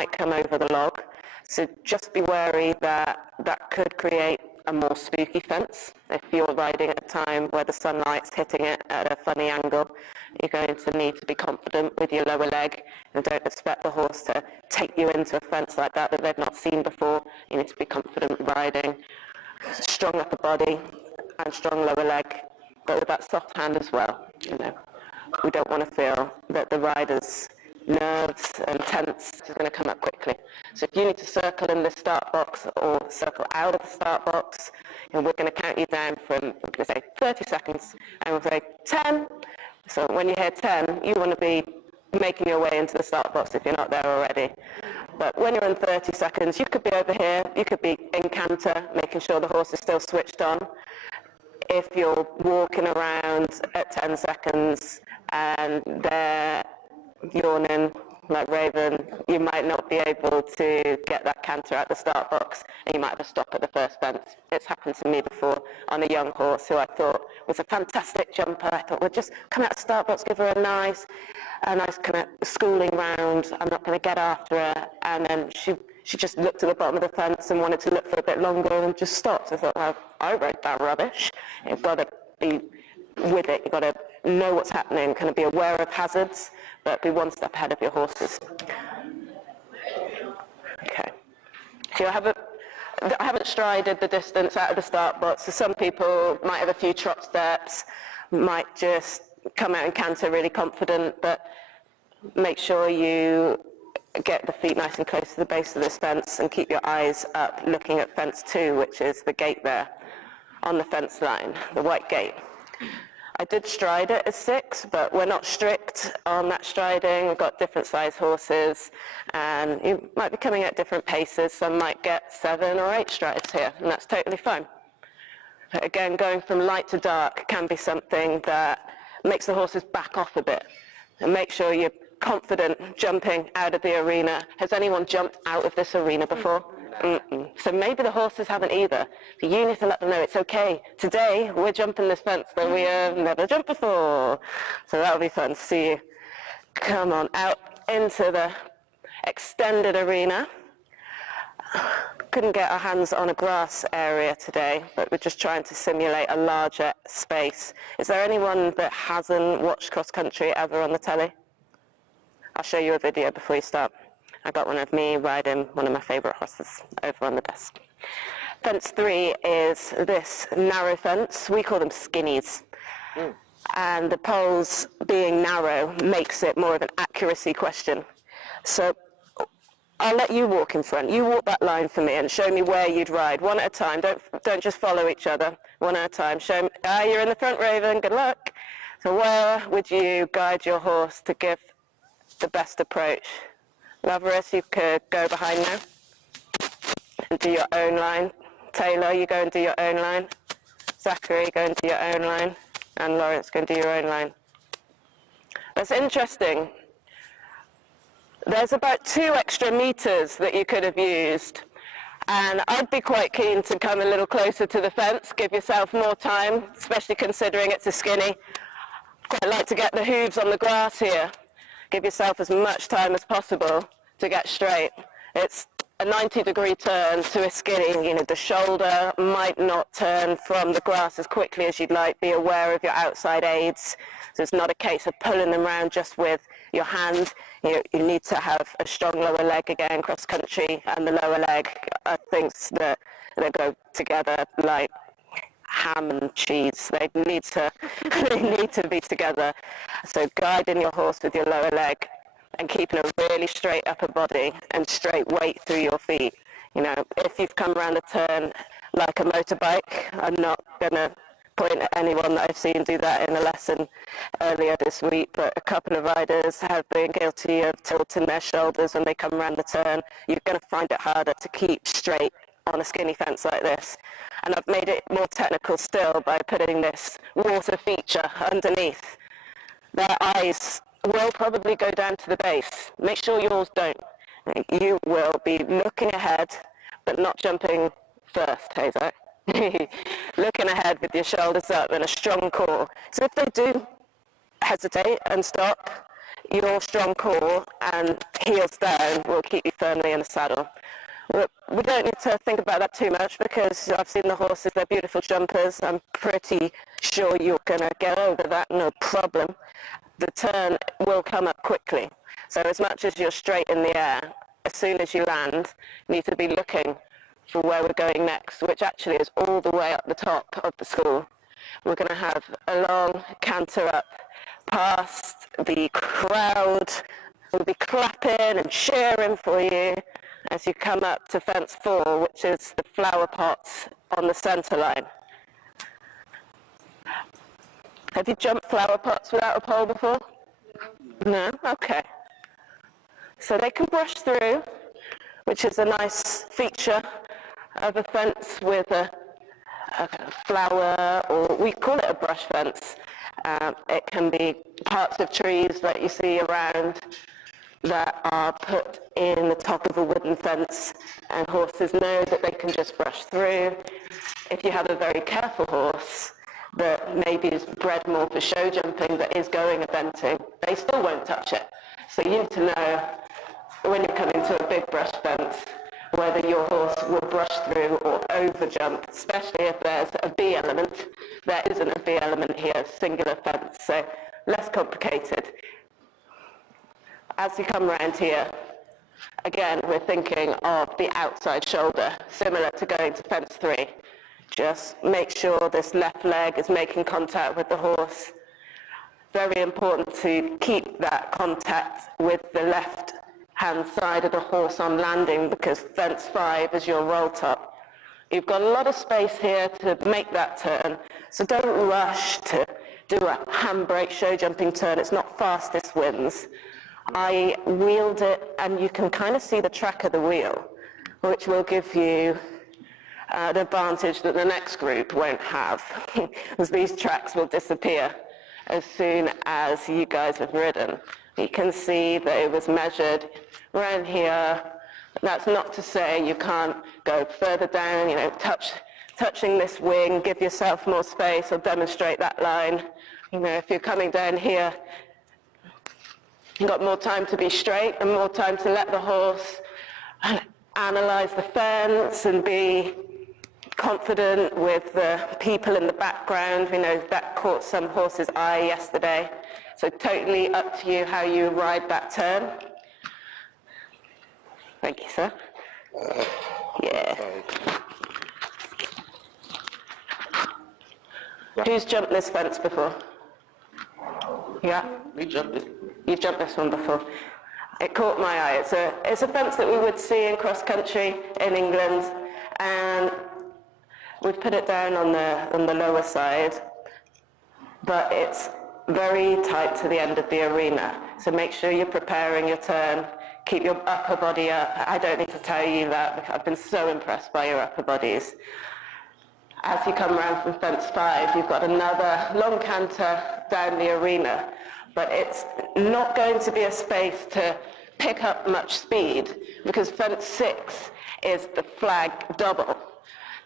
might come over the log. So just be wary that that could create a more spooky fence if you're riding at a time where the sunlight's hitting it at a funny angle. You're going to need to be confident with your lower leg and don't expect the horse to take you into a fence like that they've not seen before. You need to be confident riding, strong upper body and strong lower leg, but with that soft hand as well. We don't want to feel that the rider's nerves or tense or anything like that. If you need to circle in the start box or circle out of the start box, and we're going to count you down from, okay, 30 seconds, and we'll say 10. But when you hit 10, you want to be making your way into the start box if you're not there already. But when you're on 30 seconds, you could be over here, you could be in canter, making sure the horse is still switched on. If you're walking around at 10 seconds and they're yawning, like Raven, you might not be able to get that canter at the start box. You might be stuck at the first jump. It's happened to me before. I'm a young horse, so I thought, it's a fantastic jumper. I thought, we'll just come out the start box, give her a nice, kind of schooling round. I'm not going to get after her. And then she just looked at the bottom of the fence and wanted to look for a bit longer and just stopped. I thought, I won't sound rubbish. You've got to be with it. You've got to know what's happening and be aware of hazards, but be one step ahead of your horses. Well, I haven't strided the distance out of the start box, so some people might have a few trot steps, might just come out and canter really confident, but make sure you get the feet nice and close to the base of this fence and keep your eyes up looking at fence 2, which is the gate there on the fence line, the white gate. I did stride it as 6, but we're not strict on that striding. We've got different size horses, and you might be coming at different paces. Some might get 7 or 8 strides here, and that's totally fine. But again, going from light to dark can be something that makes the horses back off a bit. And make sure you're confident jumping out of the arena. Has anyone jumped out of this arena before? Mm-mm. So maybe the horses haven't either. You need to let them know it's okay. Today, we're jumping the fence where we have never jumped before. So that'll be fun. See you. Come on, out into the extended arena. Couldn't get our hands on a grass area today, but we're just trying to simulate a larger space. Is there anyone that hasn't watched cross country ever on the telly? I'll show you a video before you start. I got one of me riding one of my favourite horses over on the best. Fence 3 is this narrow fence. We call them skinnies. And the poles being narrow makes it more of an accuracy question. So I'll let you walk in front. You walk that line for me and show me where you'd ride, one at a time. Don't just follow each other, one at a time. Show me, you're in the front, Raven, good luck. So where would you guide your horse to give the best approach? Whether you could go behind now and do your own line. Taylor, you go and do your own line. Zachary, you go and do your own line. And Lawrence, go and do your own line. It's interesting. There's about 2 extra meters that you could have used. And I'd be quite keen to come a little closer to the fence, give yourself more time, especially considering it's a skinny. I'd like to get the hooves on the grass here. Give yourself as much time as possible to get straight. It's a 90-degree turn to a skinny. You know, the shoulder might not turn from the grass as quickly as you'd like. Be aware of your outside aids. It's not a case of pulling them around just with your hand. You need to have a strong lower leg again, cross country, and the lower leg. I think that they go together like ham and cheese. They need to be together. So guiding your horse with your lower leg and keeping a really straight upper body and straight weight through your feet. You know, if you've come around a turn like a motorbike, I'm not going to point at anyone that I've seen do that in a lesson earlier this week, but a couple of riders have been guilty of tilting their shoulders when they come around the turn. You're going to find it harder to keep straight on a skinny fence like this. And I've made it more technical still by putting this water feature underneath. Their eyes will probably go down to the base. Make sure yours don't. You will be looking ahead, but not jumping first, Hobart. Looking ahead with your shoulders up and a strong core. So if they do hesitate and stop, your strong core and heels down will keep you firmly in the saddle. We don't need to think about that too much because I've seen the horses, they're beautiful jumpers. I'm pretty sure you're going to get over that, no problem. The turn will come up quickly. So as much as you're straight in the air, as soon as you land, you need to be looking for where we're going next, which actually is all the way up the top of the fall. We're going to have a long canter up past the crowd. We'll be clapping and cheering for you as you come up to fence 4, which is the flower pots on the centre line. Have you jumped flower pots without a pole before? No? Okay. So they can brush through, which is a nice feature of a fence with a flower, or we call it a brush fence. It can be parts of trees that you see around that are put in the top of a wooden fence, and horses know that they can just brush through. If you have a very careful horse that maybe is bred more for show jumping that is going eventing, they still won't touch it. So you need to know when you're coming to a big brush fence whether your horse will brush through or over jump, especially if there's a B element. There isn't a B element here, singular fence, so less complicated. As you come round here, again, we're thinking of the outside shoulder, similar to going to fence 3. Just make sure this left leg is making contact with the horse. Very important to keep that contact with the left-hand side of the horse on landing, because fence 5 is your roll top. You've got a lot of space here to make that turn, so don't rush to do a handbrake show jumping turn. It's not fastest wins. I wheeled it, and you can kind of see the track of the wheel, which will give you an advantage that the next group won't have, because these tracks will disappear as soon as you guys have ridden. You can see that it was measured around here. That's not to say you can't go further down, touching this wing, give yourself more space or demonstrate that line. If you're coming down here, you've got more time to be straight and more time to let the horse analyze the fence and be confident with the people in the background. That caught some horse's eye yesterday. So totally up to you how you ride that turn. Thank you, sir. Yeah. Who's jumped this fence before? Yeah? You've jumped this one before. It caught my eye. It's a fence that we would see in cross-country in England, and we put it down on the lower side, but it's very tight to the end of the arena. So make sure you're preparing your turn. Keep your upper body up. I don't need to tell you that. I've been so impressed by your upper bodies. As you come round from fence 5, we've got another long canter down the arena, but it's not going to be a space to pick up much speed, because fence 6 is the flag double.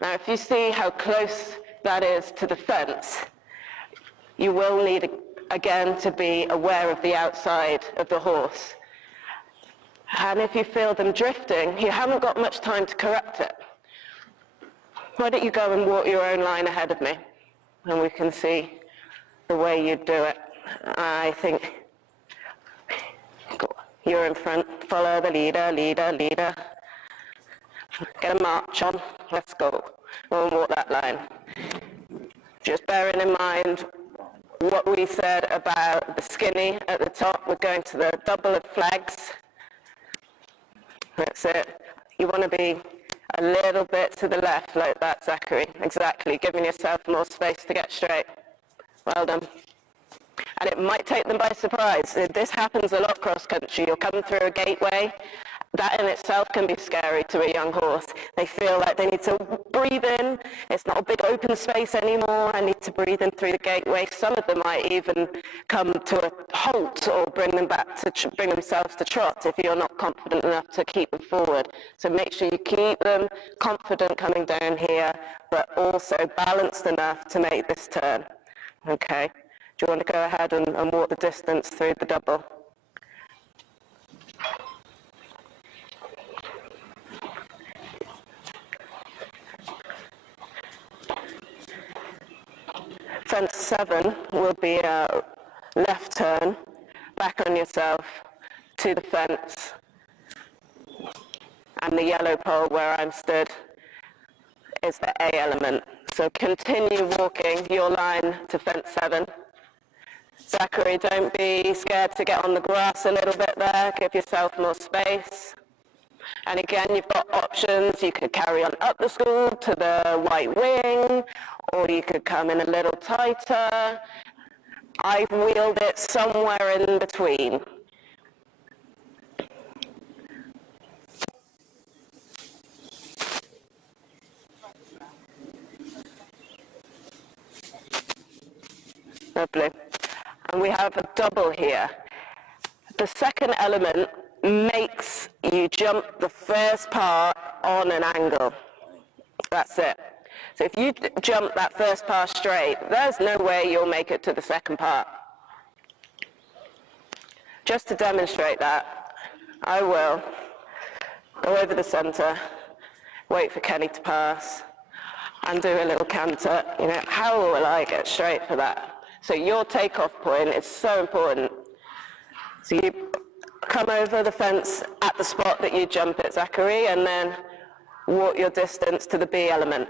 Now, if you see how close that is to the fence, you will need, again, to be aware of the outside of the horse. And if you feel them drifting, you haven't got much time to correct it. Why don't you go and walk your own line ahead of me, and we can see the way you do it. I think you're in front. Follow the leader, leader, leader. Get a march on. Let's go. We'll walk that line. Just bearing in mind what we said about the skinny at the top. We're going to the double of flags. That's it. You want to be a little bit to the left like that, Zachary. Exactly. Giving yourself more space to get straight. Well done. And it might take them by surprise. This happens a lot cross country. You're coming through a gateway. That in itself can be scary to a young horse. They feel like they need to breathe in. It's not a big open space anymore. I need to breathe in through the gateway. Some of them might even come to a halt or bring themselves to trot if you're not confident enough to keep them forward. So make sure you keep them confident coming down here, but also balanced enough to make this turn. Okay? Do you want to go ahead and walk the distance through the double? 7 will be a left turn, back on yourself, to the fence, and the yellow pole where I'm stood is the A element. So continue walking your line to fence 7. Zachary, don't be scared to get on the grass a little bit there, give yourself more space. And again, you've got options. You can carry on up the school to the right wing, or you could come in a little tighter. I've wheeled it somewhere in between. Lovely. And we have a double here. The second element makes you jump the first part on an angle. That's it. If you jump that first part straight, there's no way you'll make it to the second part. Just to demonstrate that, I will go over the centre, wait for Kenny to pass, and do a little canter. How will I get straight for that? So your takeoff point is so important. So you come over the fence at the spot that you jump at, Zachary, and then walk your distance to the B element.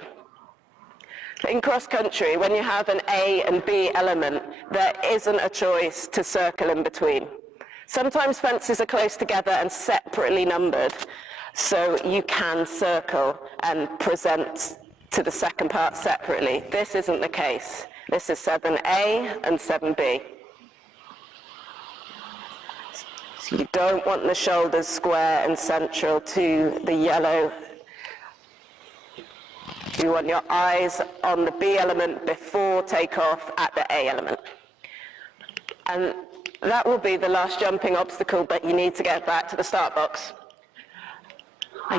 In cross country, when you have an A and B element, there isn't a choice to circle in between. Sometimes fences are close together and separately numbered, so you can circle and present to the second part separately. This isn't the case. This is 7A and 7B. You don't want the shoulders square and central to the yellow. You want your eyes on the B element before takeoff at the A element. And that will be the last jumping obstacle that you need to get back to the start box.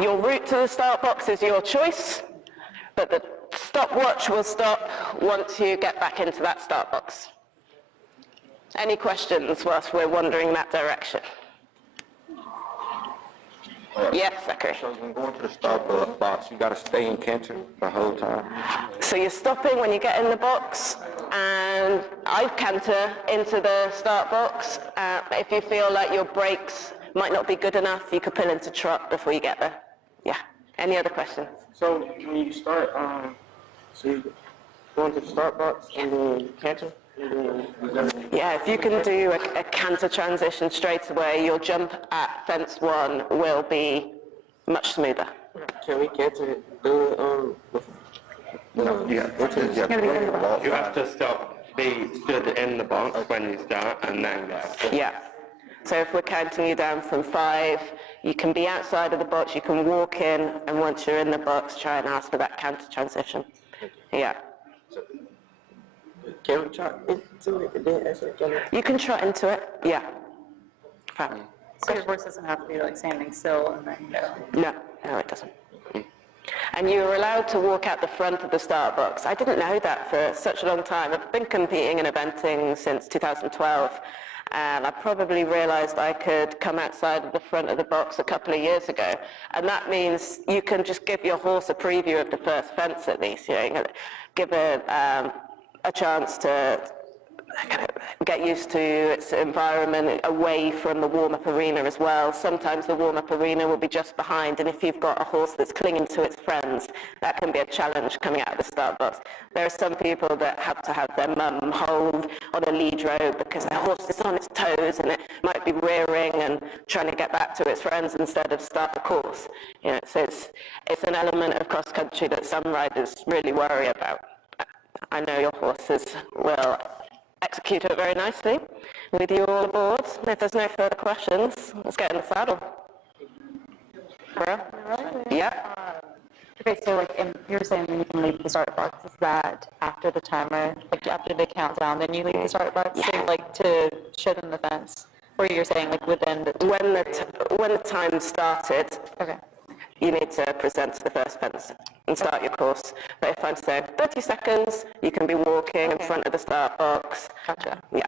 Your route to the start box is your choice, but the stopwatch will stop once you get back into that start box. Any questions whilst we're wandering that direction? Yes, okay. You got to stay in canter the whole time. So you're stopping when you get in the box, and I canter into the start box. If you feel like your brakes might not be good enough, you could pull into trot before you get there. Yeah. Any other questions? So when you start, going to the start box and canter? Yeah, if you can do a canter transition straight away, your jump at fence 1 will be much smoother. Can we get to you have to stop being stood in the box when you start, and then... Yeah. So if we're counting you down from 5, you can be outside of the box, you can walk in, and once you're in the box, try and ask for that counter transition. Yeah. You can trot into it. Yeah. No. And you're allowed to walk out the front of the start box. I didn't know that for such a long time. I've been competing and eventing since 2012. And I probably realised I could come outside of the front of the box a couple of years ago. And that means you can just give your horse a preview of the first fence at least. You know, give a chance to get used to its environment away from the warm-up arena as well. Sometimes the warm-up arena will be just behind, and if you've got a horse that's clinging to its friends, that can be a challenge coming out of the start box. There are some people that have to have their mum hold on a lead rope because the horse is on its toes and it might be rearing and trying to get back to its friends instead of start the course. You know, so it's an element of cross-country that some riders really worry about. I know your horses will execute it very nicely. With you all aboard, if there's no further questions, let's get in the saddle. Yeah. So you're saying you can leave the start box flat after the timer, like after the countdown, then you leave the start box, so like to shorten the fence. Or you're saying like within When the time started, okay. you need to present to the first fence and start your course. But if I've said 40 seconds, you can be walking in front of the start box. Yeah.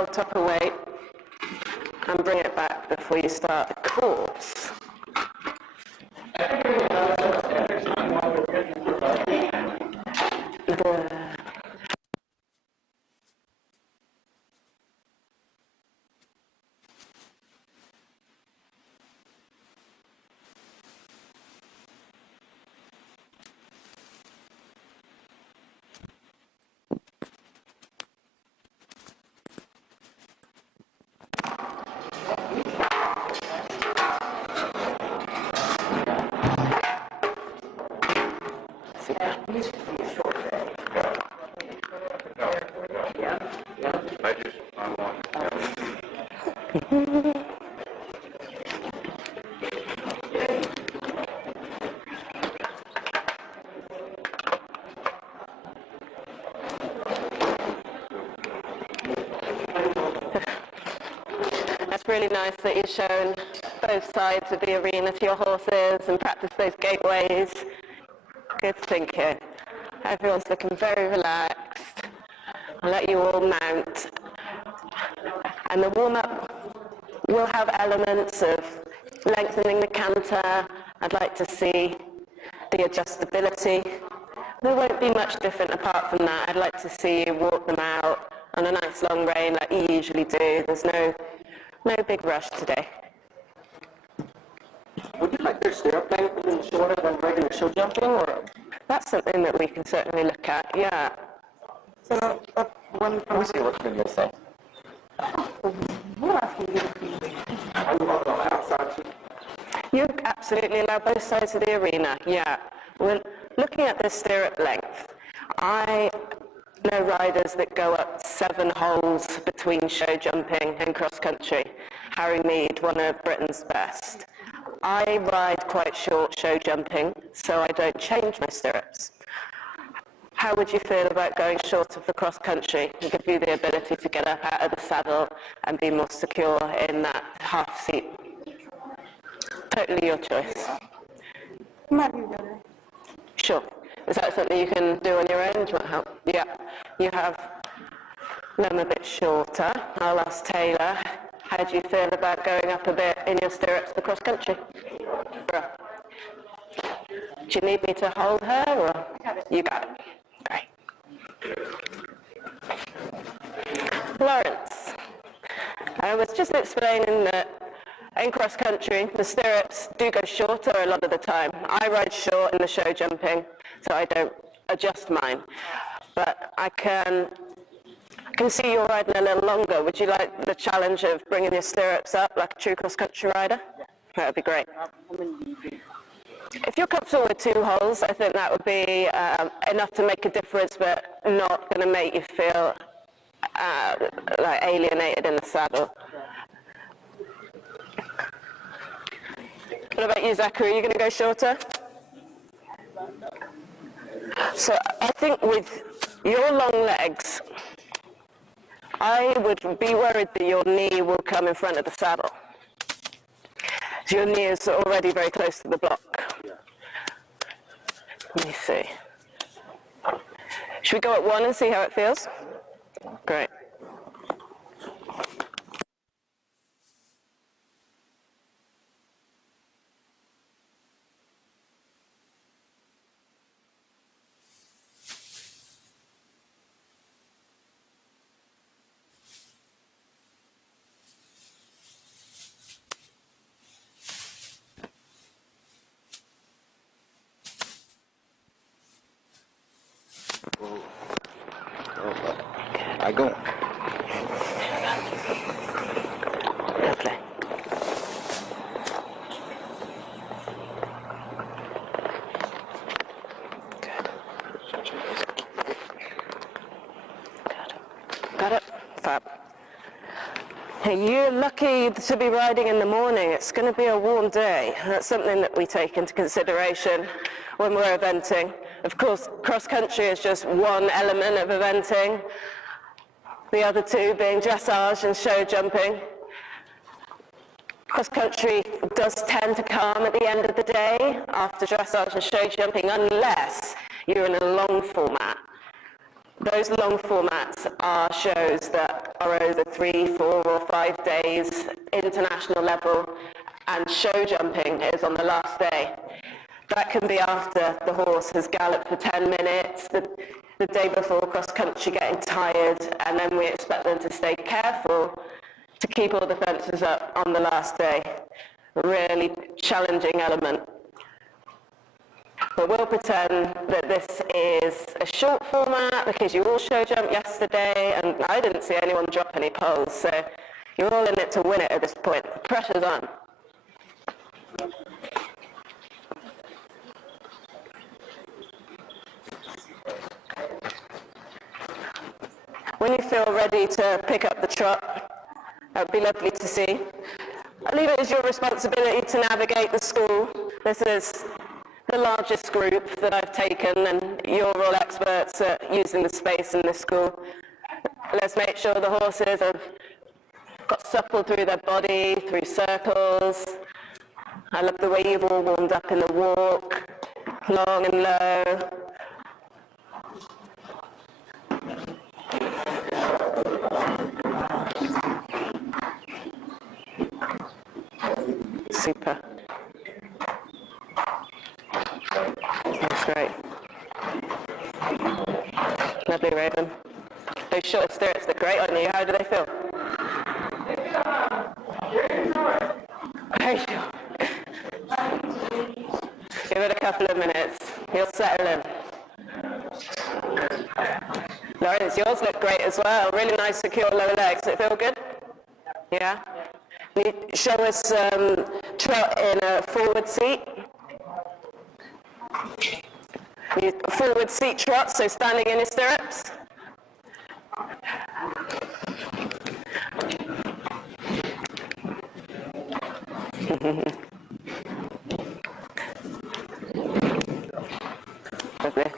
belt up a weight and bring it back before you start the course. It's really nice that you've shown both sides of the arena for your horses and practice those gateways. Good thinking. Everyone's looking very relaxed. I'll let you all mount. And the warm-up will have elements of lengthening the canter. I'd like to see the adjustability. There won't be much different apart from that. I'd like to see you walk them out on a nice long rein like you usually do. There's no big rush today. Would you like to see up there sort of on riding a show jumping, or? That's something that we can certainly look at, yeah. Let me see what can you say. You're absolutely allowed both sides of the arena, yeah. Well, looking at the stirrup length, I know riders that go up 7 holes between show jumping and cross country. Harry Mead, one of Britain's best. I ride quite short show jumping, so I don't change my stirrups. How would you feel about going shorter for cross country? It give you the ability to get up out of the saddle and be more secure in that half seat. Totally your choice. Sure. Is that something you can do on your own? Do you want help? Yeah. You have run a bit shorter. I'll ask Taylor, how do you feel about going up a bit in your stirrups for cross country? Yeah. Do you need me to hold her, or you got it? Right. Florence, I was just explaining that in cross country, the stirrups do go shorter a lot of the time. I ride short in the show jumping, so I don't adjust mine. But I can see you riding a little longer. Would you like the challenge of bringing your stirrups up like a true cross country rider? That would be great. If you're comfortable with 2 holes, I think that would be enough to make a difference, but not going to make you feel like alienated in the saddle. What about you, Zachary? Are you going to go shorter? So I think with your long legs, I would be worried that your knee will come in front of the saddle. Your knee is already very close to the block. Let me see. Should we go at 1 and see how it feels? Great. I go. Okay. Got it? Fab. Hey, you're lucky to be riding in the morning. It's going to be a warm day. That's something that we take into consideration when we're eventing. Of course, cross-country is just one element of eventing. The other 2 being dressage and show jumping. Cross-country does tend to come at the end of the day after dressage and show jumping, unless you're in a long format, Those long formats are shows that are over 3, 4 or 5 days, international level, and show jumping is on the last day. That can be after the horse has galloped for 10 minutes, the day before cross country getting tired, and then we expect them to stay careful to keep all the fences up on the last day. Really challenging element. But we'll pretend that this is a short format because you all show jump yesterday, and I didn't see anyone drop any poles, so you're all in it to win it at this point. The pressure's on. When you feel ready to pick up the trot, it'd be lovely to see. I believe it is your responsibility to navigate the school. This is the largest group that I've taken, and you're all experts at using the space in the school. Let's make sure the horses have got supple through their body, through circles. I love the way you've all warmed up in the walk, long and low. Super. That's great. Lovely, Raven. Those short stirrups look great on you. How do they feel? Give it a couple of minutes. You'll settle in. Lawrence, yours look great as well. Really nice, secure lower legs. Does it feel good? Yeah? Can you show us trot in a forward seat? Forward seat trot, so standing in the stirrups. Okay.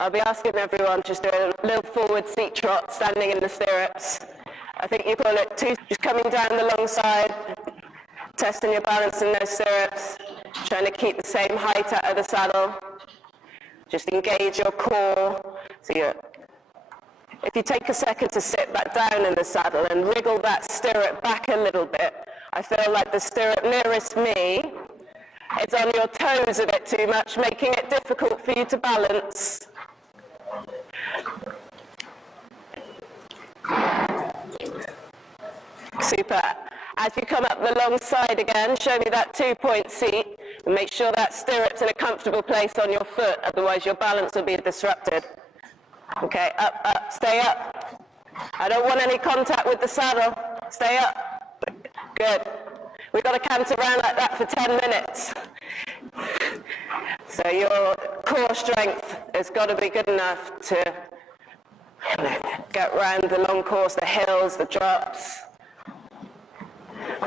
I'll be asking everyone just a little forward seat trot, standing in the stirrups. I think you call it two, just coming down the long side, testing your balance in those stirrups, trying to keep the same height out of the saddle. Just engage your core. So if you take a second to sit back down in the saddle and wriggle that stirrup back a little bit, I feel like the stirrup nearest me is on your toes a bit too much, making it difficult for you to balance. Super. As you come up the long side again, show me that 2-point seat, and make sure that stirrup's in a comfortable place on your foot, otherwise your balance will be disrupted. Okay, up, up, stay up. I don't want any contact with the saddle. Stay up. Good. We've got to count around like that for 10 minutes. So your core strength has got to be good enough to get round the long course, the hills, the drops.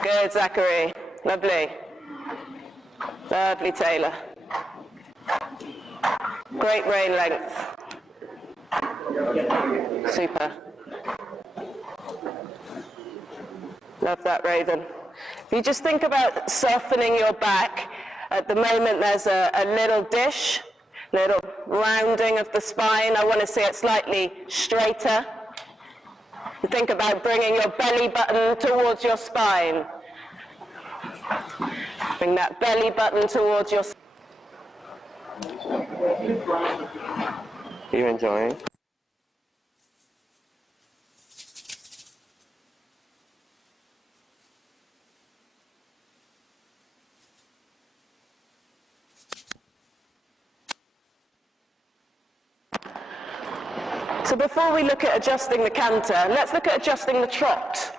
Good, Zachary. Lovely. Lovely, Taylor. Great rein length. Super. Love that, Raven. You just think about softening your back. At the moment there's a little dish, little rounding of the spine. I want to see it slightly straighter. And think about bringing your belly button towards your spine. Bring that belly button towards your spine. You enjoying? So before we look at adjusting the canter, let's look at adjusting the trot.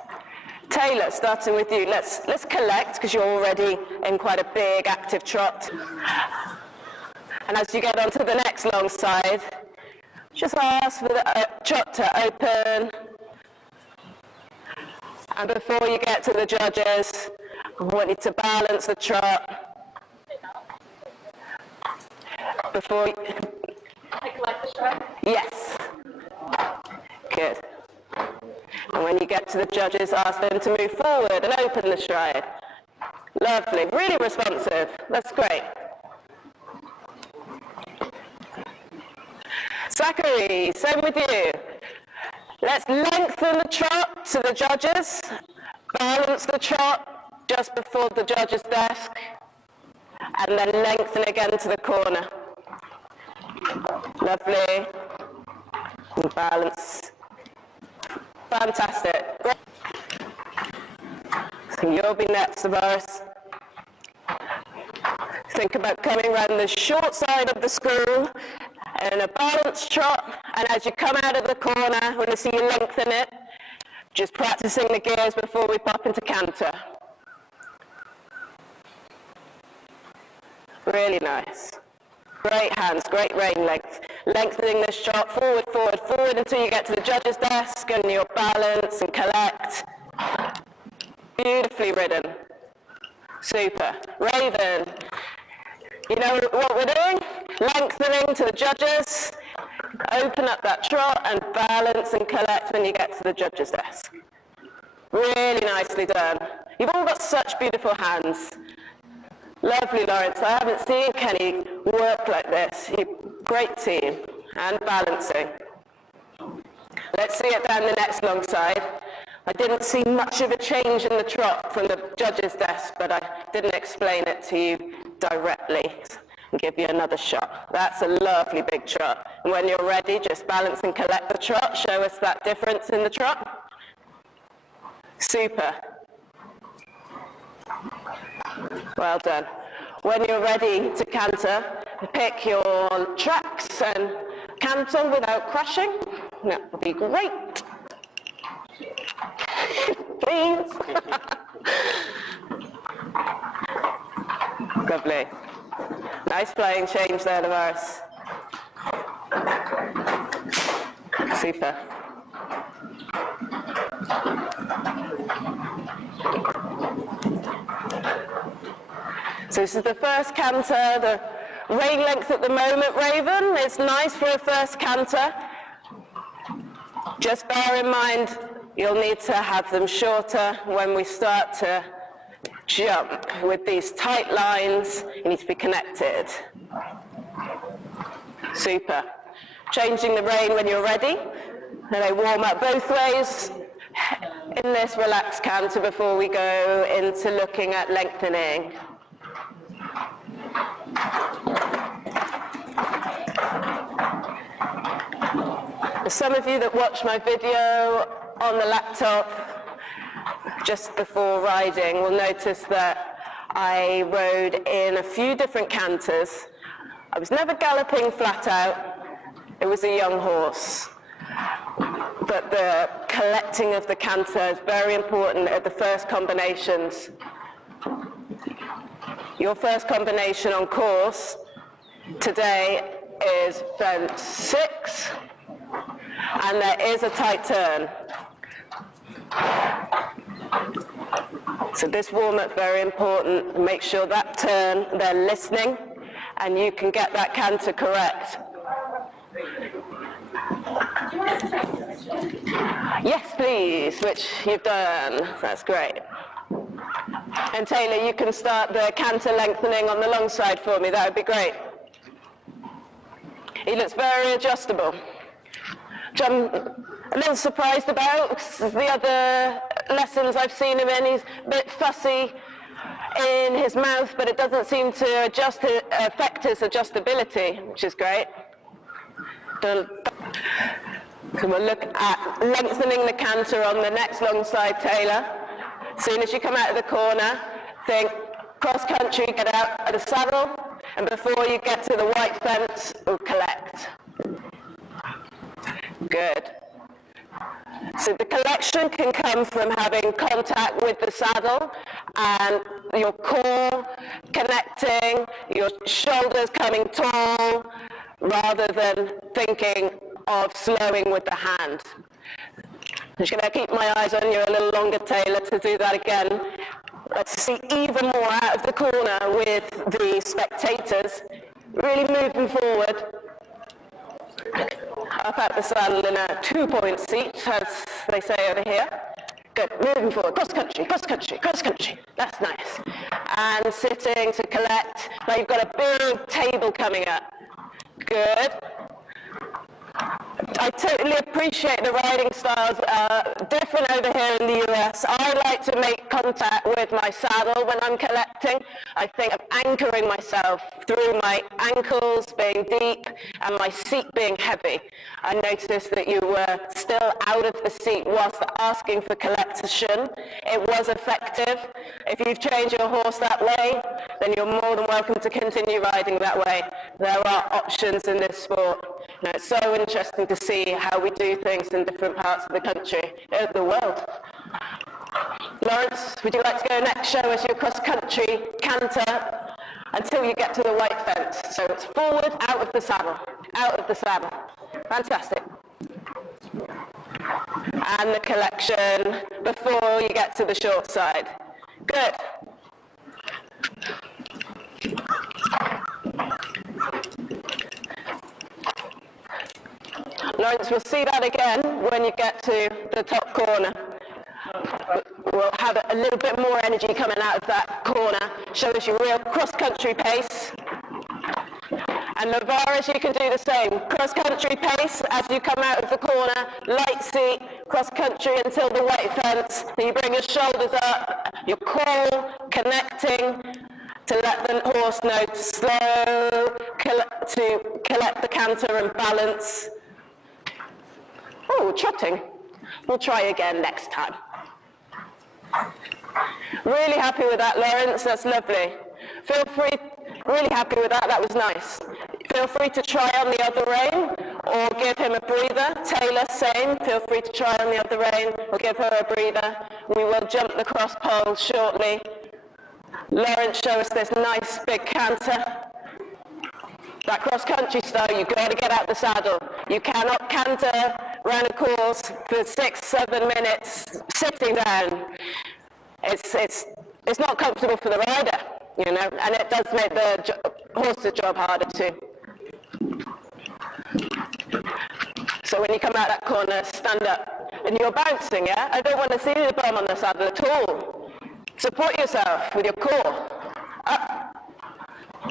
Taylor, starting with you, let's collect, because you're already in quite a big active trot. And as you get onto the next long side, just ask for the trot to open. And before you get to the judges, I want you to balance the trot. Before you... Yes. Good. And when you get to the judges, ask them to move forward and open the stride. Lovely. Really responsive. That's great. Zachary, same with you. Let's lengthen the trot to the judges. Balance the trot just before the judge's desk. And then lengthen again to the corner. Lovely. And balance. Fantastic. So you'll be next, Boris. Think about coming around the short side of the screw in a balanced trot, and as you come out of the corner, when you see you lengthen it, just practicing the gears before we pop into canter. Really nice. Great hands, great rein length. Lengthening this trot forward, forward, forward until you get to the judge's desk and you'll balance and collect. Beautifully ridden. Super. Raven. You know what we're doing? Lengthening to the judges. Open up that trot and balance and collect when you get to the judge's desk. Really nicely done. You've all got such beautiful hands. Lovely, Lawrence. I haven't seen Kenny work like this. Great team. And balancing. Let's see it down the next long side. I didn't see much of a change in the trot from the judge's desk, but I didn't explain it to you directly and give you another shot. That's a lovely big trot. And when you're ready, just balance and collect the trot. Show us that difference in the trot. Super. Well done. When you're ready to canter, pick your tracks and canter without crashing. That would be great. Please. Lovely. Nice flying change there, Lawrence. Super. So this is the first canter, the rein length at the moment, Raven. It's nice for a first canter. Just bear in mind, you'll need to have them shorter when we start to jump. With these tight lines, you need to be connected. Super. Changing the rein when you're ready. And I warm up both ways in this relaxed canter before we go into looking at lengthening. For some of you that watch my video on the laptop just before riding will notice that I rode in a few different canters. I was never galloping flat out. It was a young horse. But the collecting of the canter is very important at the first combinations. Your first combination on course today is bend 6, and there is a tight turn. So this warm-up very important. Make sure that turn, they're listening, and you can get that canter correct. Yes, please, which you've done. That's great. And Taylor, you can start the canter lengthening on the long side for me. That would be great. He looks very adjustable. Which I'm a little surprised about. The other lessons I've seen him in, he's a bit fussy in his mouth, but it doesn't seem to affect his adjustability, which is great. So we'll look at lengthening the canter on the next long side, Taylor. As soon as you come out of the corner, think cross country, get out of the saddle, and before you get to the white fence, we'll collect. Good. So the collection can come from having contact with the saddle and your core connecting, your shoulders coming tall, rather than thinking of slowing with the hand. I'm just going to keep my eyes on you a little longer, Taylor, to do that again. Let's see even more out of the corner with the spectators. Really moving forward. Up out the saddle in a 2-point seat, as they say over here. Good, moving forward, cross country, cross country, cross country. That's nice. And sitting to collect. Now you've got a big table coming up. Good. I totally appreciate the riding styles different over here in the US. I like to make contact with my saddle when I'm collecting. I think of anchoring myself through my ankles being deep and my seat being heavy. I noticed that you were still out of the seat whilst asking for collector's shun. It was effective. If you've changed your horse that way, then you're more than welcome to continue riding that way. There are options in this sport. And it's so interesting to see how we do things in different parts of the country, of the world. Lawrence, would you like to go next? Show us your cross-country canter until you get to the right fence. So it's forward, out of the saddle, out of the saddle. Fantastic. And the collection before you get to the short side. Good. Lawrence, we'll see that again when you get to the top corner. We'll have a little bit more energy coming out of that corner. Show us your real cross-country pace. And Lavaris, you can do the same. Cross-country pace as you come out of the corner. Light seat, cross-country until the right fence. You bring your shoulders up, your core connecting to let the horse know to collect the canter and balance. Oh, trotting. We'll try again next time. Really happy with that, Lawrence. That's lovely. Feel free. Really happy with that. That was nice. Feel free to try on the other rein or give him a breather. Taylor, same. Feel free to try on the other rein or give her a breather. We will jump the cross poles shortly. Lawrence, show us this nice big canter. That cross-country style, you've got to get out the saddle. You cannot canter round a course for 6-7 minutes sitting down. It's not comfortable for the rider, you know, and it does make the horse's job harder too. So when you come out that corner, stand up. And you're bouncing, yeah? I don't want to see you bum on the saddle at all. Support yourself with your core. Up.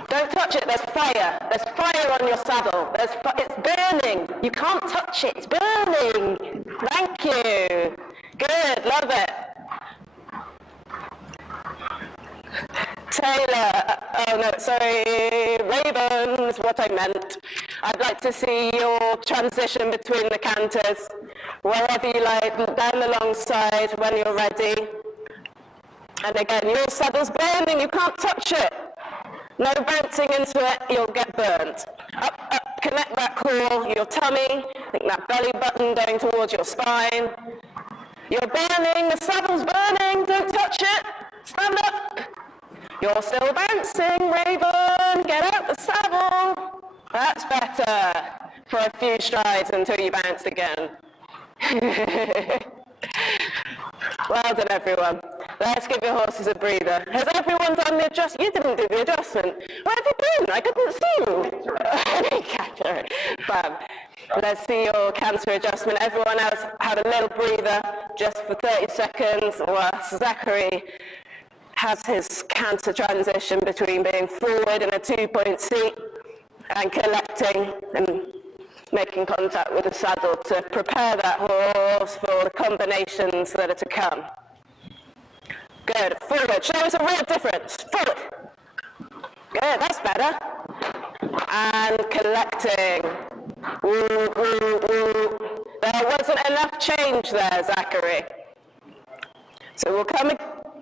Don't touch it, there's fire. There's fire on your saddle. It's burning. You can't touch it, it's burning. Thank you. Good, love it. Taylor, oh no, sorry, Ravens, what I meant. I'd like to see your transition between the canters. Wherever you like, down the long side when you're ready. And again, your saddle's burning, you can't touch it. No bouncing into it, you'll get burnt. Up, up, connect that core, your tummy, and that belly button going towards your spine. You're burning, the saddle's burning, don't touch it. Stand up. You're still bouncing, Raven, get out the saddle. That's better. For a few strides until you bounce again. Well done, everyone. Let's give your horses a breather. Has everyone done the adjustment? You didn't do the adjustment. Where have you been? I didn't see you. Bam. Let's see your canter adjustment. Everyone else had a little breather just for 30 seconds. Well, Zachary has his canter transition between being forward in a 2-point seat and collecting and making contact with the saddle to prepare that horse for the combinations that are to come. Good. Forward. Show us a real difference. Forward. Good. That's better. And collecting. There wasn't enough change there, Zachary. So we'll come up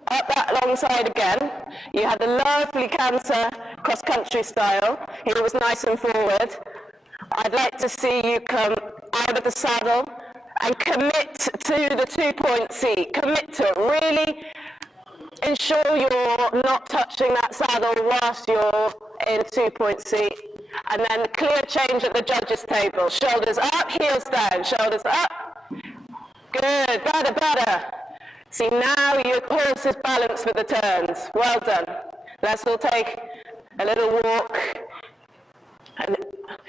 that long side again. You had a lovely canter cross-country style. It was nice and forward. I'd like to see you come out of the saddle and commit to the 2-point seat. Commit to it. Really ensure you're not touching that saddle whilst you're in 2-point seat. And then clear change at the judges' table. Shoulders up, heels down. Shoulders up. Good. Better, better. See, now your horse is balanced with the turns. Well done. Let's all take a little walk. And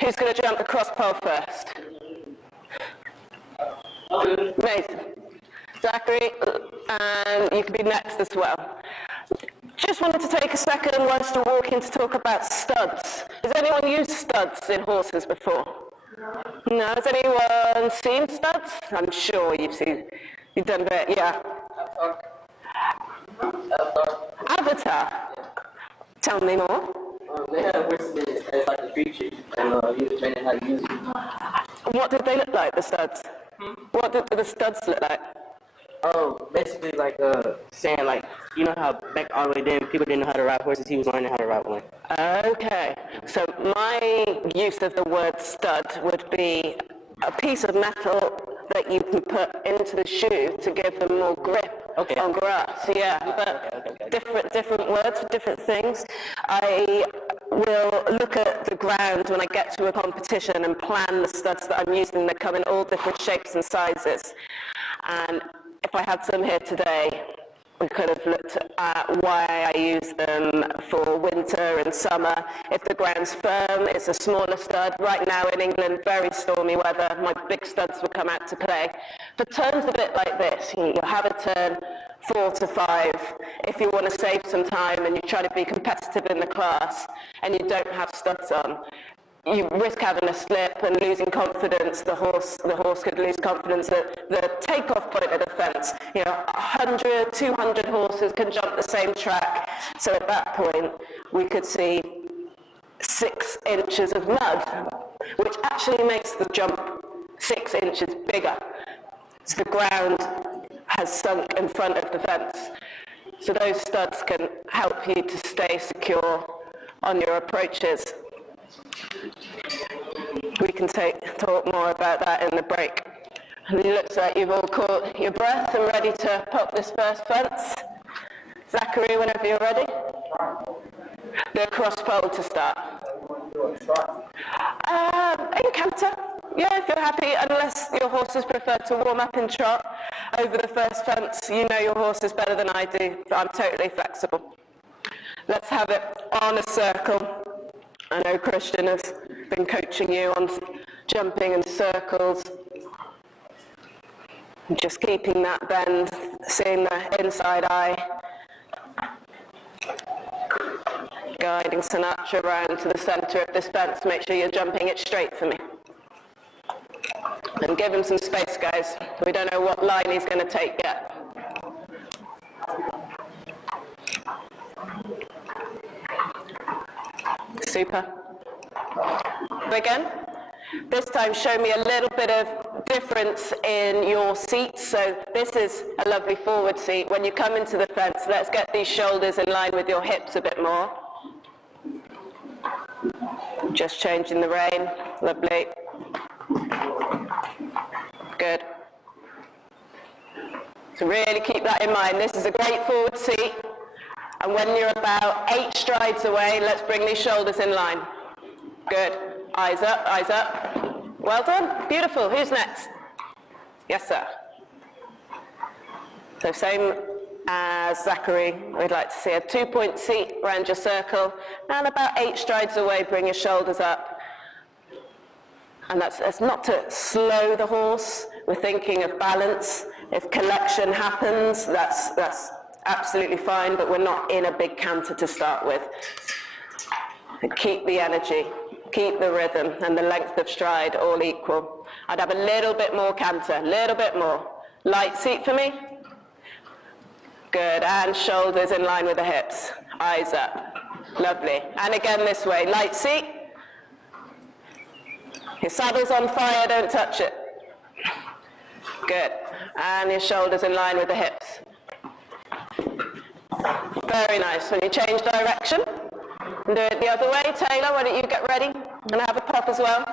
who's going to jump across pole first? Nathan. Zachary, and you can be next as well. Just wanted to take a second whilst you're walking to talk about studs. Has anyone used studs in horses before? No, has anyone seen studs? I'm sure you've done that, yeah. Avatar? Tell me more. They had a wristband as like a creature, and he was training how to use it. What did they look like, the studs? What did the studs look like? Oh, basically like saying like, you know how back all the way there people didn't know how to ride horses, he was learning how to ride one. Okay, so my use of the word stud would be a piece of metal that you can put into the shoe to give them more grip on grass. Yeah, but different words for different things. I will look at the ground when I get to a competition and plan the studs that I'm using. They come in all different shapes and sizes. And if I had some here today, we could have looked at why I use them for winter and summer. If the ground's firm, it's a smaller stud. Right now in England, very stormy weather, my big studs would come out to play. For turns a bit like this, you'll have a turn 4 to 5. If you want to save some time and you're trying to be competitive in the class and you don't have studs on, you risk having a slip and losing confidence. The horse could lose confidence. The takeoff point of the fence, 100, 200 horses can jump the same track. So at that point, we could see 6 inches of mud, which actually makes the jump 6 inches bigger. So the ground has sunk in front of the fence. So those studs can help you to stay secure on your approaches. We can talk more about that in the break. It looks like you've all caught your breath and ready to pop this first fence. Zachary, whenever you're ready. The cross pole to start. In canter. Yeah, if you're happy, unless your horses prefer to warm up and trot over the first fence. You know your horses better than I do, but I'm totally flexible. Let's have it on a circle. I know Christian has been coaching you on jumping in circles. Just keeping that bend, seeing the inside eye. Guiding Sinatra around to the centre of this fence. Make sure you're jumping it straight for me. And give him some space, guys. We don't know what line he's going to take yet. Super. Again, this time show me a little bit of difference in your seats. So this is a lovely forward seat. When you come into the fence, let's get these shoulders in line with your hips a bit more. Just changing the rein. Lovely. Good. So really keep that in mind. This is a great forward seat. And when you're about 8 strides away, let's bring these shoulders in line. Good. Eyes up, eyes up. Well done. Beautiful. Who's next? Yes, sir. So same as Zachary, we'd like to see a 2-point seat around your circle. And about 8 strides away, bring your shoulders up. And that's not to slow the horse. We're thinking of balance. If collection happens, that's absolutely fine, but we're not in a big canter to start with. And keep the energy, keep the rhythm, and the length of stride all equal. I'd have a little bit more canter, a little bit more. Light seat for me. Good, and shoulders in line with the hips. Eyes up. Lovely. And again this way, light seat. Your saddle's on fire, don't touch it. Good. And your shoulders in line with the hips. Very nice. When you change direction, do it the other way. Taylor, why don't you get ready and have a puff as well?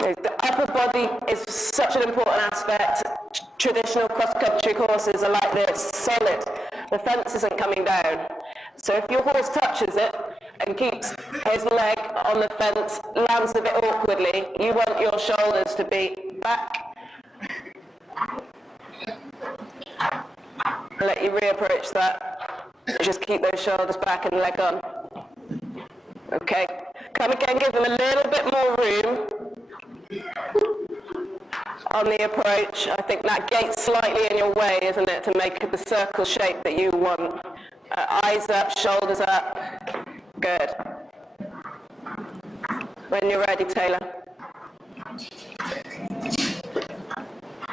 The upper body is such an important aspect. Traditional cross-country horses are like this, solid. The fence isn't coming down. So if your horse touches it and keeps his leg on the fence, lands a bit awkwardly, you want your shoulders to be back. Let you reapproach that. Just keep those shoulders back and leg on. Okay. Come again, give them a little bit more room on the approach. I think that gate's slightly in your way, isn't it, to make it the circle shape that you want. Eyes up, shoulders up. Good. When you're ready, Taylor.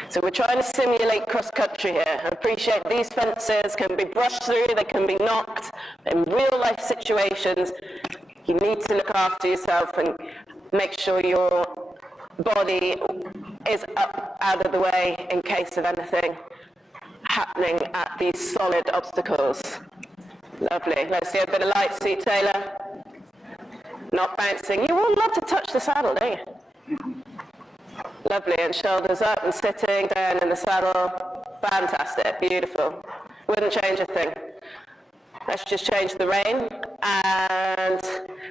So we're trying to simulate cross-country here. I appreciate these fences can be brushed through, they can be knocked. In real-life situations, you need to look after yourself and make sure your body is up, out of the way in case of anything happening at these solid obstacles. Lovely. Let's see a bit of light seat, Taylor. Not bouncing. You would love to touch the saddle, don't you? Lovely. And shoulders up and sitting down in the saddle. Fantastic. Beautiful. Wouldn't change a thing. Let's just change the rein. And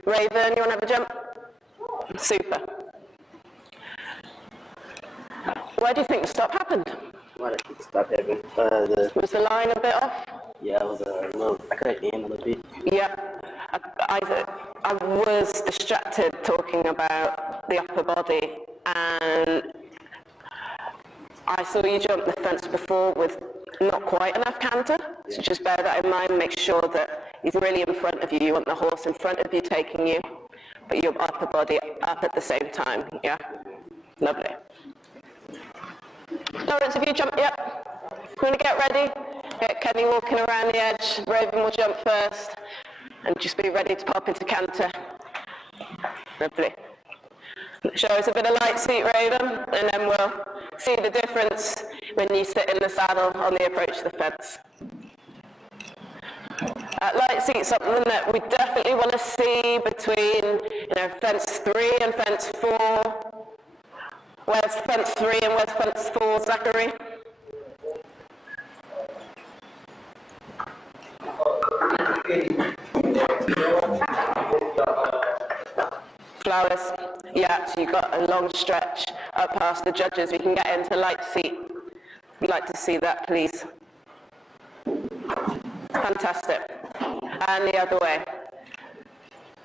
Raven, you want to have a jump? Super. Why do you think the stop happened? Why did it stop happening? Was the line a bit off? Yeah, it was a little, I cut in a little bit. Yeah. I was distracted talking about the upper body, and I saw you jump the fence before with not quite enough canter, so just bear that in mind. Make sure that he's really in front of you. You want the horse in front of you taking you, but your upper body up at the same time, yeah? Lovely. Lawrence, have you jumped yet? You want to get ready? Get Kenny walking around the edge. Raven will jump first, and just be ready to pop into canter. Lovely. Show us a bit of light seat, Raven, and then we'll see the difference when you sit in the saddle on the approach to the fence. Light seat's something that we definitely want to see between fence 3 and fence 4. Where's fence 3 and where's fence 4, Zachary? Flowers. Yeah, so you've got a long stretch up past the judges. You can get into light seat. We'd like to see that, please. Fantastic. And the other way.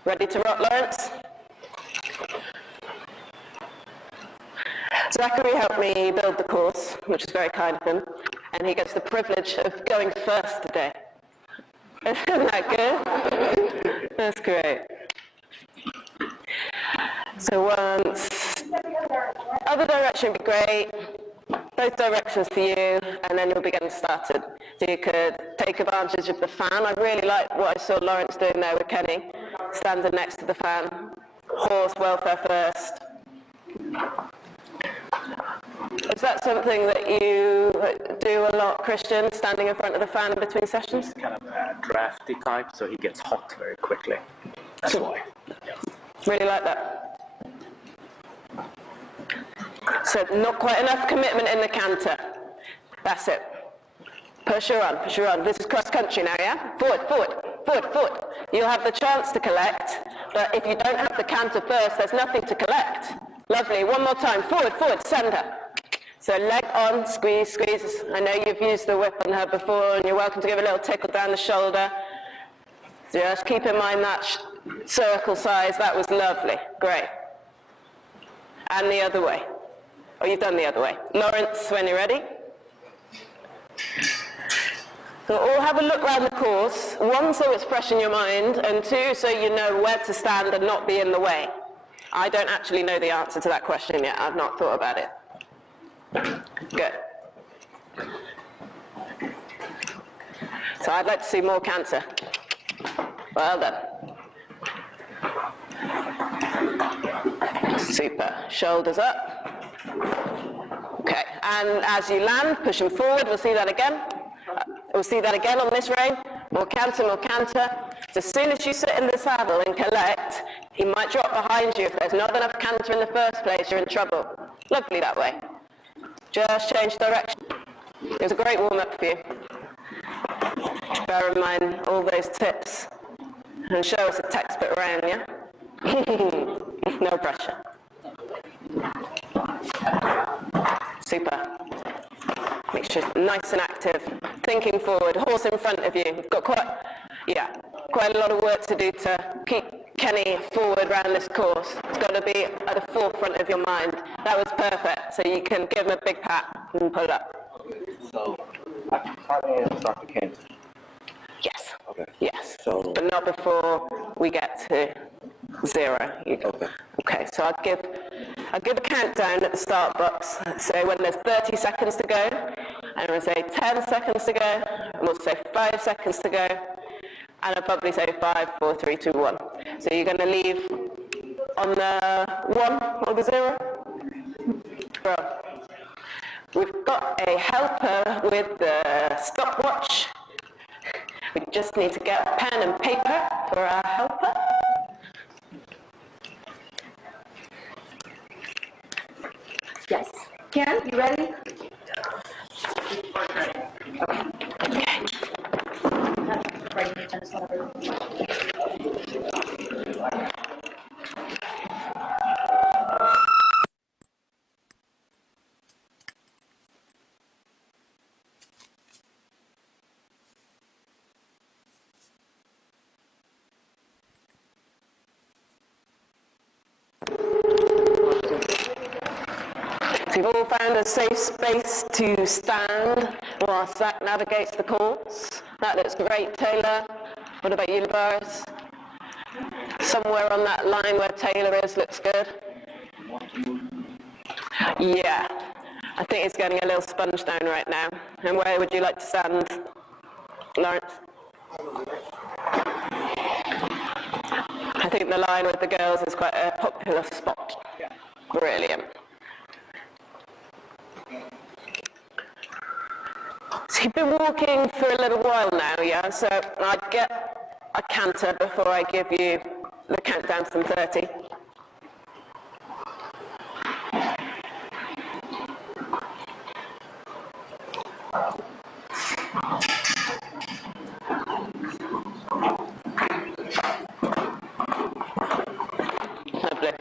Ready to rock, Lawrence? Zachary helped me build the course, which is very kind of him, and he gets the privilege of going first today. Isn't that good? That's great. So other direction would be great, both directions for you, and then we'll be getting started. So you could take advantage of the fan. I really like what I saw Lawrence doing there with Kenny, standing next to the fan. Horse welfare first. Is that something that you do a lot, Christian, standing in front of the fan between sessions? He's kind of a drafty type, so he gets hot very quickly. That's why. Yeah. Really like that. So not quite enough commitment in the canter. That's it. Push her on, push her on. This is cross country now, yeah? Forward, forward, forward, forward. You'll have the chance to collect, but if you don't have the canter first, there's nothing to collect. Lovely. One more time. Forward, forward, centre. So leg on, squeeze, squeeze. I know you've used the whip on her before, and you're welcome to give a little tickle down the shoulder. So just keep in mind that circle size. That was lovely. Great. And the other way. Oh, you've done the other way. Lawrence, when you're ready. So all have a look around the course. One, so it's fresh in your mind, and two, so you know where to stand and not be in the way. I don't actually know the answer to that question yet. I've not thought about it. Good. So I'd like to see more canter. Well done. Super. Shoulders up. Okay. And as you land, pushing forward, we'll see that again. We'll see that again on this rein. More canter, more canter. So as soon as you sit in the saddle and collect, he might drop behind you. If there's not enough canter in the first place, you're in trouble. Lovely that way. Just change direction. It was a great warm-up for you. Bear in mind all those tips. And show us a text bit around, yeah? No pressure. Super. Make sure it's nice and active. Thinking forward, horse in front of you. We've got quite a lot of work to do to keep Kenny forward around this course. It's got to be at the forefront of your mind. That was perfect. So you can give him a big pat and pull up. So, how do I start the canter? Yes. Okay. Yes. So, but not before we get to 0. okay. Okay, so I'll give I'll give a countdown at the start box. So when there's 30 seconds to go, and I'll say 10 seconds to go, and I'll say 5 seconds to go, and I'll probably say 5, 4, 3, 2, 1. So you're going to leave on the 1 or the 0? Well, we've got a helper with the stopwatch. We just need to get a pen and paper for our helper. Yes. Ken, you ready? So you've all found a safe space to stand whilst that navigates the course. That looks great, Taylor. What about you, Boris? Somewhere on that line where Taylor is looks good. Yeah, I think it's getting a little sponge down right now. And where would you like to stand, Lawrence? I think the line with the girls is quite a popular spot. Brilliant. So you've been walking for a little while now, yeah? So I'd get a canter before I give you the countdown from 30. Lovely.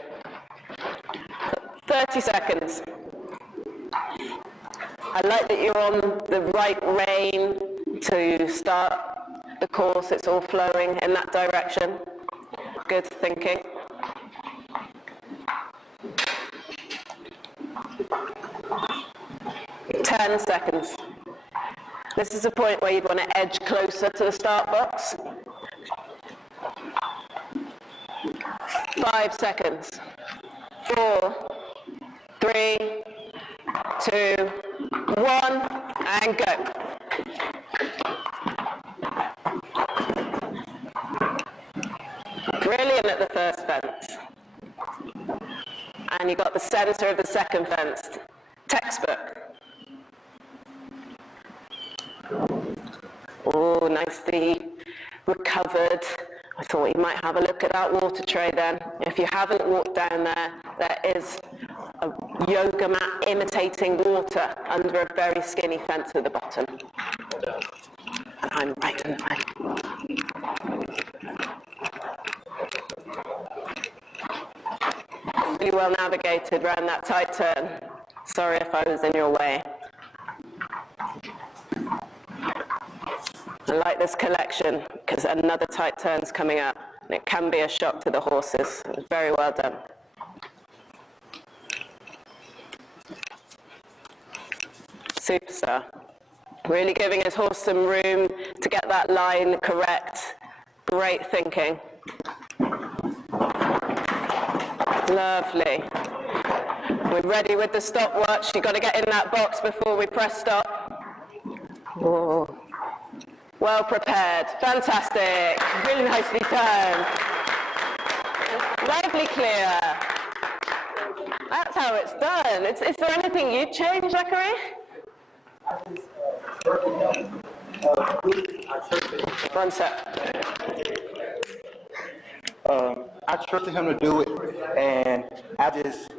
30 seconds. I like that you're on the right rein to start the course. It's all flowing in that direction. Good thinking. Ten seconds. This is the point where you want to edge closer to the start box. 5 seconds. 4, 3, 2, 1, and go. Brilliant at the first fence. And you got the centre of the second fence. Textbook. Oh, nicely recovered. I thought you might have a look at that water tray then. If you haven't walked down there, there is a yoga mat imitating water under a very skinny fence with a button. And I'm right in the way. Really well navigated around that tight turn. Sorry if I was in your way. I like this collection because another tight turn's coming up. It can be a shock to the horses. Very well done. Superstar. Really giving his horse some room to get that line correct. Great thinking. Lovely. We're ready with the stopwatch. You've got to get in that box before we press stop. Oh. Well prepared. Fantastic. Really nicely done. Lively clear. That's how it's done. Is there anything you'd change, Zachary? One sec. I trusted him to do it, and I just,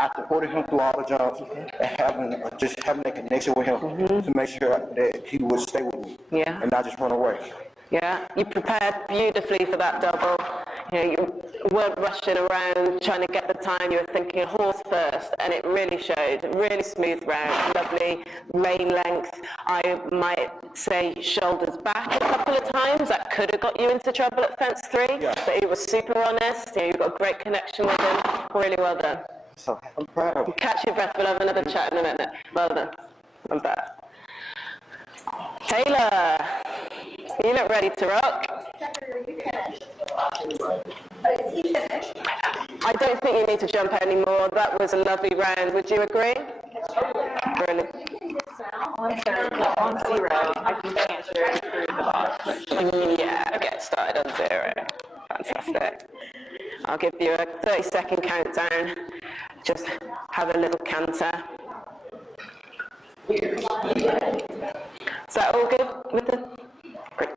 I supported him through all the jumps, and having that connection with him to make sure that he would stay with me, and not just run away. Yeah, you prepared beautifully for that double. You know, you weren't rushing around trying to get the time. You were thinking horse first, and it really showed. Really smooth round, lovely rein length. I might say shoulders back a couple of times. That could have got you into trouble at fence 3, but he was super honest. You know, you've got a great connection with him. Really well done. So I'm proud of him. Catch your breath. We'll have another chat in a minute. Well done. Well done. Taylor, you look ready to rock. I don't think you need to jump anymore. That was a lovely round. Would you agree? Brilliant. On 0, I can answer through the box. Yeah, get started on 0. Fantastic. I'll give you a 30-second countdown. Just have a little canter. Is that all good with the... Great.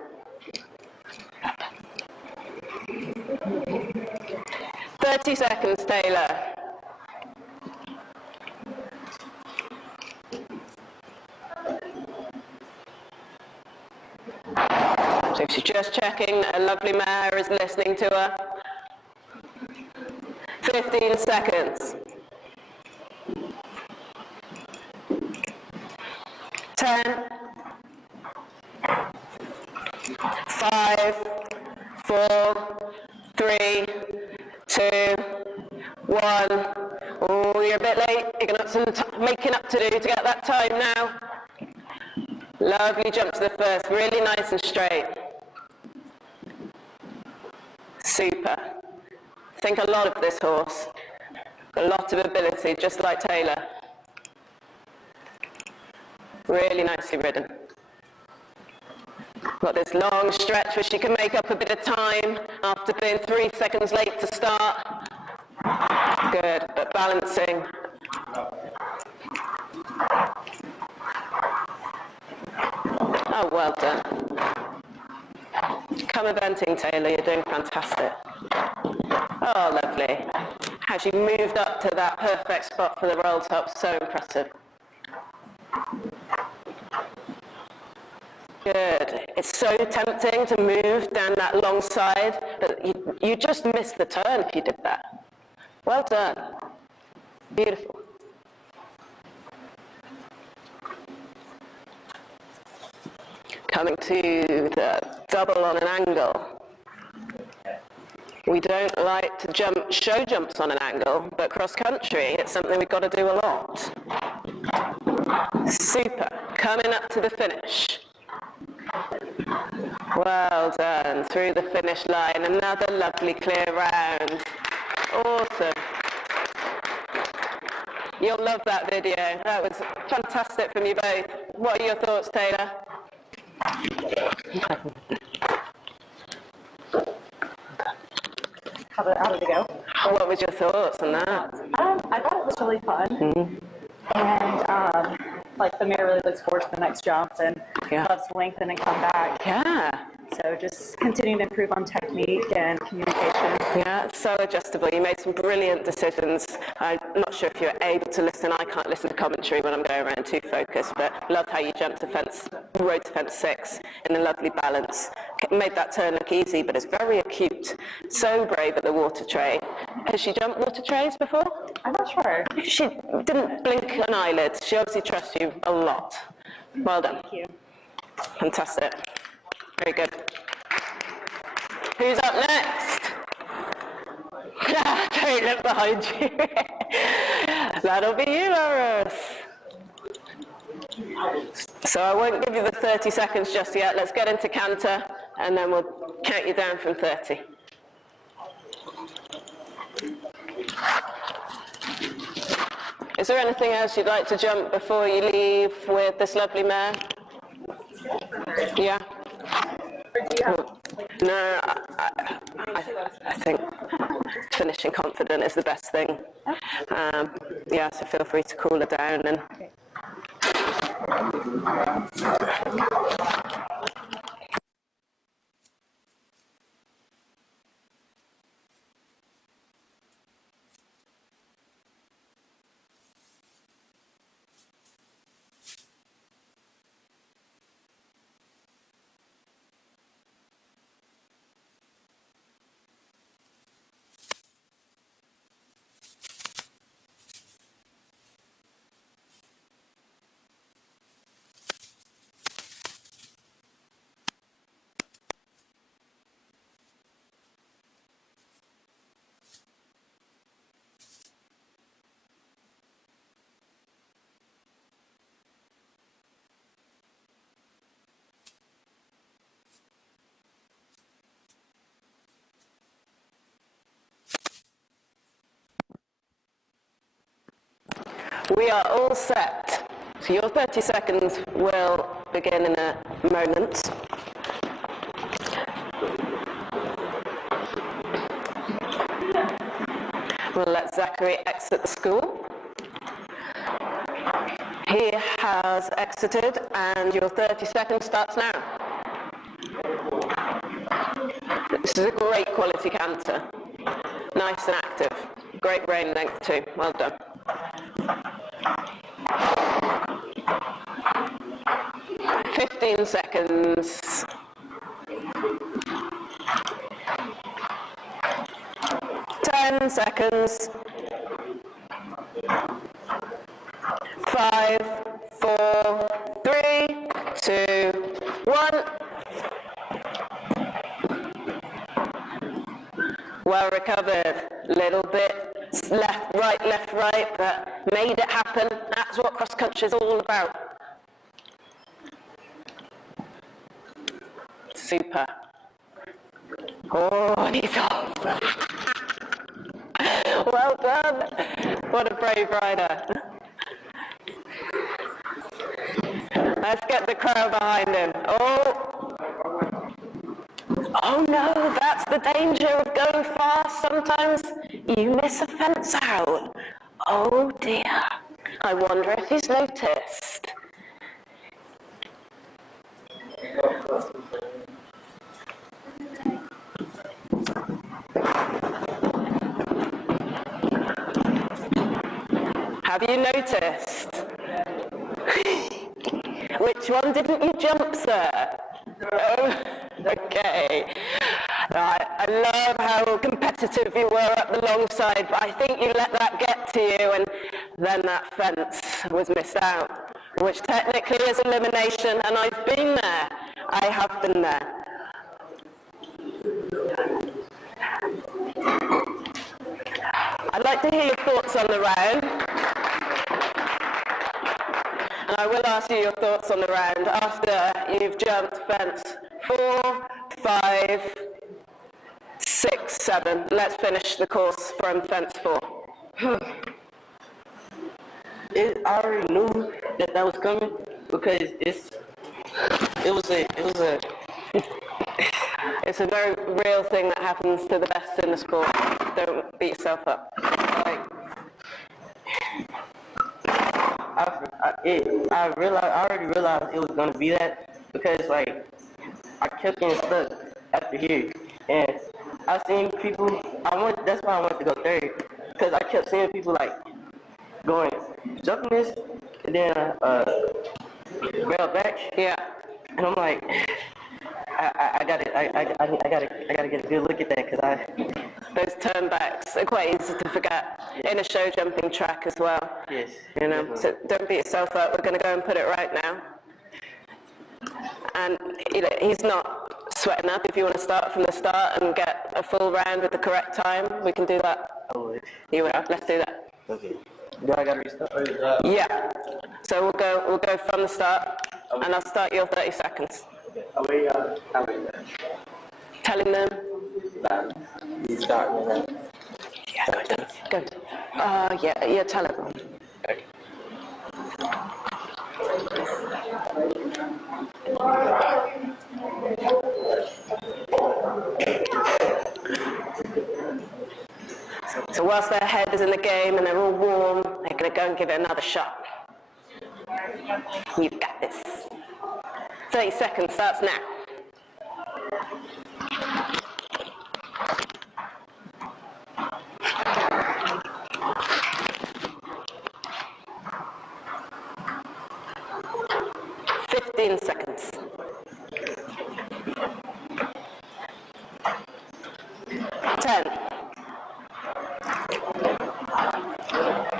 30 seconds, Taylor. So she's just checking a lovely mare is listening to her. 15 seconds. 10, 5, 4, 3, 2, 1. Oh, you're a bit late. You're going to have some making up to do to get that time now. Lovely jump to the first, really nice and straight. Super. Think a lot of this horse. A lot of ability, just like Taylor. Really nicely ridden. Got this long stretch where she can make up a bit of time after being 3 seconds late to start. Good, but balancing. Oh, well done. Come eventing, Taylor, you're doing fantastic. Oh, lovely. How she moved up to that perfect spot for the roll top, so impressive. Good. It's so tempting to move down that long side, but you just missed the turn if you did that. Well done. Beautiful. Coming to the double on an angle. We don't like to show jumps on an angle, but cross country, it's something we've got to do a lot. Super. Coming up to the finish. Well done. Through the finish line. Another lovely clear round. Awesome. You'll love that video. That was fantastic from you both. What are your thoughts, Taylor? How did it go? What was your thoughts on that? I thought it was really fun. And like the mare really looks forward to the next jump and loves to lengthen and come back. Yeah. So just continuing to improve on technique and communication. Yeah, it's so adjustable. You made some brilliant decisions. I'm not sure if you're able to listen. I can't listen to commentary when I'm going around too focused, but love how you jumped to fence, rode to fence 6 in a lovely balance. Made that turn look easy, but it's very acute. So brave at the water tray. Has she jumped water trays before? I'm not sure. She didn't blink an eyelid. She obviously trusts you a lot. Well done. Thank you. Fantastic. Very good. Who's up next? Taylor behind you. That'll be you, Loris. So I won't give you the 30 seconds just yet. Let's get into canter, and then we'll count you down from 30. Is there anything else you'd like to jump before you leave with this lovely mare? Yeah? No, I think finishing confident is the best thing. Yeah, so feel free to cool her down and... We are all set. So your 30 seconds will begin in a moment. We'll let Zachary exit the school. He has exited and your 30 seconds starts now. This is a great quality canter. Nice and active. Great brain length too. Well done. "15 seconds. 10 seconds. 5, 4, 3, 2, 1. Well recovered. Little bit left, right, but made it happen. That's what cross country is all about. Super. Oh, and he's off. Well done. What a brave rider. Let's get the crowd behind him. Oh no, that's the danger of going fast. Sometimes you miss a fence out. Oh dear. I wonder if he's noticed. Have you noticed? Which one didn't you jump, sir? Oh, okay. Right, I love how competitive you were up the long side, but I think you let that get to you, and then that fence was missed out, which technically is elimination, and I've been there. I have been there. I'd like to hear your thoughts on the round. And I will ask you your thoughts on the round after you've jumped fence 4, 5, 6, 7. Let's finish the course from fence 4. I already knew that was coming because it was a It's a very real thing that happens to the best in the sport. Don't beat yourself up. Right. I already realized it was gonna be that because like I kept getting stuck after here, and I seen people. That's why I wanted to go third because I kept seeing people like going jumping this and then barrel back. Yeah. And I'm like, I gotta get a good look at that because Those turnbacks are quite easy to forget in a show jumping track as well. yes, You know, so don't beat yourself up. We're going to go and put it right now. And you know, he's not sweating up. If you want to start from the start and get a full round at the correct time, we can do that. I would. You will. Let's do that. Okay. Do I gotta restart? Yeah. So we'll go from the start, and I'll start your 30 seconds. Are we telling them? Telling them. You start with that. Yeah, good. Yeah, tell them. Okay. So whilst their head is in the game and they're all warm, they're going to go and give it another shot. You've got this. 30 seconds starts now. Seconds. 10.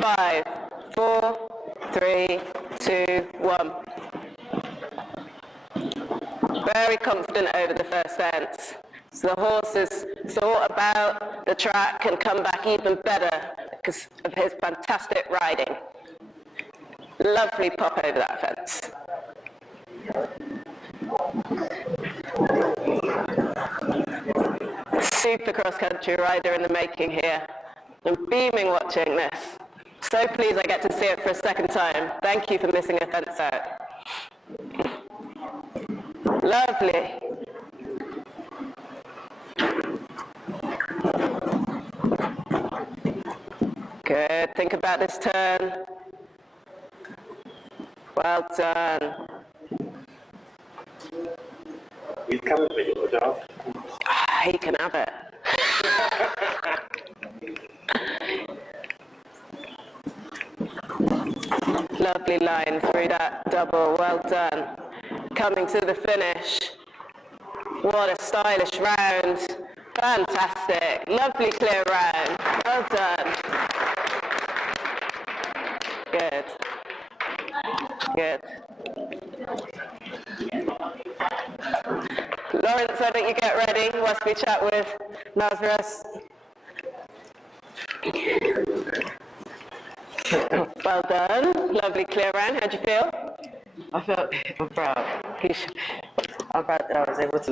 5, 4, 3, 2, 1. Very confident over the first fence. So the horse has thought about the track and come back even better because of his fantastic riding. Lovely pop over that fence. Super cross-country rider in the making here. I'm beaming watching this. So pleased I get to see it for a second time. Thank you for missing a fence out. Lovely. Good. Think about this turn. Well done. He's coming for you, Joe. He can have it. Lovely line through that double. Well done. Coming to the finish. What a stylish round. Fantastic. Lovely clear round. Well done. Good. Good. Lawrence, I think you get ready whilst we chat with Lazarus. Well done. Lovely clear round. How'd you feel? I'm proud. I'm proud that I was able to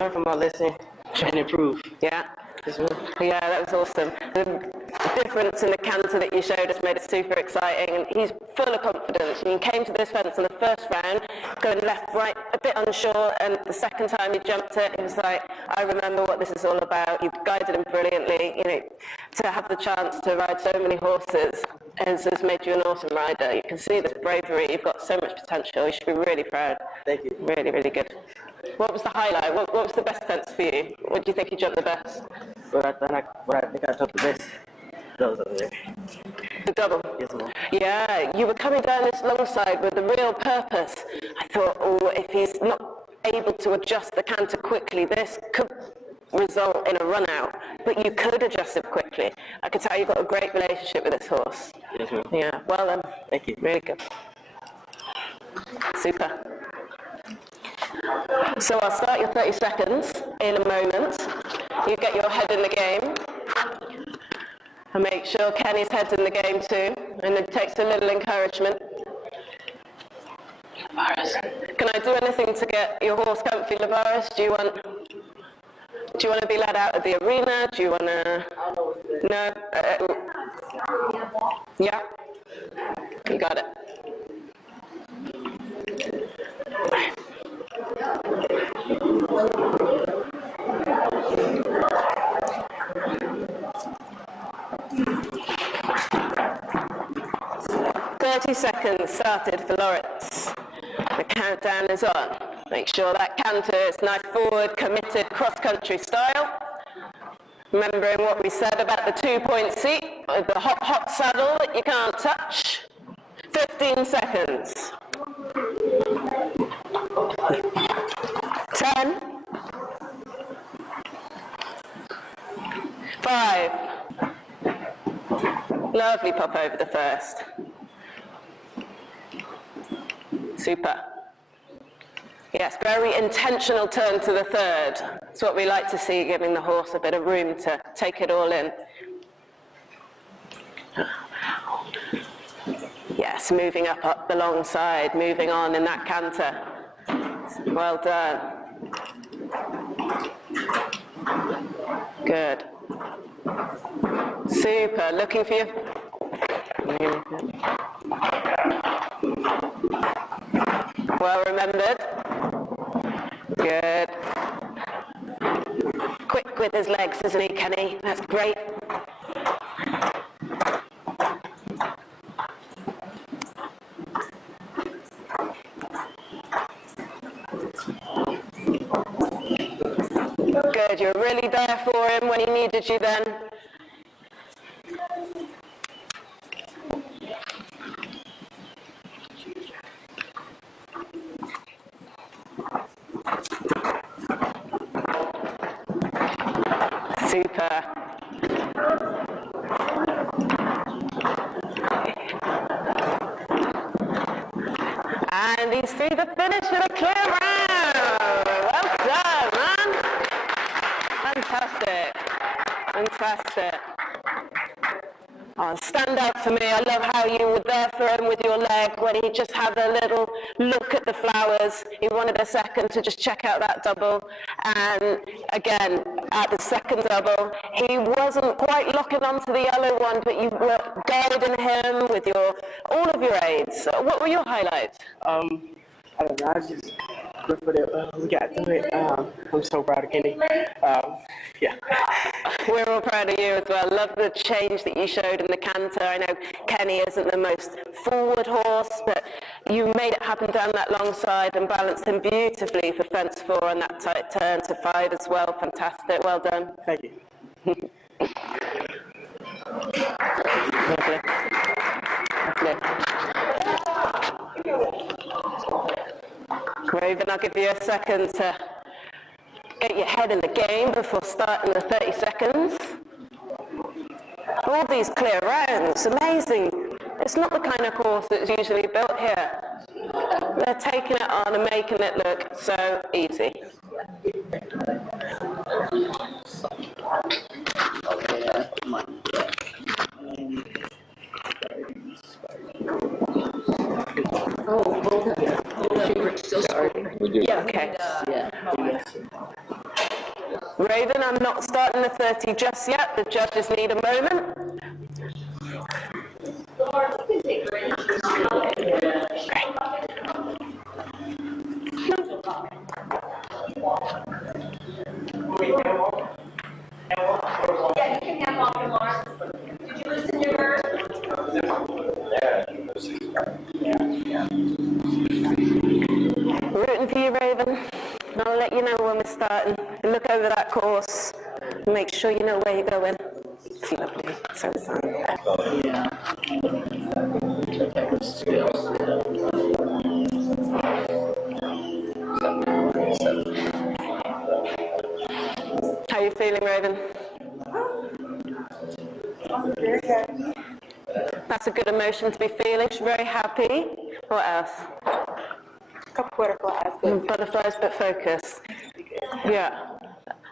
learn from my lesson and improve. Yeah. Yeah, that was awesome. The difference in the canter that you showed us made it super exciting, and he's full of confidence. And he came to this fence in the first round, going left, right, a bit unsure, and the second time he jumped it, he was like, I remember what this is all about. You've guided him brilliantly. You know, to have the chance to ride so many horses, and so it's made you an awesome rider. You can see this bravery. You've got so much potential. You should be really proud. Thank you. Really, really good. What was the highlight? What was the best fence for you? What do you think you jumped the best? What I think I jumped the best. That was over there. The double? Yes, ma'am. Yeah, you were coming down this long side with a real purpose. I thought, oh, if he's not able to adjust the canter quickly, this could result in a run out. But you could adjust it quickly. I could tell you've got a great relationship with this horse. Yes, ma'am. Yeah, well done. Thank you. Really good. Super. So I'll start your 30 seconds in a moment. You get your head in the game. And make sure Kenny's head's in the game too. And it takes a little encouragement. Can I do anything to get your horse comfy, Lavaris? Do you want to be let out of the arena? Do you want to... No? Yeah? You got it. 30 seconds started for Lawrence. The countdown is on. Make sure that canter is nice forward, committed, cross-country style. Remembering what we said about the 2-point seat, of the hop saddle that you can't touch. 15 seconds. 10. 5. Lovely pop over the first. Super. Yes, very intentional turn to the third. It's what we like to see, giving the horse a bit of room to take it all in. Yes, moving up the long side, moving on in that canter. Well done. Good. Super. Looking for you. Well remembered. Good. Quick with his legs, isn't he, Kenny? That's great. Good, you're really there for him when he needed you then. Super. And he's through the finish with a clear round. Well done, man. Fantastic. Fantastic. Oh, stand up for me. I love how you were there for him with your leg when he just had a little look at the flowers. He wanted a second to just check out that double. And again, at the second double. He wasn't quite locking onto the yellow one, but you were guiding him with all of your aids. What were your highlights? I don't know, I just good for it. We got through it. I'm so proud of Kenny. Yeah. We're all proud of you as well. Love the change that you showed in the canter. I know Kenny isn't the most forward horse, but you made it happen down that long side and balanced him beautifully for fence 4 and that tight turn to 5 as well. Fantastic. Well done. Thank you. Lovely. Raven, I'll give you a second to get your head in the game before starting the 30 seconds. All these clear rounds, amazing. It's not the kind of course that's usually built here. They're taking it on and making it look so easy. Yeah, okay. Raven, I'm not starting the 30 just yet. The judges need a moment. Yeah, you can have off the marks. Did you listen to her? Rooting for you, Raven. And I'll let you know when we're starting. And look over that course. And make sure you know where you're going. Lovely. So how are you feeling, Raven? That's a good emotion to be feeling. She's very happy. What else? Couple butterflies. Butterflies, but focus. Yeah.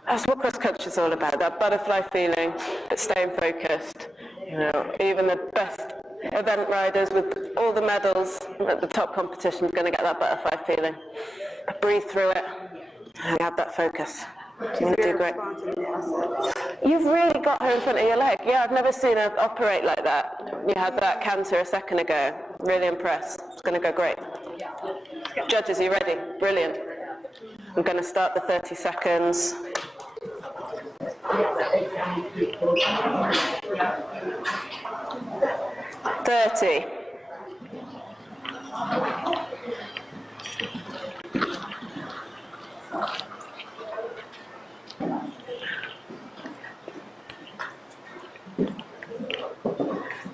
That's what cross country is all about. That butterfly feeling, but staying focused. You know, even the best event riders with all the medals at the top competition is going to get that butterfly feeling. But breathe through it and have that focus. You're going to do great. You've really got her in front of your leg. Yeah, I've never seen her operate like that. You had that canter a second ago. Really impressed. It's going to go great. Judges, are you ready? Brilliant. I'm going to start the 30 seconds. $30.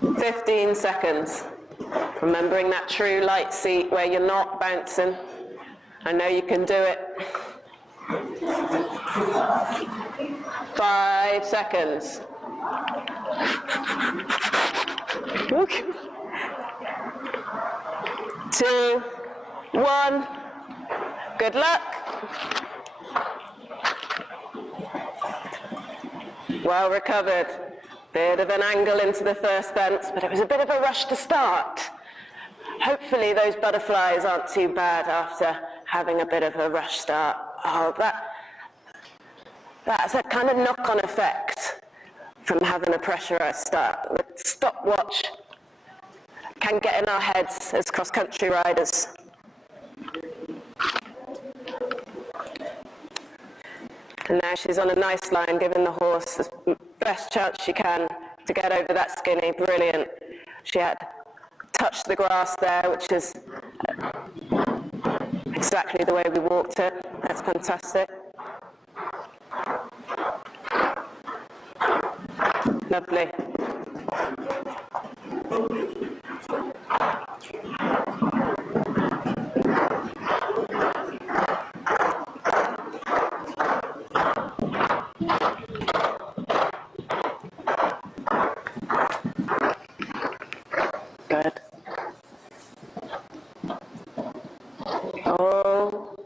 $15 seconds. Remembering that true light seat where you're not bouncing. I know you can do it. 5 seconds. Okay. 2, 1. Good luck. Well recovered. Bit of an angle into the first fence, but it was a bit of a rush to start. Hopefully those butterflies aren't too bad after having a bit of a rush start. Oh, that's a kind of knock-on effect from having a pressurized start. The stopwatch can get in our heads as cross-country riders. And now she's on a nice line, giving the horse the best chance she can to get over that skinny. Brilliant. She had touched the grass there, which is exactly the way we walked it. That's fantastic. Lovely. Good. Oh.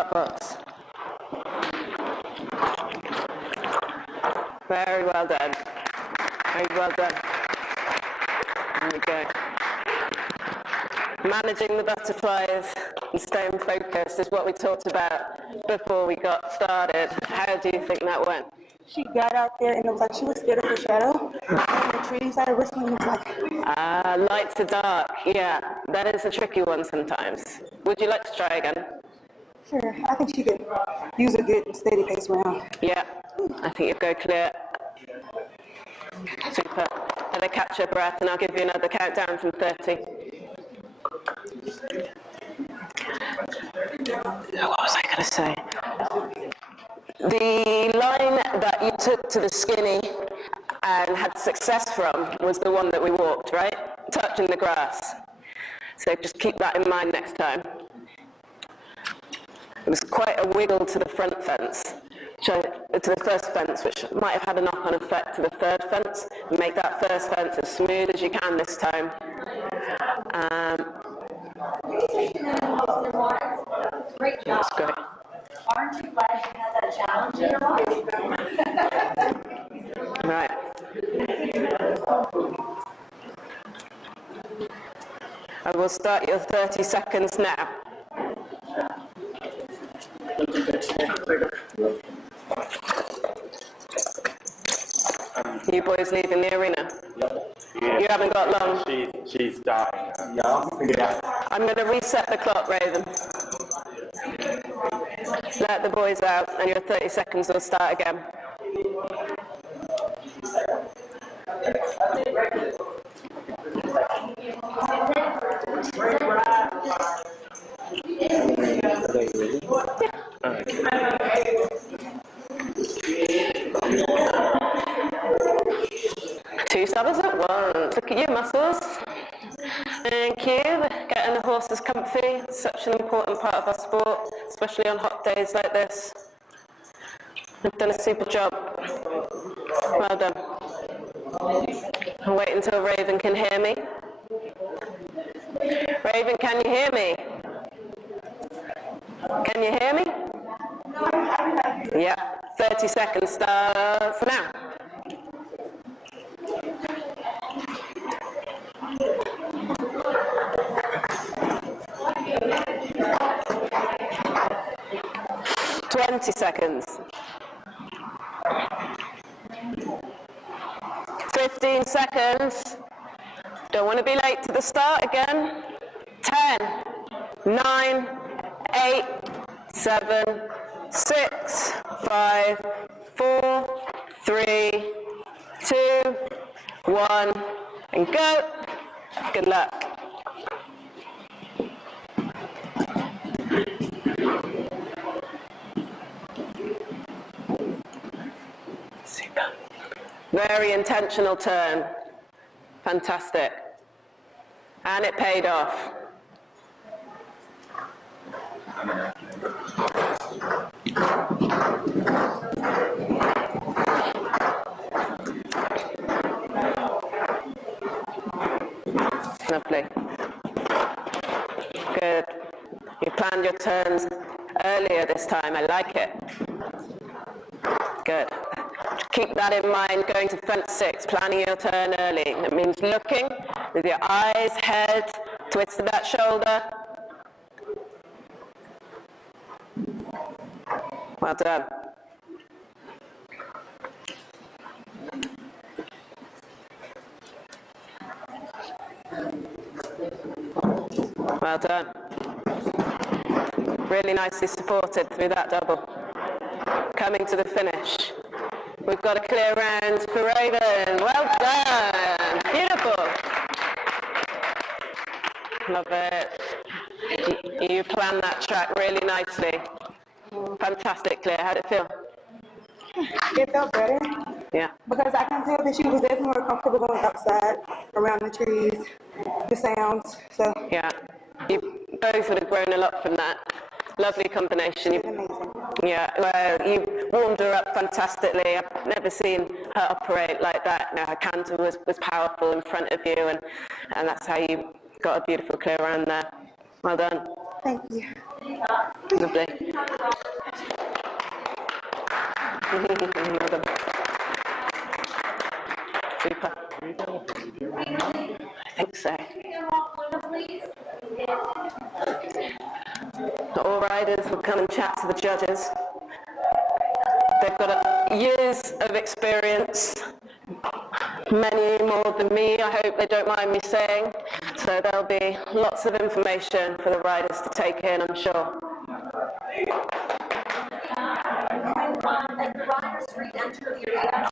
start box. Very well done. Very well done. There we go. Managing the butterflies and staying focused is what we talked about before we got started. How do you think that went? She got out there and it was like she was scared of the shadow. And the trees started whistling. It was like, Light to dark. Yeah, that is a tricky one sometimes. Would you like to try again? sure, I think she could use a good steady pace round. Yeah, I think you'd go clear. Super. Have a catch your breath and I'll give you another countdown from 30. What was I going to say? The line that you took to the skinny and had success from was the one that we walked, right? Touching the grass. So just keep that in mind next time. It was quite a wiggle to the front fence, to the first fence, which might have had a knock-on effect to the third fence. Make that first fence as smooth as you can this time. Great job. That's great. Aren't you glad you had that challenge in your life? Right. And we'll start your 30 seconds now. You boys leaving the arena? You haven't got long. She's dying. I'm going to reset the clock, Raven. Let the boys out, and your 30 seconds will start again. Two stoppers at once. Look at your muscles. Thank you. Getting the horses comfy, such an important part of our sport, especially on hot days like this. You've done a super job. Well done. I'll wait until Raven can hear me. Raven, can you hear me? Can you hear me? Yeah. 30 seconds starts now. Seconds. 15 seconds. Don't want to be late to the start again. 10, 9, 8, 7, 6, 5, 4, 3, 2, 1, and go. Good luck. Very intentional turn. Fantastic. And it paid off. Lovely. Good. You planned your turns earlier this time. I like it. Good. Keep that in mind going to front six, planning your turn early. That means looking with your eyes, head, twist of that shoulder. Well done. Well done. Really nicely supported through that double. Coming to the finish. We've got a clear round for Raven. Well done. Beautiful. Love it. You planned that track really nicely. Fantastic, Claire. How'd it feel? It felt better Yeah. because I can tell that she was definitely more comfortable going outside, around the trees, the sounds. So Yeah. You both would have grown a lot from that. Lovely combination. it's amazing. Yeah, well, you warmed her up fantastically. I've never seen her operate like that. No, her canter was powerful in front of you, and that's how you got a beautiful clear round there. Well done. Thank you. Lovely. Super. I think so. All riders will come and chat to the judges. They've got years of experience, many more than me, I hope they don't mind me saying. So there'll be lots of information for the riders to take in, I'm sure. As the riders re-enter the arena,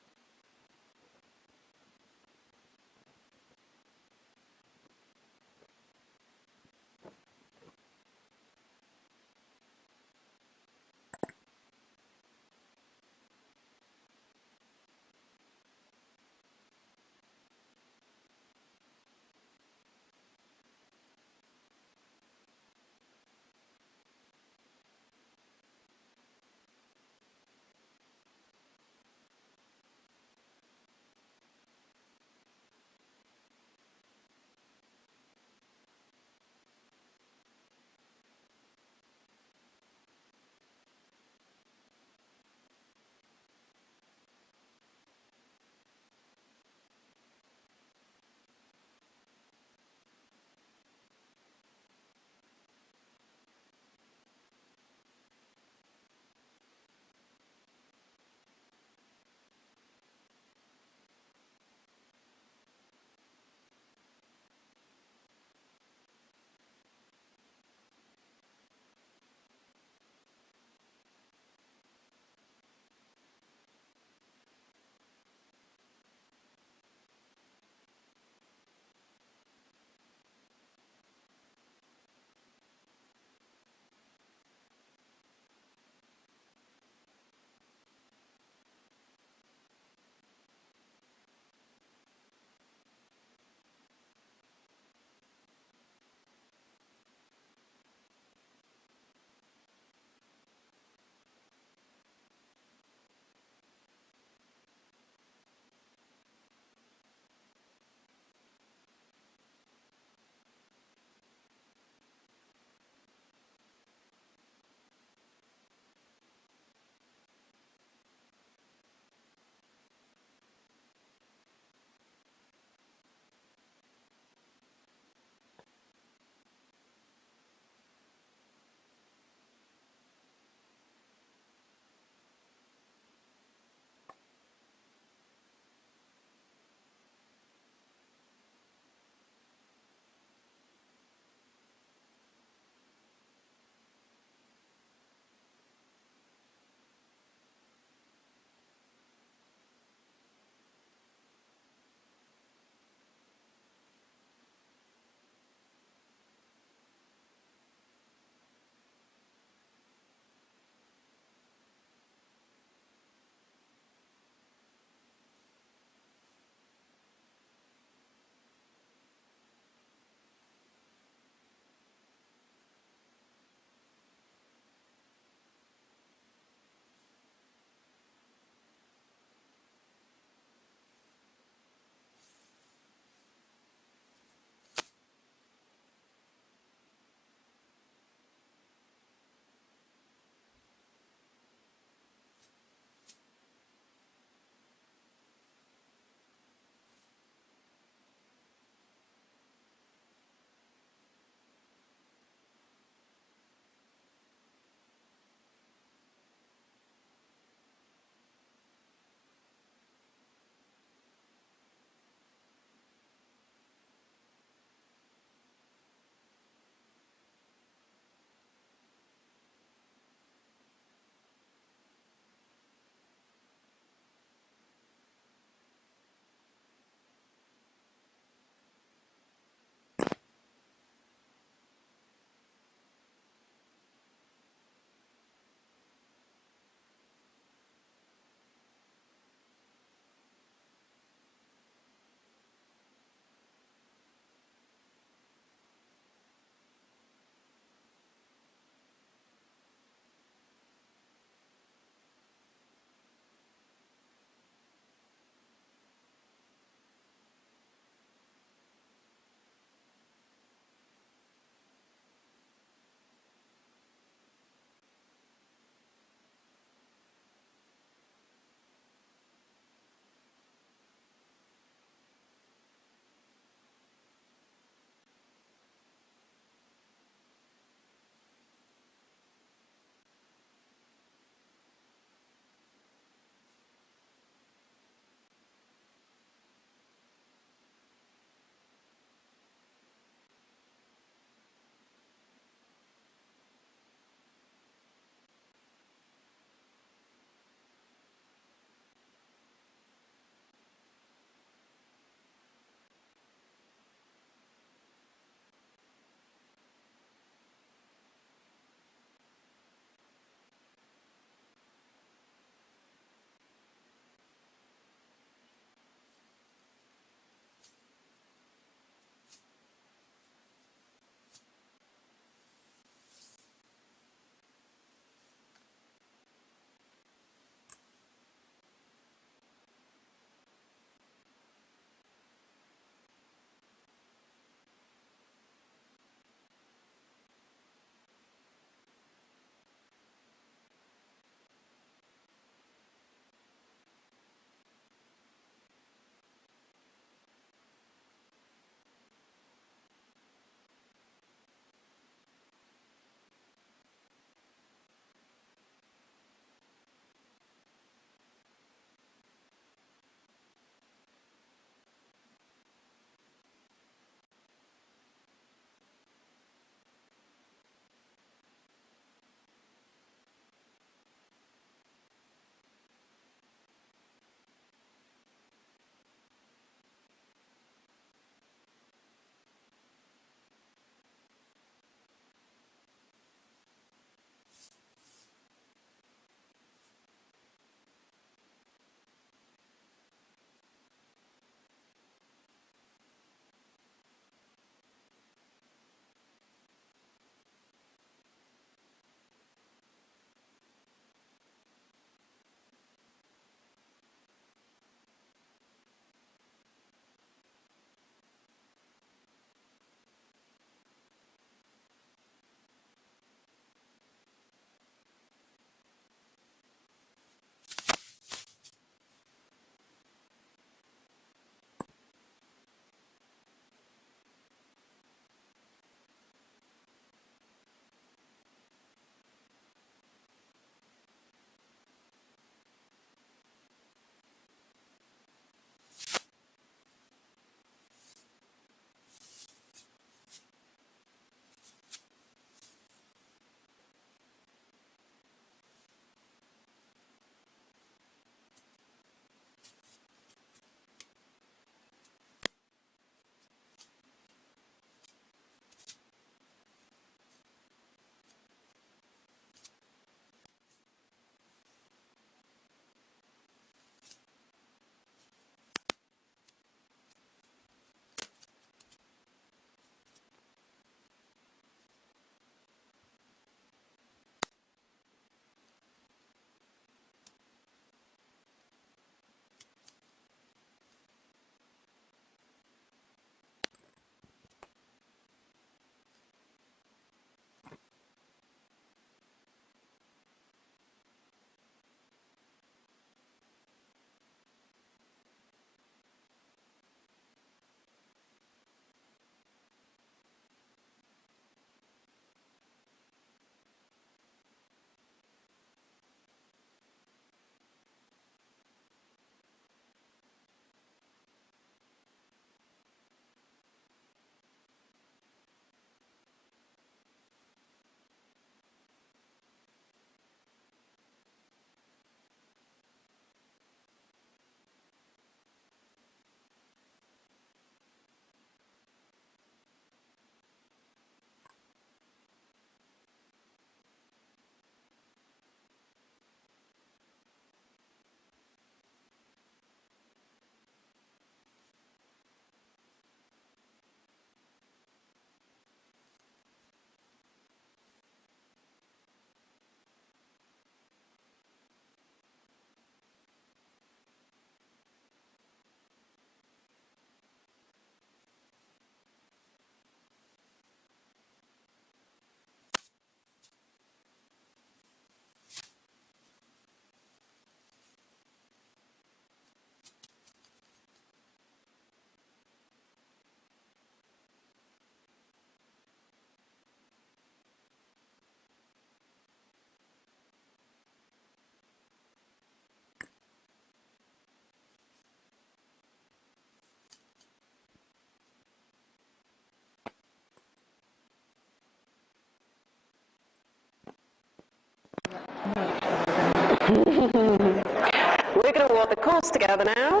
hands together now.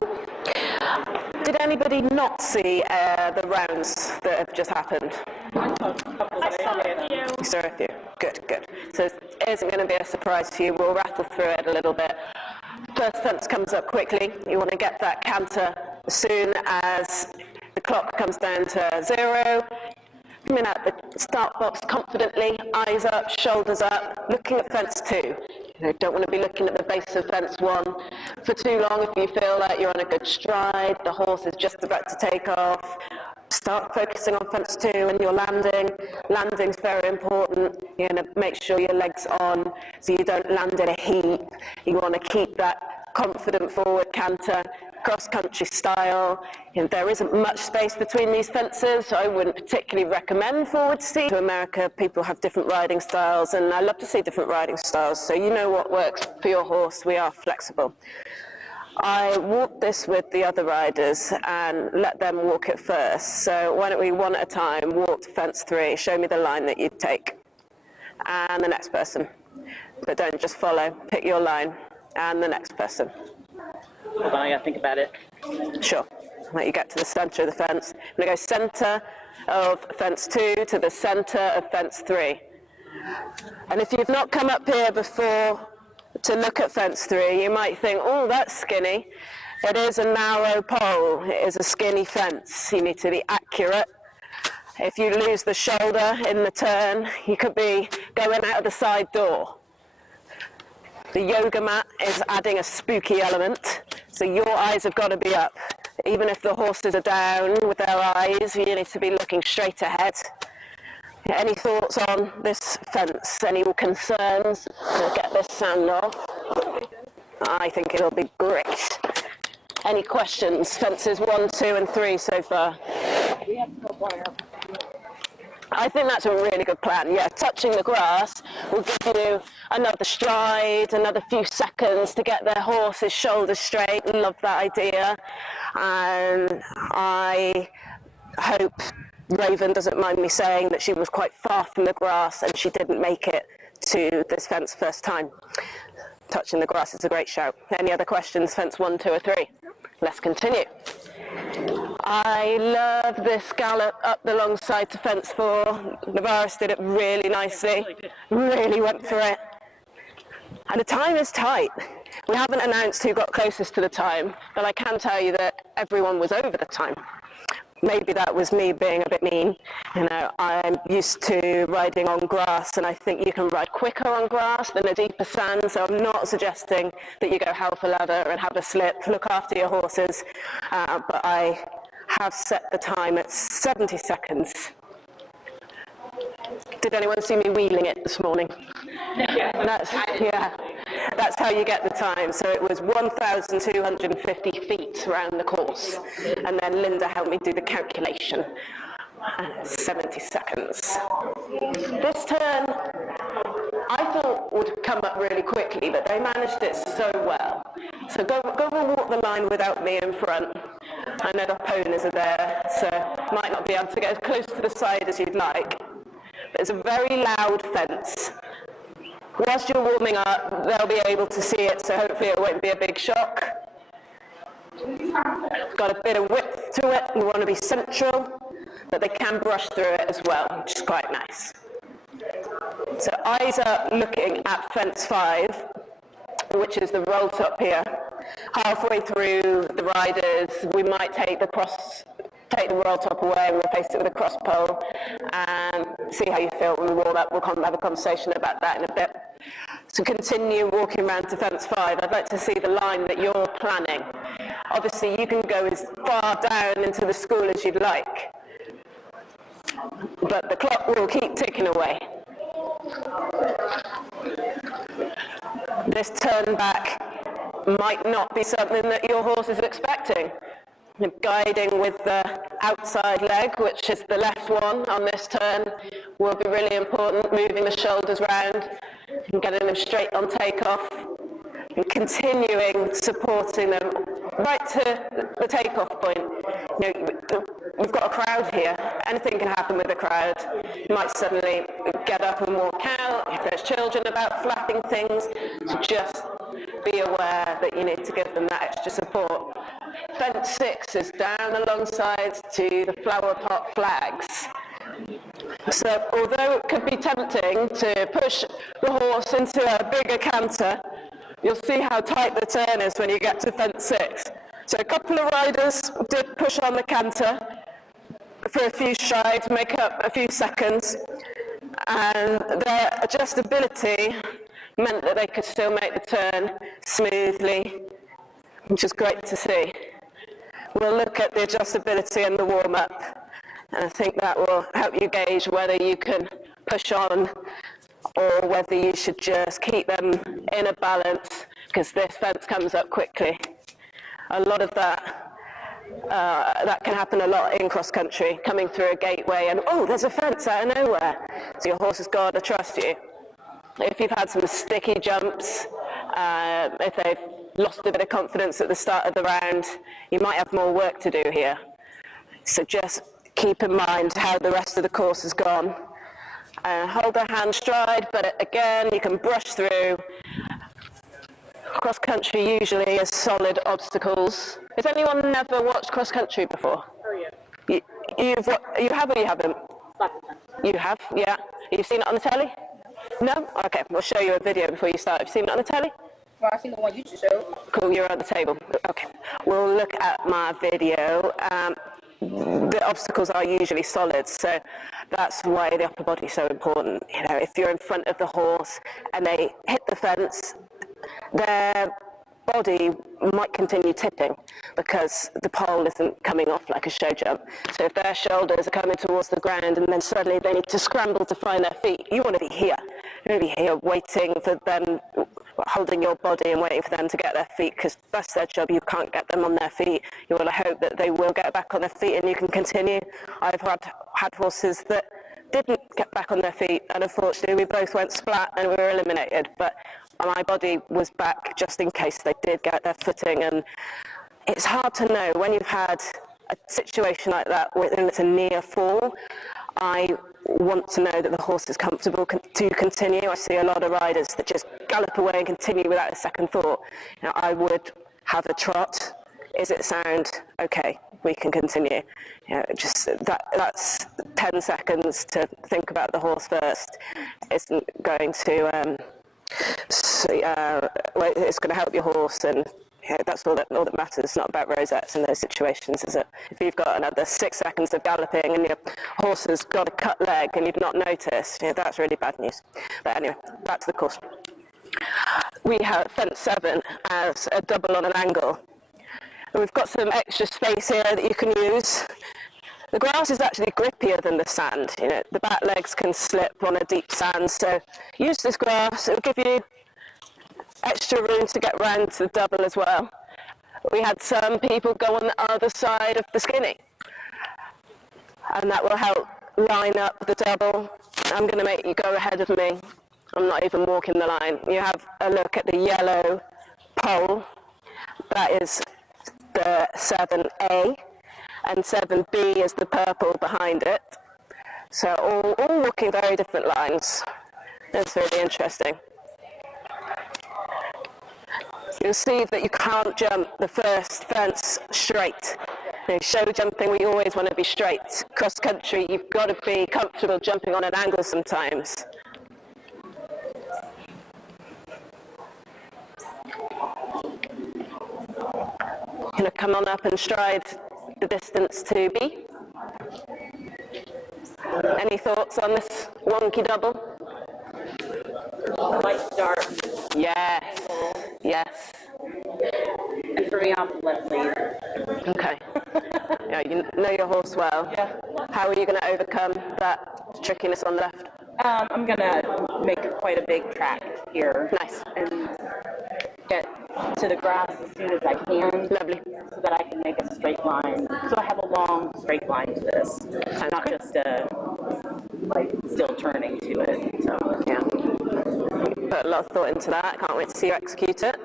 Did anybody not see the rounds that have just happened? I saw a few. You saw a few. Good, good. So it isn't going to be a surprise to you. We'll rattle through it a little bit. First fence comes up quickly. You want to get that canter as soon as the clock comes down to 0. Coming out the start box confidently, eyes up, shoulders up, looking at fence 2. You don't want to be looking at the base of fence 1 for too long. If you feel like you're on a good stride, the horse is just about to take off, start focusing on fence 2 and your landing. Landing's very important. You want to make sure your leg's on so you don't land in a heap. You want to keep that confident forward canter, cross-country style. You know, there isn't much space between these fences, so I wouldn't particularly recommend forward seat. In America, people have different riding styles, and I love to see different riding styles, so you know what works for your horse. We are flexible. I walk this with the other riders and let them walk it first. So why don't we, one at a time, walk to fence 3, show me the line that you'd take. And the next person. But don't just follow, pick your line. And the next person. Hold on, I gotta think about it. Sure. Let you get to the centre of the fence. I'm going to go centre of fence 2 to the centre of fence 3. And if you've not come up here before to look at fence 3, you might think, oh, that's skinny. It is a narrow pole. It is a skinny fence. You need to be accurate. If you lose the shoulder in the turn, you could be going out of the side door. The yoga mat is adding a spooky element, so your eyes have got to be up. Even if the horses are down with their eyes, you need to be looking straight ahead. Any thoughts on this fence? Any concerns? We'll get this sound off. I think it'll be great. Any questions? Fences 1, 2 and 3 so far? I think that's a really good plan. Yeah, touching the grass will give you another stride, another few seconds to get their horse's shoulders straight. Love that idea. And I hope Raven doesn't mind me saying that she was quite far from the grass and she didn't make it to this fence first time. Touching the grass is a great shout. Any other questions? Fence 1, 2 or 3? Let's continue. I love this gallop up the long side to fence 4. Navarus did it really nicely, really went for it. And the time is tight. We haven't announced who got closest to the time, but I can tell you that everyone was over the time. Maybe that was me being a bit mean. You know, I'm used to riding on grass, and I think you can ride quicker on grass than a deeper sand, so I'm not suggesting that you go hell for leather and have a slip. Look after your horses, but I have set the time at 70 seconds. Did anyone see me wheeling it this morning? That's how you get the time. So it was 1,250 feet around the course. And then Linda helped me do the calculation. 70 seconds. This turn, I thought would come up really quickly, but they managed it so well. So go and walk the line without me in front. I know the ponies are there, so might not be able to get as close to the side as you'd like. But it's a very loud fence. Whilst you're warming up, they'll be able to see it, so hopefully it won't be a big shock. Got a bit of width to it, you want to be central, but they can brush through it as well, which is quite nice. So eyes up looking at fence 5, which is the roll top here. Halfway through the riders, we might take the roll top away, we'll face it with a cross pole, and see how you feel when we warm up. We'll have a conversation about that in a bit. So continue walking around to fence 5. I'd like to see the line that you're planning. Obviously, you can go as far down into the school as you'd like, but the clock will keep ticking away. This turn back might not be something that your horse is expecting. You're guiding with the outside leg, which is the left one on this turn, will be really important, moving the shoulders round and getting them straight on takeoff, and continuing supporting them right to the takeoff point. You know, we've got a crowd here. Anything can happen with a crowd. You might suddenly get up and walk out. If there's children about flapping things, so just be aware that you need to give them that extra support. Fence 6 is down alongside to the flower pot flags. So although it could be tempting to push the horse into a bigger canter, you'll see how tight the turn is when you get to fence 6. So a couple of riders did push on the canter for a few strides, make up a few seconds, and their adjustability meant that they could still make the turn smoothly, which is great to see. We'll look at the adjustability and the warm-up, and I think that will help you gauge whether you can push on or whether you should just keep them in a balance, because this fence comes up quickly. A lot of that can happen a lot in cross-country, coming through a gateway and, oh, there's a fence out of nowhere. So your horse has got to trust you. If you've had some sticky jumps, if they've lost a bit of confidence at the start of the round, you might have more work to do here. So just keep in mind how the rest of the course has gone. Hold the hand stride, but again, you can brush through. Cross-country usually is solid obstacles. Has anyone never watched cross-country before? Oh, yeah. You have or you haven't? You have, yeah. Have you seen it on the telly? No? Okay, we'll show you a video before you start. Have you seen it on the telly? Well, I've seen the one you just showed. Cool, you're at the table. Okay. We'll look at my video. The obstacles are usually solid, so that's why the upper body is so important. You know, if you're in front of the horse and they hit the fence, their body might continue tipping because the pole isn't coming off like a show jump. So if their shoulders are coming towards the ground and then suddenly they need to scramble to find their feet, you want to be here. You want to be here waiting for them, holding your body and waiting for them to get their feet, because that's their job. You can't get them on their feet. You want to hope that they will get back on their feet and you can continue. I've had horses that didn't get back on their feet, and unfortunately we both went splat and we were eliminated. But my body was back just in case they did get their footing, and it's hard to know when you've had a situation like that where it's a near fall. I want to know that the horse is comfortable to continue. I see a lot of riders that just gallop away and continue without a second thought. You know, I would have a trot. Is it sound? Okay, we can continue. You know, just that's 10 seconds to think about the horse first. Isn't going to it's going to help your horse, and that's all that matters. It's not about rosettes in those situations, is it? If you've got another 6 seconds of galloping and your horse has got a cut leg and you've not noticed, that's really bad news. But anyway, back to the course. We have fence 7 as a double on an angle. And we've got some extra space here that you can use. The grass is actually grippier than the sand. You know, the back legs can slip on a deep sand, so use this grass. It'll give you extra room to get round to the double as well. We had some people go on the other side of the skinny, and that will help line up the double. I'm going to make you go ahead of me. I'm not even walking the line. You have a look at the yellow pole. That is the 7A. And 7B is the purple behind it. So all walking very different lines. It's really interesting. You'll see that you can't jump the first fence straight. In show jumping, we always want to be straight. Cross country, you've got to be comfortable jumping on an angle sometimes. Going to come on up and stride the distance to B. Any thoughts on this wonky double? Light start. Yes. Yes. And for me, I'm left lead. Okay. Yeah, you know your horse well. Yeah. How are you going to overcome that trickiness on the left? I'm going to make quite a big track here. Nice. And get to the grass as soon as I can. Lovely. So that I can make a straight line. So I have a long straight line to this. Not just still turning to it. So yeah. Put a lot of thought into that. Can't wait to see you execute it.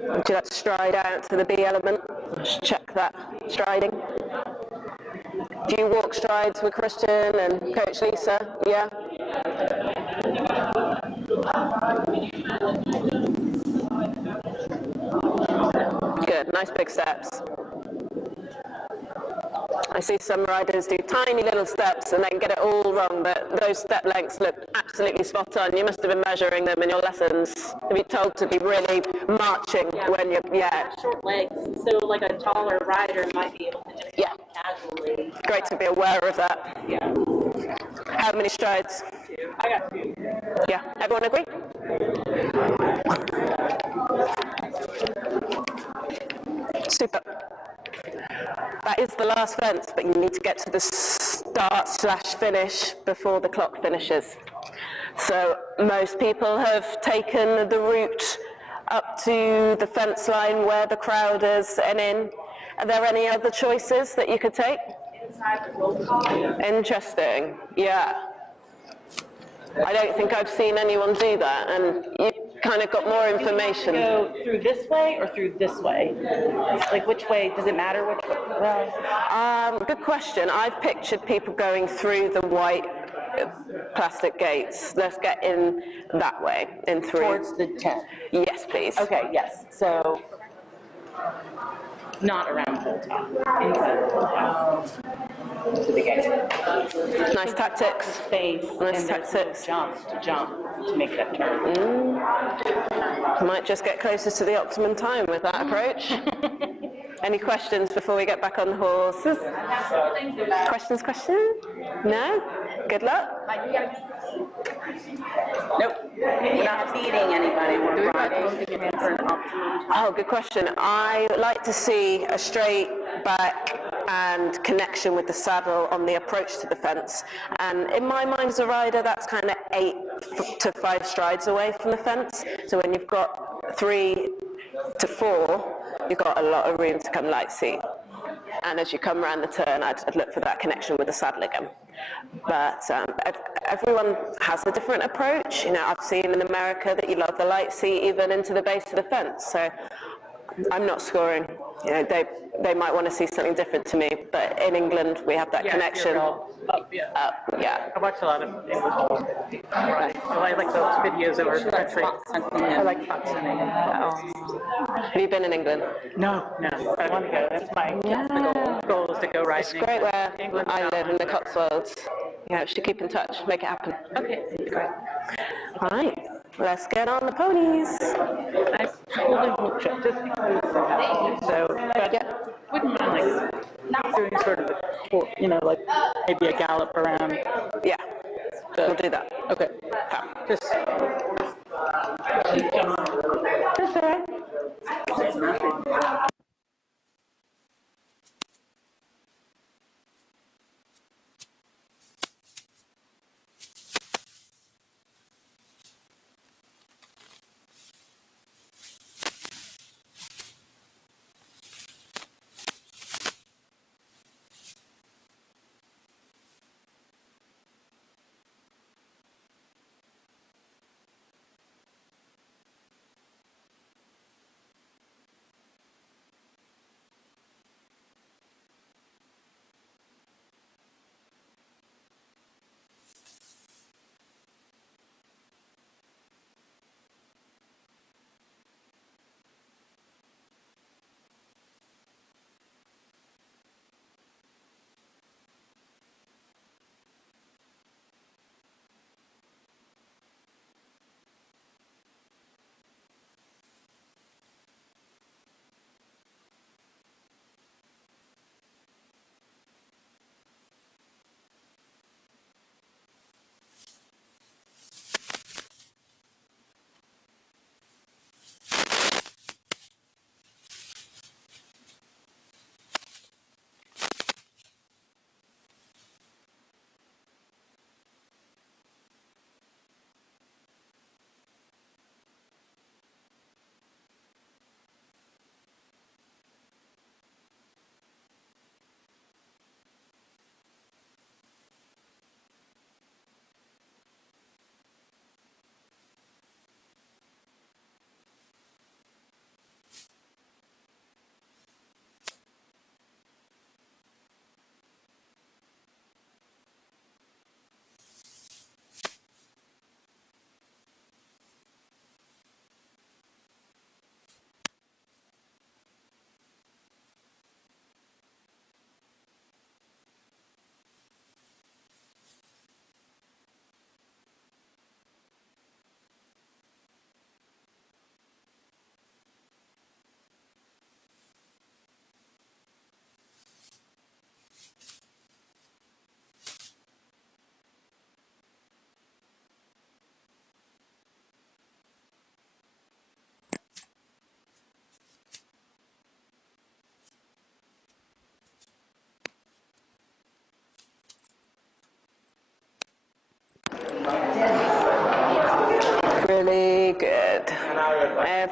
Would you like to stride out to the B element? Just check that striding. Do you walk strides with Christian and Coach Lisa? Yeah? Nice big steps. I see some riders do tiny little steps and then get it all wrong, but those step lengths look absolutely spot on. You must have been measuring them in your lessons. To be told to be really marching when you're, Short legs, so like a taller rider might be able to just jump casually. Great to be aware of that. Yeah. How many strides? I got 2. Yeah, everyone agree? Super. That is the last fence, but you need to get to the start/finish before the clock finishes. So most people have taken the route up to the fence line where the crowd is and in. Are there any other choices that you could take? Inside the roll call. Interesting, yeah. I don't think I've seen anyone do that, and you kind of got more information. Go through this way or through this way? Like which way, does it matter which way? Good question. I've pictured people going through the white plastic gates. Let's get in that way, in through. Towards the tent. Yes, please. Okay, yes, so not around the whole top, inside the whole top. To the gate. Nice tactics. Space, Nice and there's no tactics. jump to make that turn. Might just get closer to the optimum time with that approach. Any questions before we get back on the horses? Questions? No? Good luck. Nope, we're not feeding anybody, we're riding for an optimum time. Oh, good question. I would like to see a straight back and connection with the saddle on the approach to the fence. And in my mind as a rider, that's kind of 8 to 5 strides away from the fence. So when you've got 3 to 4, you've got a lot of room to come light seat. And as you come around the turn, I'd look for that connection with the saddle again. But everyone has a different approach. You know, I've seen in America that you love the light seat even into the base of the fence. So I'm not scoring. You know, they might want to see something different to me, but in England we have that connection. Up, yeah. Yeah. I watch a lot of English riding, so I like those videos that were country. I like foxing. Have you been in England? No, I want to go. That's my goal is to go riding. It's great where I live in the Cotswolds. Yeah, we should keep in touch, make it happen. Okay, great. All right, let's get on the ponies. I probably will check just because so but wouldn't mind like doing sort of like maybe a gallop around. Yeah, we'll do that. Okay. Just That's all right.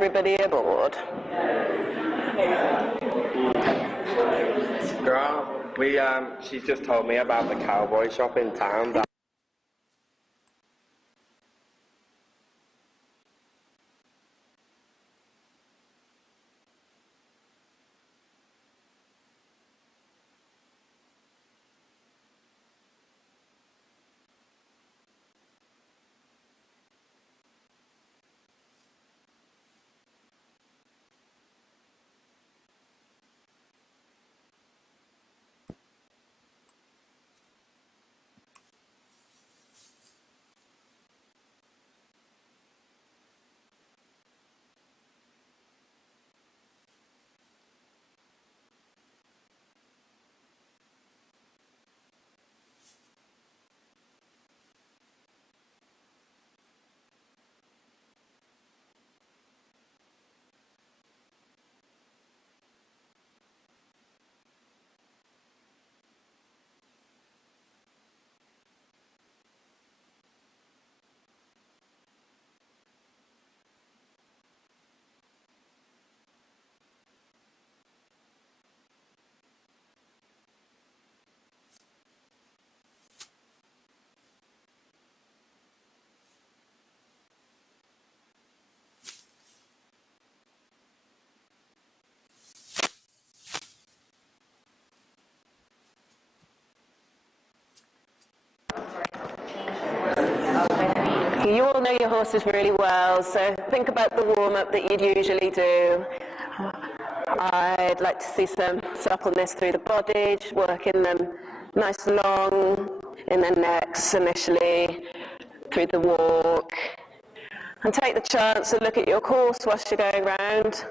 everybody aboard. Girl, she just told me about the cowboy shop in town. You all know your horses really well, so think about the warm-up that you'd usually do. I'd like to see some suppleness through the body, just working them nice long in the necks initially, through the walk. And take the chance to look at your course whilst you're going round.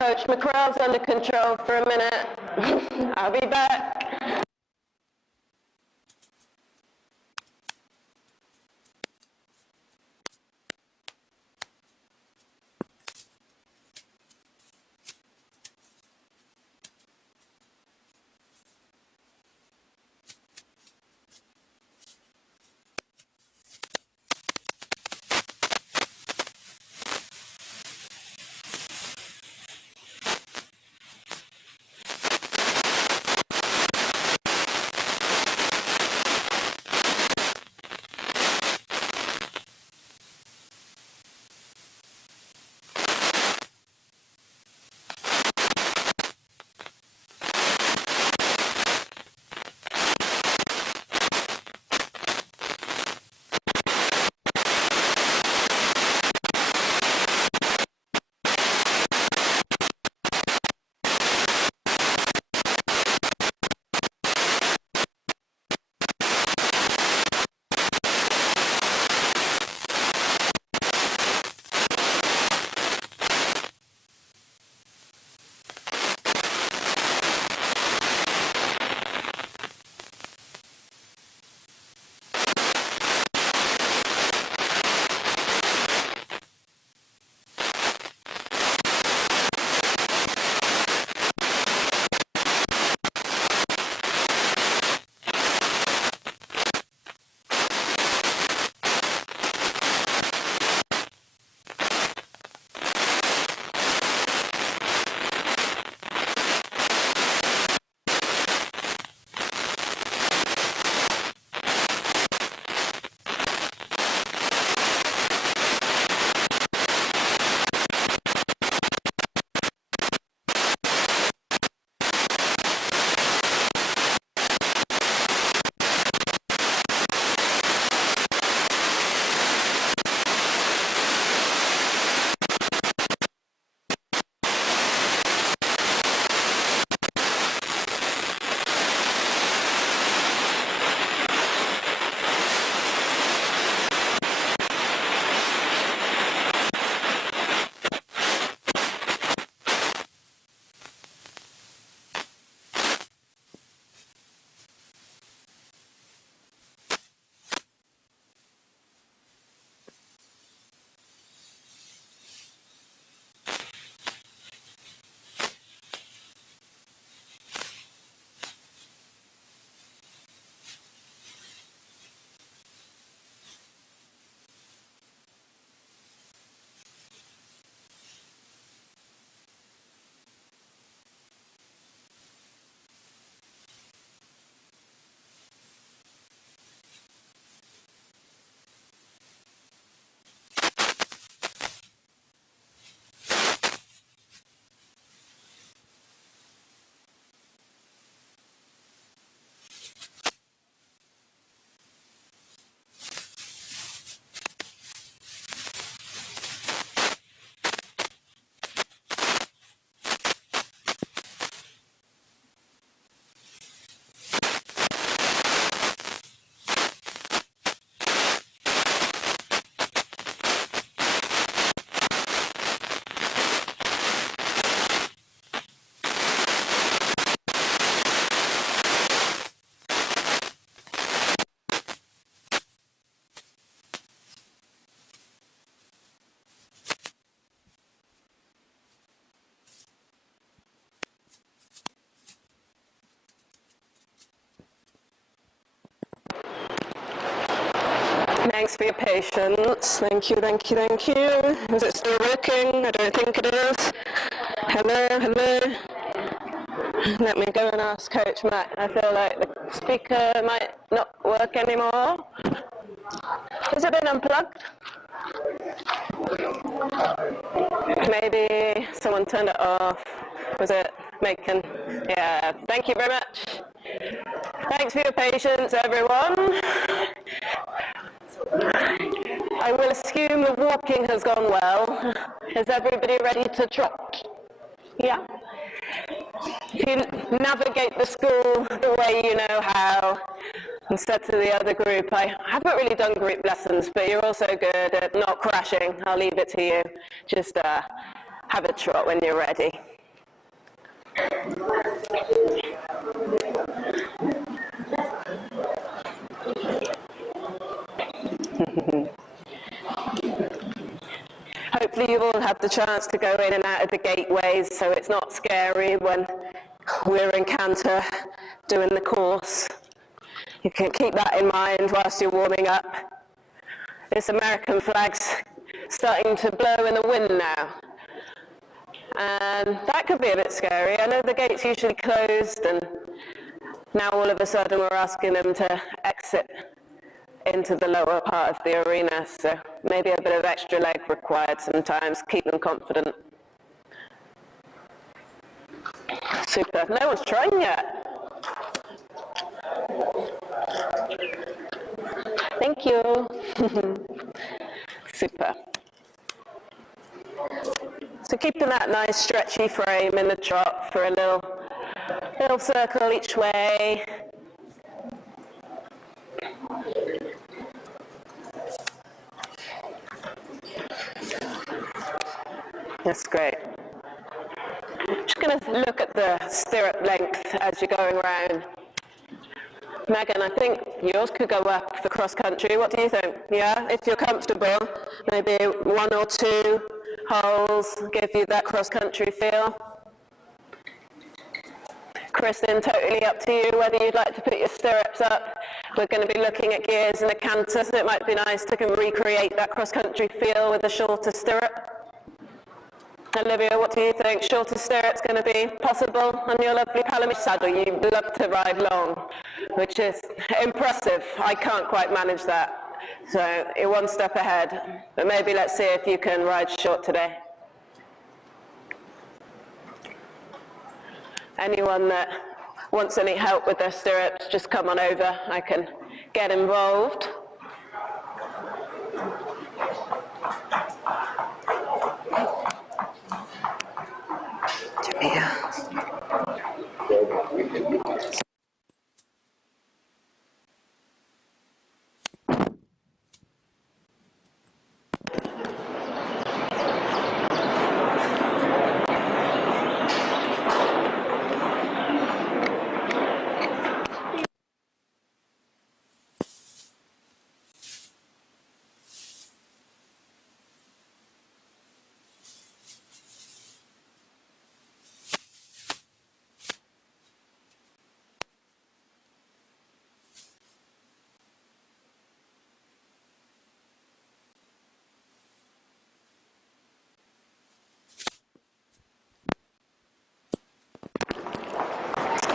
Coach McCrae's under control for a minute. I'll be back. Thanks for your patience. Thank you, thank you, thank you. Is it still working? I don't think it is. Hello, hello. Let me go and ask Coach Matt. I feel like the speaker might not work anymore. Has it been unplugged? Maybe someone turned it off. Was it making? Yeah, thank you very much. Thanks for your patience, everyone. I will assume the walking has gone well. Is everybody ready to trot? Yeah? If you navigate the school the way you know how, and said to the other group, I haven't really done group lessons, but you're also good at not crashing. I'll leave it to you. Just have a trot when you're ready. Hopefully you all have the chance to go in and out of the gateways, so it's not scary when we're in canter doing the course. You can keep that in mind whilst you're warming up. This American flag's starting to blow in the wind now. And that could be a bit scary. I know the gate's usually closed, and now all of a sudden we're asking them to exit into the lower part of the arena, so maybe a bit of extra leg required sometimes, keep them confident. Super. No one's trying yet. Thank you. Super. So keeping that nice stretchy frame in the trot for a little circle each way. That's great. Just going to look at the stirrup length as you're going around. Megan, I think yours could go up for cross country. What do you think? Yeah, if you're comfortable, maybe 1 or 2 holes give you that cross country feel. Kristen, totally up to you whether you'd like to put your stirrups up. We're going to be looking at gears and a canter, so it might be nice to recreate that cross country feel with a shorter stirrup. Olivia, what do you think? Shorter stirrup's going to be possible on your lovely Palomar saddle? You love to ride long, which is impressive. I can't quite manage that. So you're one step ahead. But maybe let's see if you can ride short today. Anyone that wants any help with their stirrups, just come on over. I can get involved. Yeah.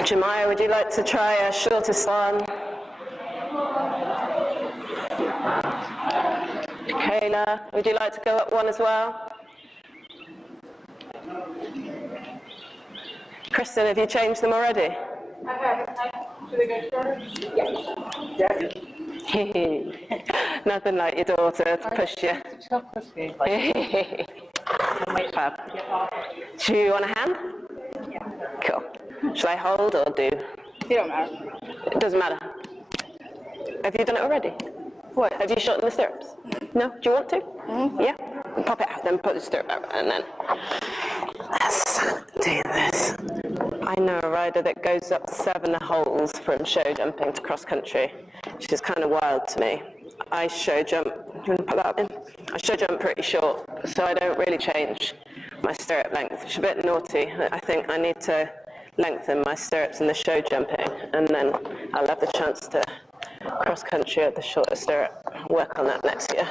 Jemiah, would you like to try a shorter song? Kayla, would you like to go up one as well? Kristen, have you changed them already? Do they go shorter? Yeah. Nothing like your daughter to push you. Fab. Do you want a hand? Cool. Should I hold or do? It don't matter. It doesn't matter. Have you done it already? What? Have you shortened the stirrups? No? Do you want to? Mm-hmm. Yeah? Pop it out, then put the stirrup out, and then let's do this. I know a rider that goes up 7 holes from show jumping to cross country, which is kind of wild to me. I show jump, do you want to put that in? I show jump pretty short, so I don't really change my stirrup length, which is a bit naughty. I think I need to lengthen my stirrups in the show jumping, and then I'll have the chance to cross country at the shorter stirrup. Work on that next year.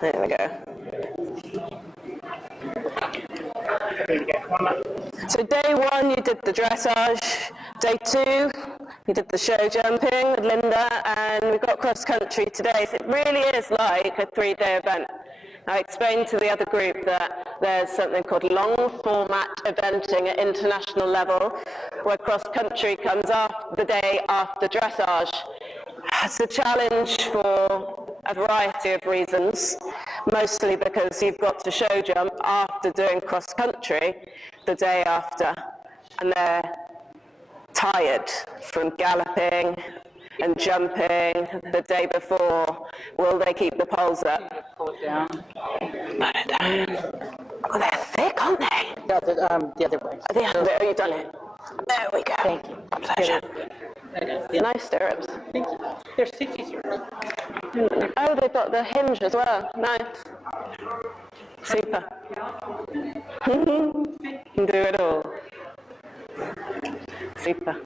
There we go. So day 1 you did the dressage, day 2 you did the show jumping with Linda, and we've got cross country today. So it really is like a 3-day event. I explained to the other group that there's something called long format eventing at international level, where cross country comes the day after dressage. It's a challenge for a variety of reasons, mostly because you've got to show jump after doing cross country the day after, and they're tired from galloping and jumping the day before. Will they keep the poles up? Pull it down. Put it down. Oh, they're thick, aren't they? Yeah, the other way. Oh, you've done it. There we go. Thank you. My pleasure. Okay. Yeah. Nice stirrups. Thank you. They're 60s here. Oh, they've got the hinge as well. Nice. Super. You do it all. Super.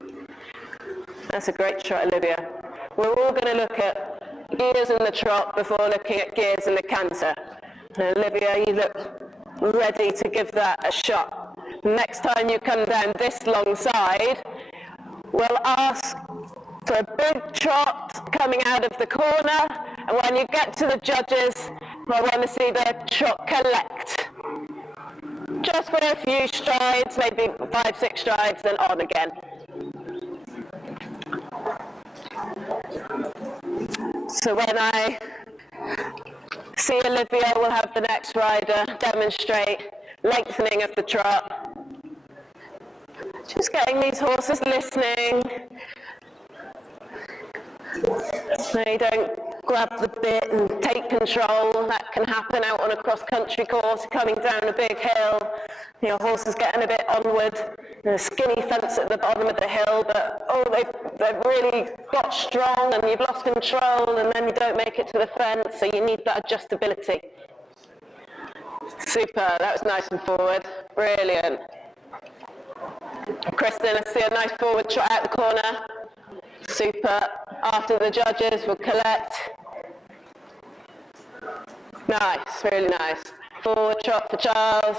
That's a great shot, Olivia. We're all going to look at gears in the trot before looking at gears in the canter. Olivia, you look ready to give that a shot. Next time you come down this long side, we'll ask for a big trot coming out of the corner, and when you get to the judges, we're going to see their trot collect. Just for a few strides, maybe 5-6 strides, then on again. So when I see Olivia, we'll have the next rider demonstrate lengthening of the trot. Just getting these horses listening. They don't grab the bit and take control. That can happen out on a cross-country course, coming down a big hill. Your horse is getting a bit onward. There's a skinny fence at the bottom of the hill, but they've really got strong and you've lost control, and then you don't make it to the front, so you need that adjustability. Super, that was nice and forward. Brilliant. Kristen, I see a nice forward trot out the corner. Super. After the judges will collect. Nice, really nice. Forward trot for Charles.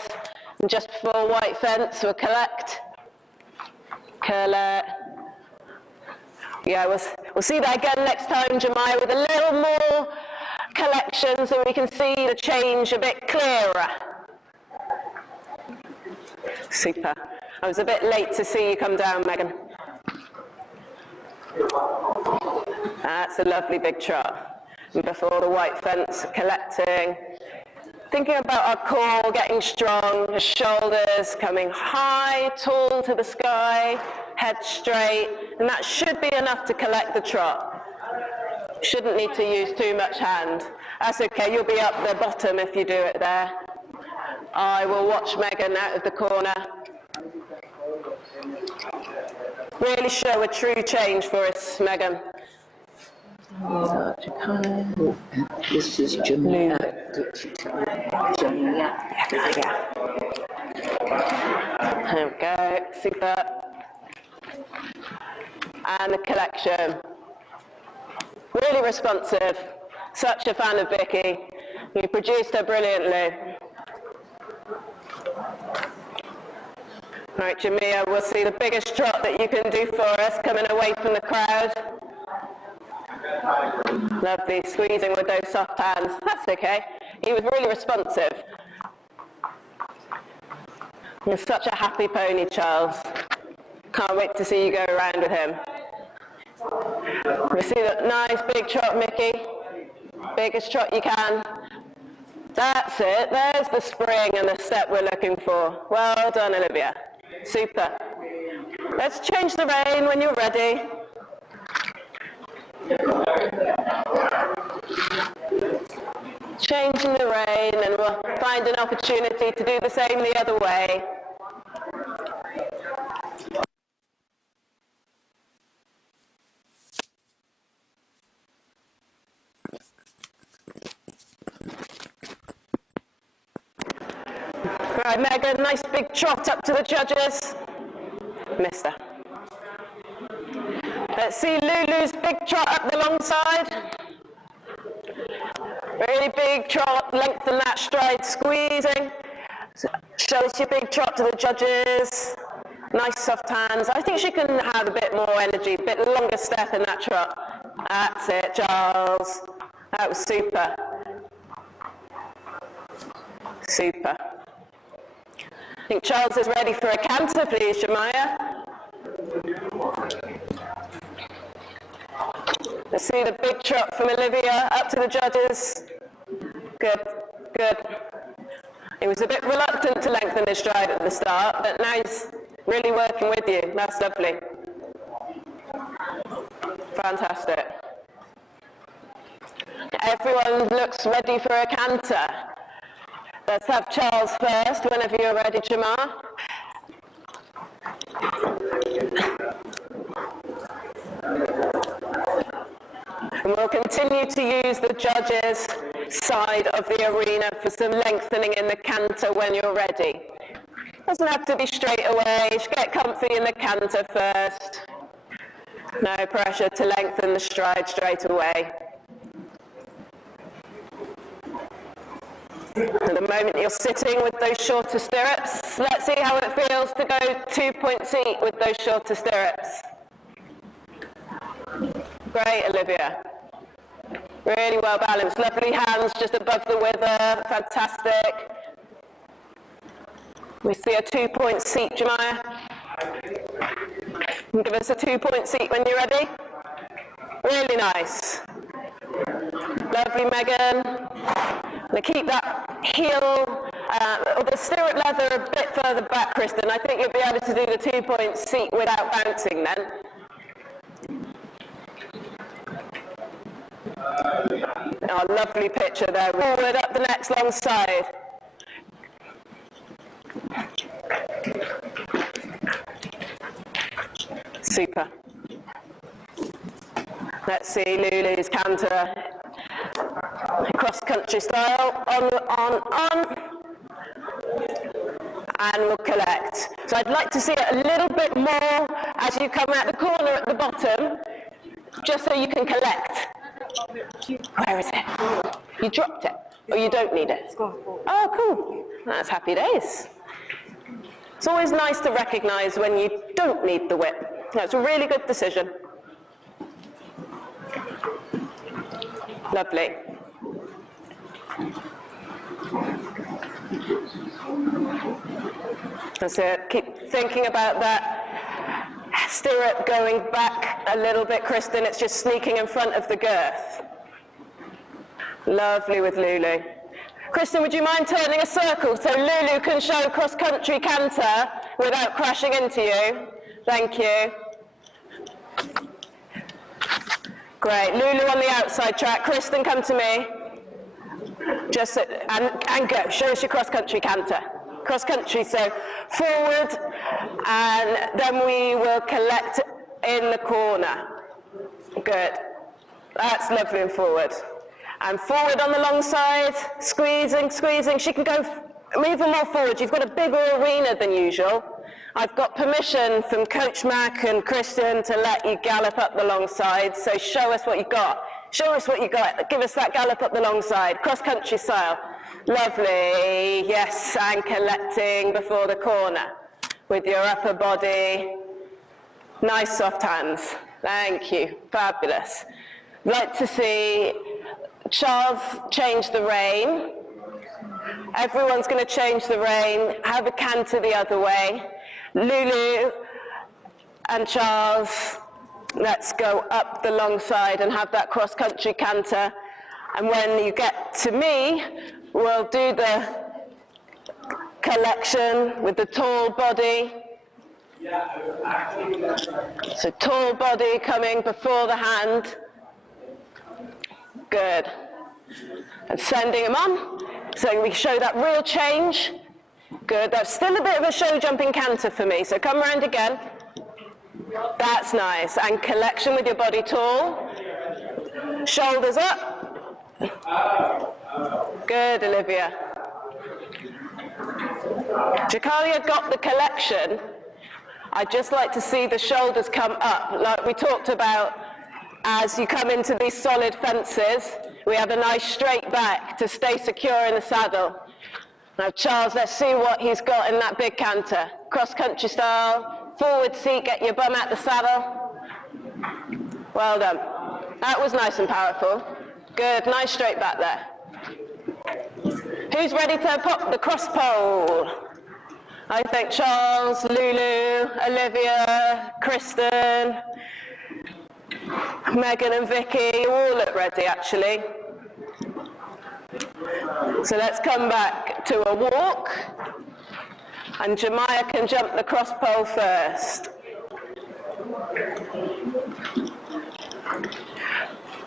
And just before white fence we'll collect. Collect. Yeah, we'll see that again next time, Jemai, with a little more collection so we can see the change a bit clearer. Super. I was a bit late to see you come down, Megan. That's a lovely big trot. And before the white fence, collecting. Thinking about our core getting strong, the shoulders coming high, tall to the sky, head straight, and that should be enough to collect the trot. Shouldn't need to use too much hand. That's okay, you'll be up the bottom if you do it there. I will watch Megan out of the corner. Really show a true change for us, Megan. This is Jamia. Jamia. There we go, super. And the collection. Really responsive. Such a fan of Vicky. You produced her brilliantly. Right, Jamia, we'll see the biggest trot that you can do for us coming away from the crowd. Lovely, squeezing with those soft hands. That's okay. He was really responsive. He's such a happy pony, Charles. Can't wait to see you go around with him. We see that nice big trot, Mickey. Biggest trot you can. That's it. There's the spring and the step we're looking for. Well done, Olivia. Super. Let's change the rein when you're ready. Changing the rein, and we'll find an opportunity to do the same the other way. Right, Megan, nice big trot up to the judges. Mister. Let's see Lulu's big trot up the long side. Really big trot, lengthen that stride, squeezing. Show us your big trot to the judges. Nice soft hands. I think she can have a bit more energy, a bit longer step in that trot. That's it, Charles. That was super. Super. I think Charles is ready for a canter, please, Jemaya. Let's see the big trot from Olivia, up to the judges. Good, good. He was a bit reluctant to lengthen his stride at the start, but now he's really working with you. That's lovely. Fantastic. Everyone looks ready for a canter. Let's have Charles first, whenever you're ready, Jamar. And we'll continue to use the judges' side of the arena for some lengthening in the canter when you're ready. Doesn't have to be straight away, just get comfy in the canter first. No pressure to lengthen the stride straight away. At the moment you're sitting with those shorter stirrups, let's see how it feels to go 2-point seat with those shorter stirrups. Great, Olivia. Really well balanced, lovely hands just above the wither, fantastic. We see a 2-point seat, Jemaya. Give us a 2-point seat when you're ready. Really nice. Lovely, Megan. Now keep that heel, the stirrup leather a bit further back, Kristen. I think you'll be able to do the 2-point seat without bouncing then. Oh, lovely picture there. Forward up the next long side. Super. Let's see Lulu's canter. Cross-country style. On. And we'll collect. So I'd like to see it a little bit more as you come out the corner at the bottom, just so you can collect. Where is it? You dropped it, or you don't need it? Oh, cool. That's happy days. It's always nice to recognise when you don't need the whip. That's a really good decision. Lovely. So keep thinking about that stirrup going back a little bit, Kristen. It's just sneaking in front of the girth. Lovely with Lulu. Kristen, would you mind turning a circle so Lulu can show cross-country canter without crashing into you? Thank you. Great. Lulu on the outside track. Kristen, come to me. Just and go. Show us your cross-country canter. Cross-country, so forward, and then we will collect in the corner. Good. That's lovely and forward. And forward on the long side, squeezing, squeezing. She can go even more forward. You've got a bigger arena than usual. I've got permission from Coach Mac and Kristen to let you gallop up the long side, so show us what you got. Show us what you got. Give us that gallop up the long side, cross-country style. Lovely, yes, and collecting before the corner with your upper body. Nice soft hands. Thank you, fabulous. Like to see Charles change the rein. Everyone's going to change the rein, have a canter the other way. Lulu and Charles, let's go up the long side and have that cross-country canter. And when you get to me, we'll do the collection with the tall body. So tall body coming before the hand. Good. And sending them on. So we show that real change. Good. That's still a bit of a show jumping canter for me. So come round again. That's nice. And collection with your body tall. Shoulders up. Good, Olivia. Jakalia got the collection. I'd just like to see the shoulders come up, like we talked about. As you come into these solid fences, we have a nice straight back to stay secure in the saddle. Now Charles, let's see what he's got in that big canter. Cross-country style, forward seat, get your bum out the saddle. Well done. That was nice and powerful. Good, nice straight back there. Who's ready to pop the cross pole? I think Charles, Lulu, Olivia, Kristen, Megan and Vicky all look ready actually. So let's come back to a walk, and Jemiah can jump the cross pole first.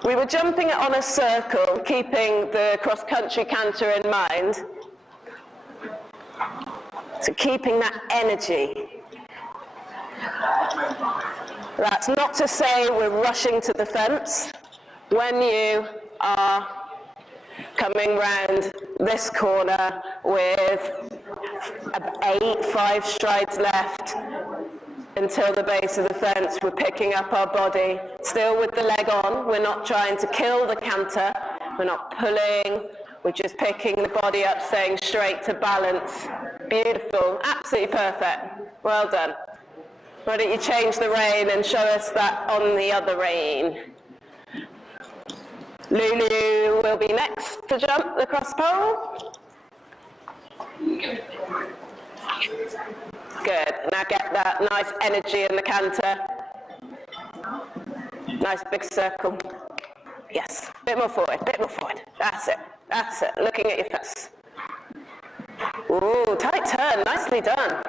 We were jumping it on a circle, keeping the cross-country canter in mind. So keeping that energy. That's not to say we're rushing to the fence. When you are coming round this corner with 5 strides left until the base of the fence, we're picking up our body, still with the leg on. We're not trying to kill the canter, we're not pulling, we're just picking the body up, staying straight to balance. Beautiful, absolutely perfect, well done. Why don't you change the rein and show us that on the other rein. Lulu will be next to jump the cross pole. Good, now get that nice energy in the canter. Nice big circle. Yes, bit more forward, That's it, looking at your face. Ooh, tight turn, nicely done.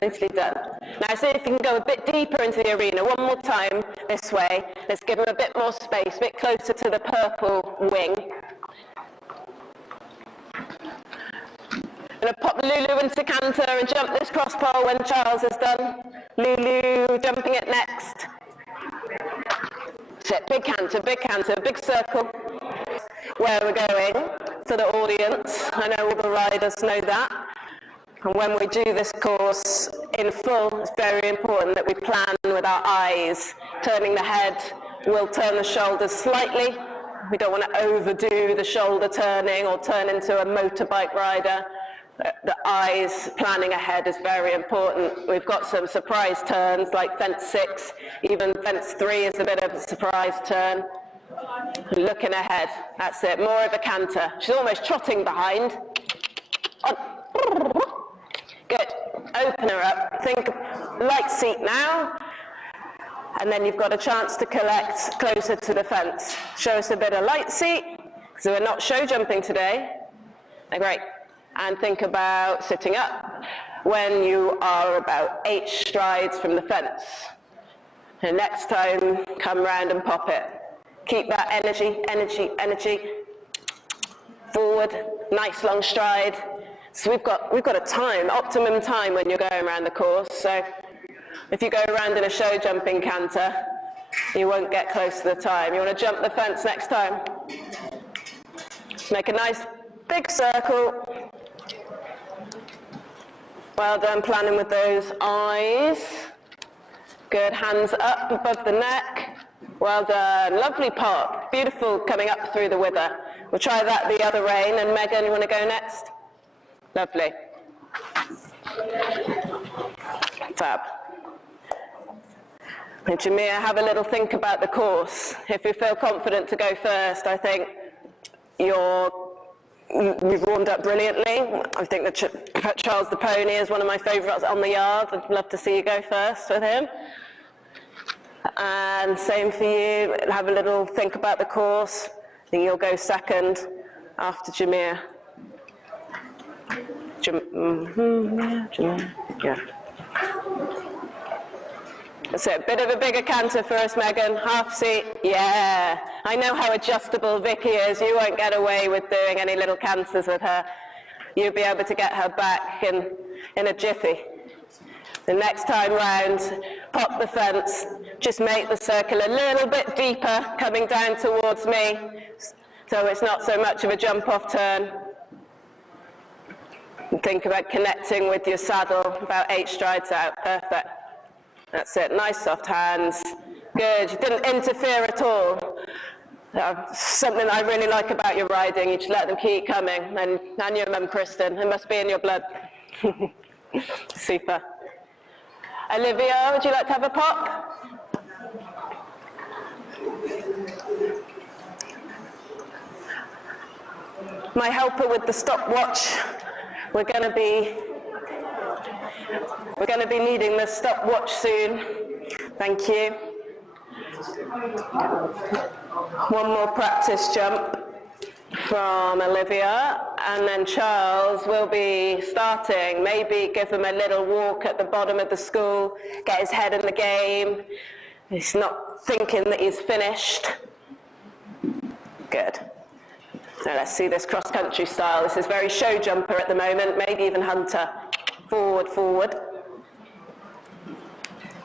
Nicely done. Now see if you can go a bit deeper into the arena. One more time this way. Let's give them a bit more space, a bit closer to the purple wing. I'm going to pop Lulu into canter and jump this cross pole when Charles is done. Lulu jumping it next. So big canter, big circle. Where we're going for the audience. I know all the riders know that. And when we do this course in full, it's very important that we plan with our eyes. Turning the head, we'll turn the shoulders slightly. We don't want to overdo the shoulder turning or turn into a motorbike rider. The eyes, planning ahead is very important. We've got some surprise turns like fence 6, even fence 3 is a bit of a surprise turn. Looking ahead, that's it, more of a canter. She's almost trotting behind. Good, open her up, think light seat now, and then you've got a chance to collect closer to the fence. Show us a bit of light seat, because we're not show jumping today. Great, and think about sitting up when you are about 8 strides from the fence. And next time, come round and pop it. Keep that energy. Forward, nice long stride. So we've got a time, optimum time when you're going around the course. So if you go around in a show jumping canter, you won't get close to the time. You want to jump the fence next time. Make a nice big circle. Well done planning with those eyes. Good, hands up above the neck. Well done, lovely pop. Beautiful coming up through the wither. We'll try that the other rein, and Megan, you want to go next? Lovely. Fab. And Jamia, have a little think about the course. If you feel confident to go first, I think you've warmed up brilliantly. I think that Charles the Pony is one of my favourites on the yard. I'd love to see you go first with him. And same for you, have a little think about the course. I think you'll go second after Jamia. Yeah. That's it, bit of a bigger canter for us, Megan. Half seat, yeah. I know how adjustable Vicky is. You won't get away with doing any little canters with her. You'll be able to get her back in a jiffy. The next time round, pop the fence, just make the circle a little bit deeper, coming down towards me, so it's not so much of a jump-off turn. And think about connecting with your saddle, about 8 strides out, perfect. That's it, nice soft hands. Good, you didn't interfere at all. Something I really like about your riding, you just let them keep coming. And your mum, Kristen, it must be in your blood. Super. Olivia, would you like to have a pop? My helper with the stopwatch, we're going to be needing the stopwatch soon. Thank you. One more practice jump from Olivia, and then Charles will be starting. Maybe give him a little walk at the bottom of the school, get his head in the game. He's not thinking that he's finished. Good. So let's see this cross-country style. This is very show jumper at the moment, maybe even hunter. Forward, forward.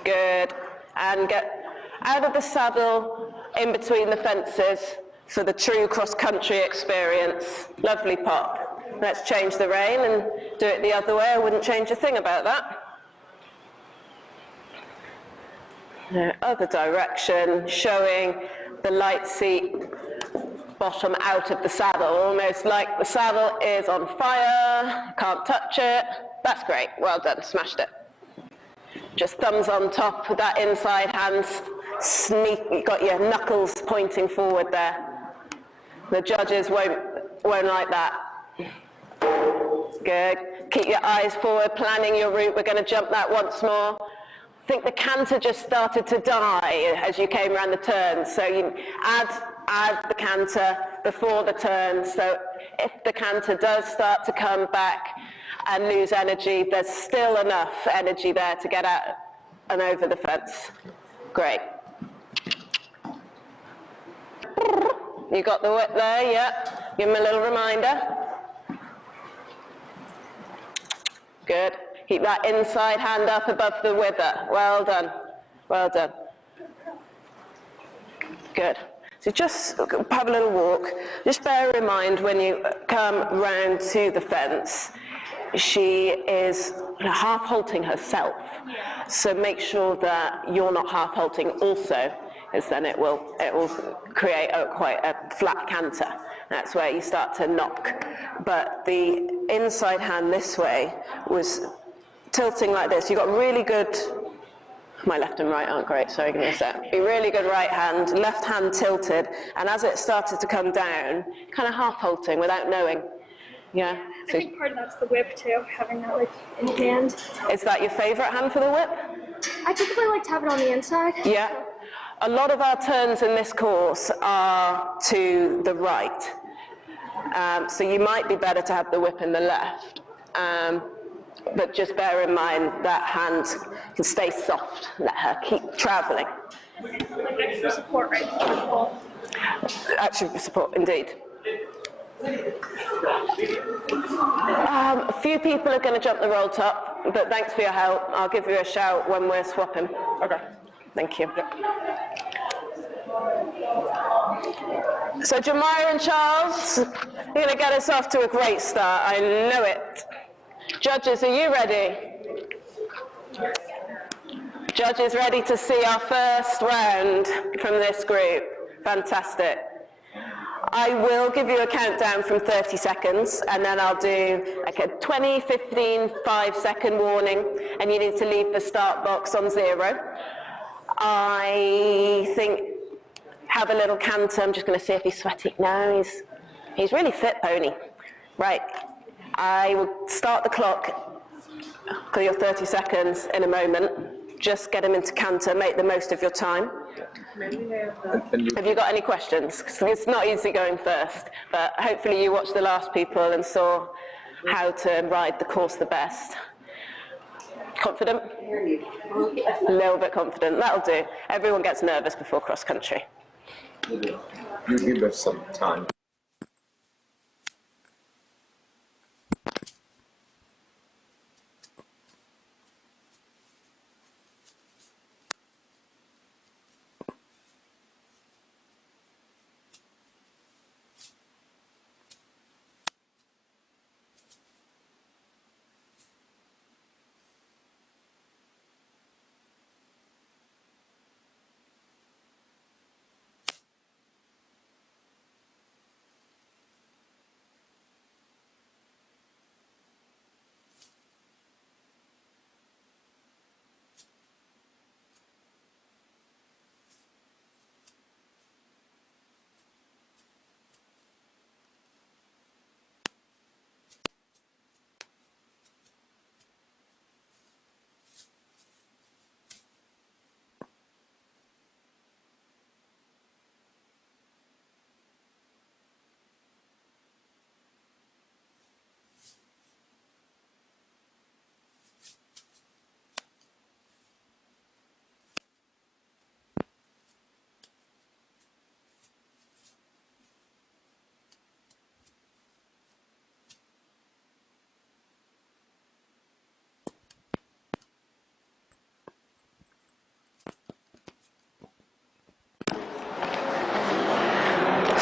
Good. And get out of the saddle in between the fences for the true cross-country experience. Lovely pop. Let's change the rein and do it the other way. I wouldn't change a thing about that. The other direction, showing the light seat bottom out of the saddle, almost like the saddle is on fire, can't touch it. That's great, well done, smashed it. Just thumbs on top with that inside hand, you got your knuckles pointing forward there. The judges won't like that. Good, keep your eyes forward, planning your route, we're going to jump that once more. I think the canter just started to die as you came around the turn, so you add the canter before the turn, so if the canter does start to come back and lose energy, there's still enough energy there to get out and over the fence. Great. You got the whip there, yeah. Give him a little reminder. Good. Keep that inside hand up above the wither. Well done. Well done. Good. So just have a little walk. Just bear in mind when you come round to the fence, she is half halting herself. So make sure that you're not half halting also, because then it will create quite a flat canter. That's where you start to knock. But the inside hand this way was tilting like this. You've got really good, my left and right aren't great, sorry, give me a sec. A really good right hand, left hand tilted, and as it started to come down, kind of half halting without knowing. Yeah. I think part of that's the whip too, having that like in hand. Is that your favorite hand for the whip? I typically like to have it on the inside. Yeah. A lot of our turns in this course are to the right. So you might be better to have the whip in the left. But just bear in mind that hand can stay soft. Let her keep travelling. Like extra support, right? Extra support, indeed. A few people are going to jump the roll top, but thanks for your help. I'll give you a shout when we're swapping. Okay. Thank you. So Jamara and Charles, you're going to get us off to a great start. I know it. Judges, are you ready? Judges ready to see our first round from this group? Fantastic. I will give you a countdown from 30 seconds, and then I'll do like a 20, 15, 5-second warning, and you need to leave the start box on 0. I think, have a little canter. I'm just going to see if he's sweaty. No, he's really fit, Pony. Right. I will start the clock for your 30 seconds in a moment. Just get him into canter, make the most of your time. Have you got any questions? 'Cause it's not easy going first, but hopefully you watched the last people and saw how to ride the course the best. Confident? A little bit confident. That'll do. Everyone gets nervous before cross country. You give us some time.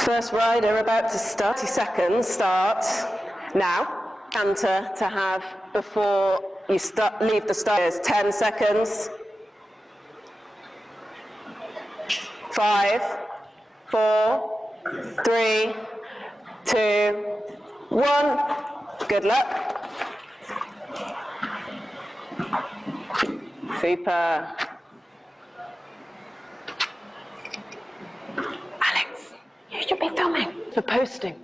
First rider about to start, 30 seconds, start now. Canter to have before you leave the start, 10 seconds. 5, 4, 3, 2, 1. Good luck. Super. Alex, you should be filming for posting.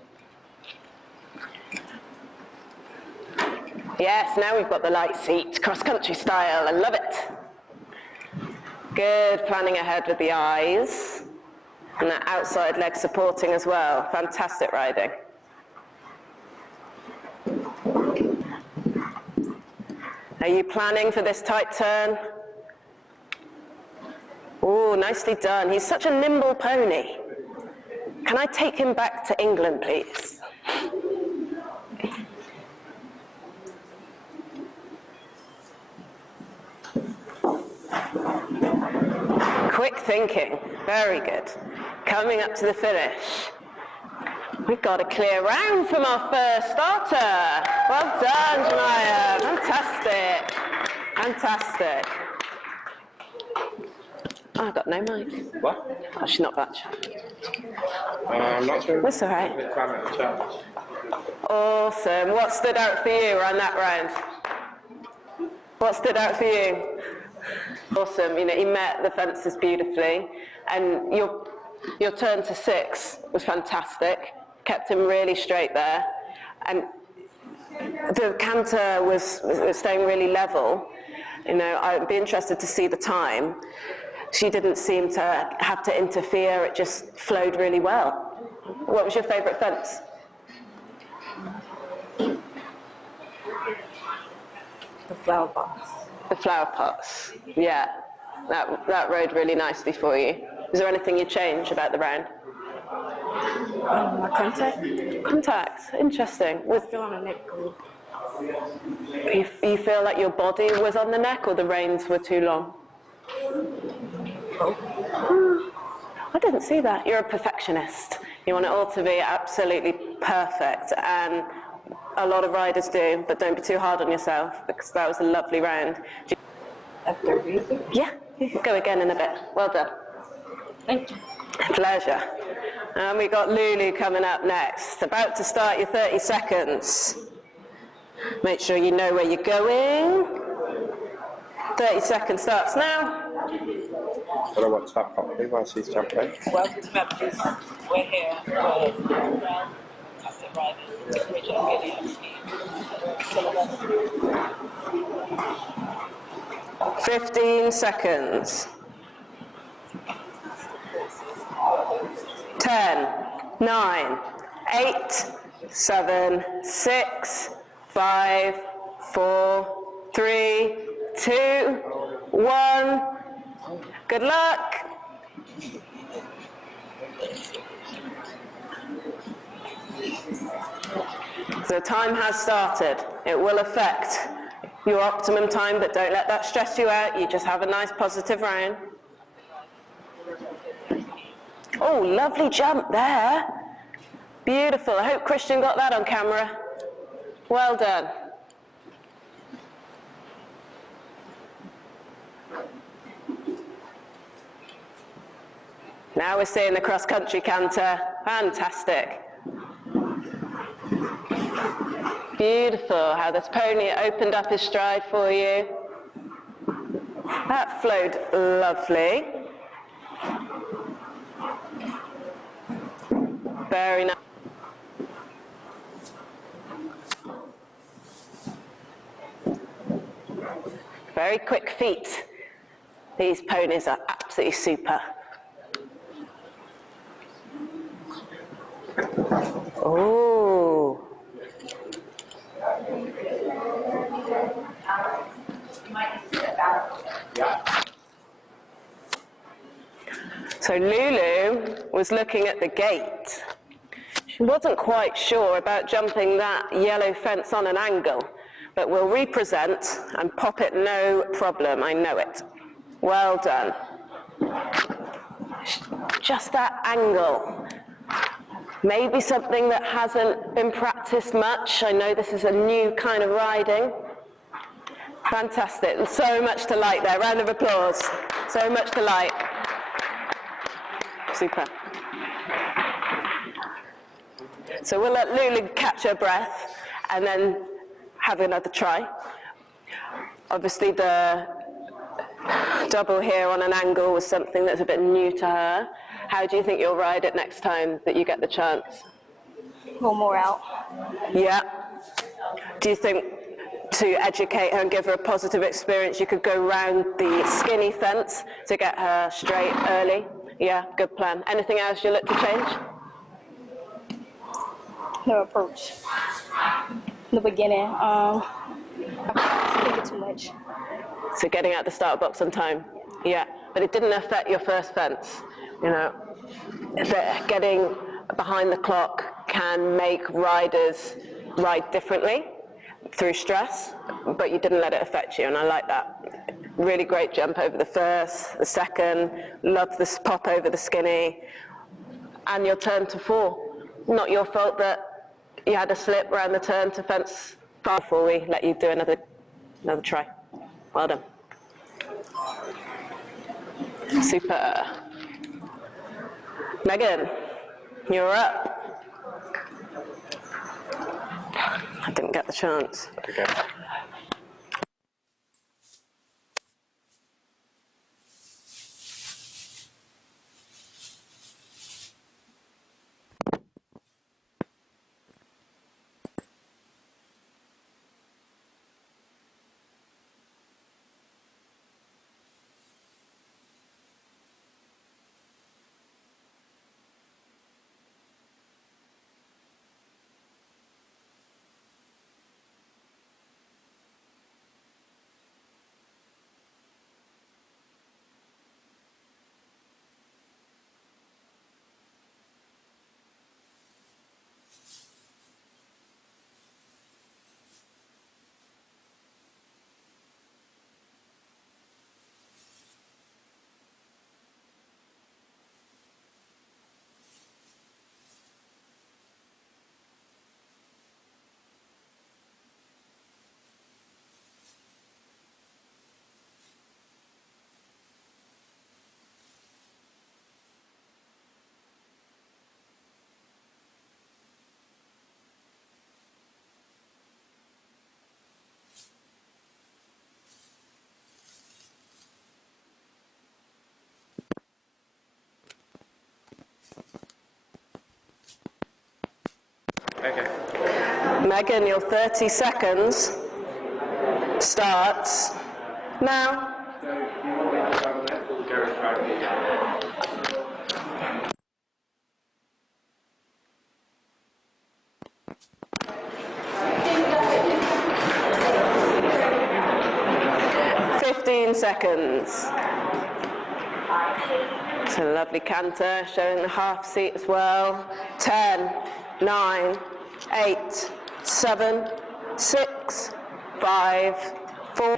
Yes, now we've got the light seat, cross-country style, I love it. Good, planning ahead with the eyes. And that outside leg supporting as well. Fantastic riding. Are you planning for this tight turn? Oh, nicely done. He's such a nimble pony. Can I take him back to England, please? Quick thinking, very good. Coming up to the finish. We've got a clear round from our first starter. Well done, Maya. Fantastic. Fantastic. Oh, I've got no mic. What? Oh, she's not that. I'm not sure. That's all right. Awesome. What stood out for you on that round? What stood out for you? Awesome. You know, you met the fences beautifully, and your turn to 6 was fantastic. Kept him really straight there, and the canter was staying really level. You know, I'd be interested to see the time. She didn't seem to have to interfere. It just flowed really well. What was your favourite fence? The flower pots. The flower pots. Yeah, that rode really nicely for you. Is there anything you'd change about the round? My contact. Contact. Interesting. Still on the neck. You feel like your body was on the neck, or the reins were too long? I didn't see that. You're a perfectionist. You want it all to be absolutely perfect, and a lot of riders do, but don't be too hard on yourself, because that was a lovely round. After reason? Yeah, you can go again in a bit. Well done. Thank you. Pleasure. And we've got Lulu coming up next. About to start your 30 seconds. Make sure you know where you're going. 30 seconds starts now. Got to watch that properly while she's jumping. Welcome to Baptist. We're here. After riding, which I'm getting 15 seconds. 10, 9, 8, 7, 6, 5, 4, 3, 2, 1. Good luck. The time has started. It will affect your optimum time, but don't let that stress you out. You just have a nice positive round. Oh, lovely jump there. Beautiful. I hope Christian got that on camera. Well done. Now we're seeing the cross-country canter. Fantastic. Beautiful how this pony opened up his stride for you. That flowed lovely. Very nice. Very quick feet. These ponies are absolutely super. Oh. So Lulu was looking at the gate. She wasn't quite sure about jumping that yellow fence on an angle, but we'll represent and pop it no problem, I know it. Well done. Just that angle. Maybe something that hasn't been practiced much. I know this is a new kind of riding. Fantastic. And so much to like there. Round of applause. So much to like. Super. So we'll let Lulu catch her breath and then have another try. Obviously the double here on an angle was something that's a bit new to her. How do you think you'll ride it next time that you get the chance? Pull more out. Yeah. Do you think to educate her and give her a positive experience you could go round the skinny fence to get her straight early? Yeah, good plan. Anything else you look to change? No approach. In the beginning, I think it's too much. So getting out the start box on time? Yeah, but it didn't affect your first fence, you know. That getting behind the clock can make riders ride differently through stress, but you didn't let it affect you, and I like that. Really great jump over the first, the second, love this pop over the skinny, and your turn to four. Not your fault that you had a slip around the turn to fence 5 before we let you do another try. Well done. Super. Megan, you're up. I didn't get the chance. Okay. Okay. Megan, your 30 seconds starts now. Seconds. It's a lovely canter, showing the half seat as well. 10, 9, 8, 7, 6, 5, 4.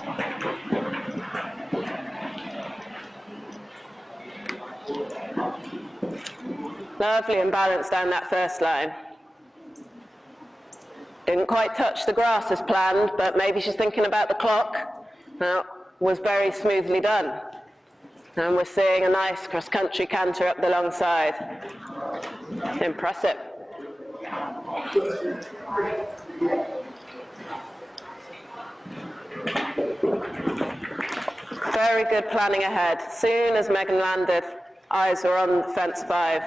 Lovely and balanced down that first line. Didn't quite touch the grass as planned, but maybe she's thinking about the clock. Now, was very smoothly done. And we're seeing a nice cross-country canter up the long side. Impressive. Very good planning ahead. Soon as Megan landed, eyes were on fence 5.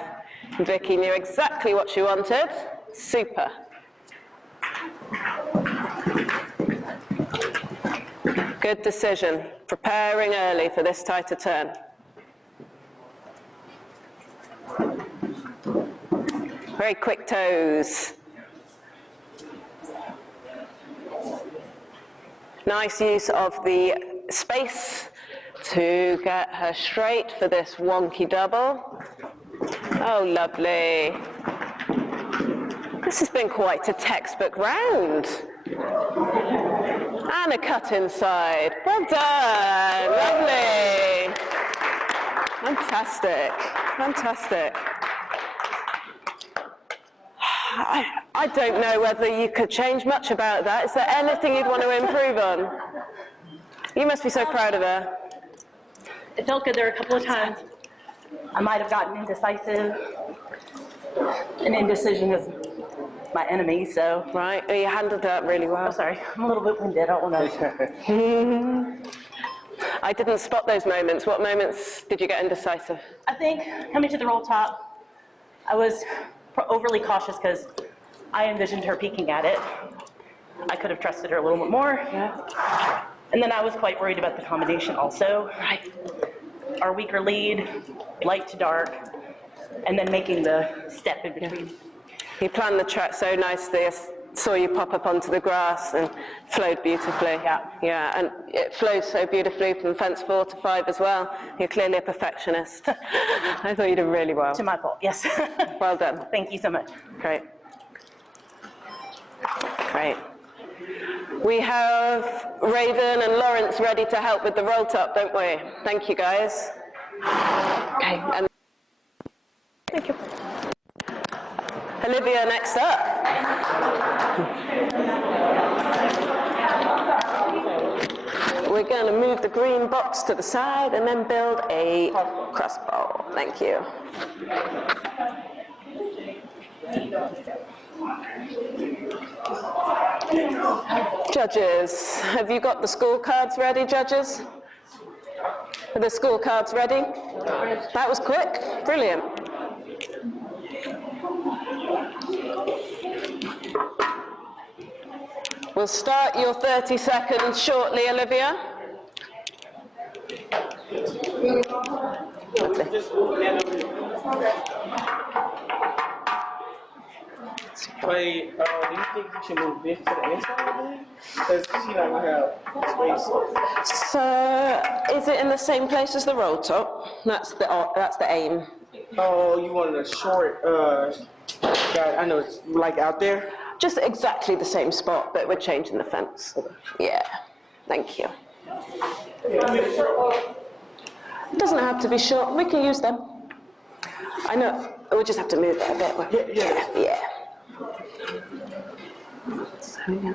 Vicky knew exactly what she wanted. Super. Good decision, preparing early for this tighter turn. Very quick toes. Nice use of the space to get her straight for this wonky double. Oh, lovely. This has been quite a textbook round. And a cut inside. Well done. Lovely. Fantastic. Fantastic. I don't know whether you could change much about that. Is there anything you'd want to improve on? You must be so proud of her. It felt good. There were a couple of times I might have gotten indecisive. And indecision is my enemy, so. Right, you handled that really well. Oh, sorry, I'm a little bit winded. I don't want to. I didn't spot those moments. What moments did you get indecisive? I think coming to the roll top, I was overly cautious because I envisioned her peeking at it. I could have trusted her a little bit more. Yeah. And then I was quite worried about the combination also. Right. Our weaker lead, light to dark, and then making the step in between. Yeah. You planned the track so nicely. I saw you pop up onto the grass and flowed beautifully. Yeah. Yeah, and it flowed so beautifully from fence 4 to 5 as well. You're clearly a perfectionist. I thought you did really well. To my fault, yes. Well done. Thank you so much. Great. Great. We have Raven and Lawrence ready to help with the roll top, don't we? Thank you, guys. Okay. And thank you. Olivia, next up. We're going to move the green box to the side and then build a crossbow. Thank you. Judges, have you got the scorecards ready, judges? Are the scorecards ready? That was quick. Brilliant. We'll start your 30 seconds shortly, Olivia. Wait, do you think you should move this to the inside? Because she's not going to have space. So, is it in the same place as the roll top? That's the aim. Oh, you wanted a short, guy, I know it's like out there? Just exactly the same spot, but we're changing the fence. Yeah, thank you. It doesn't have to be short, we can use them. I know, we just have to move it a bit. Yeah. So, yeah.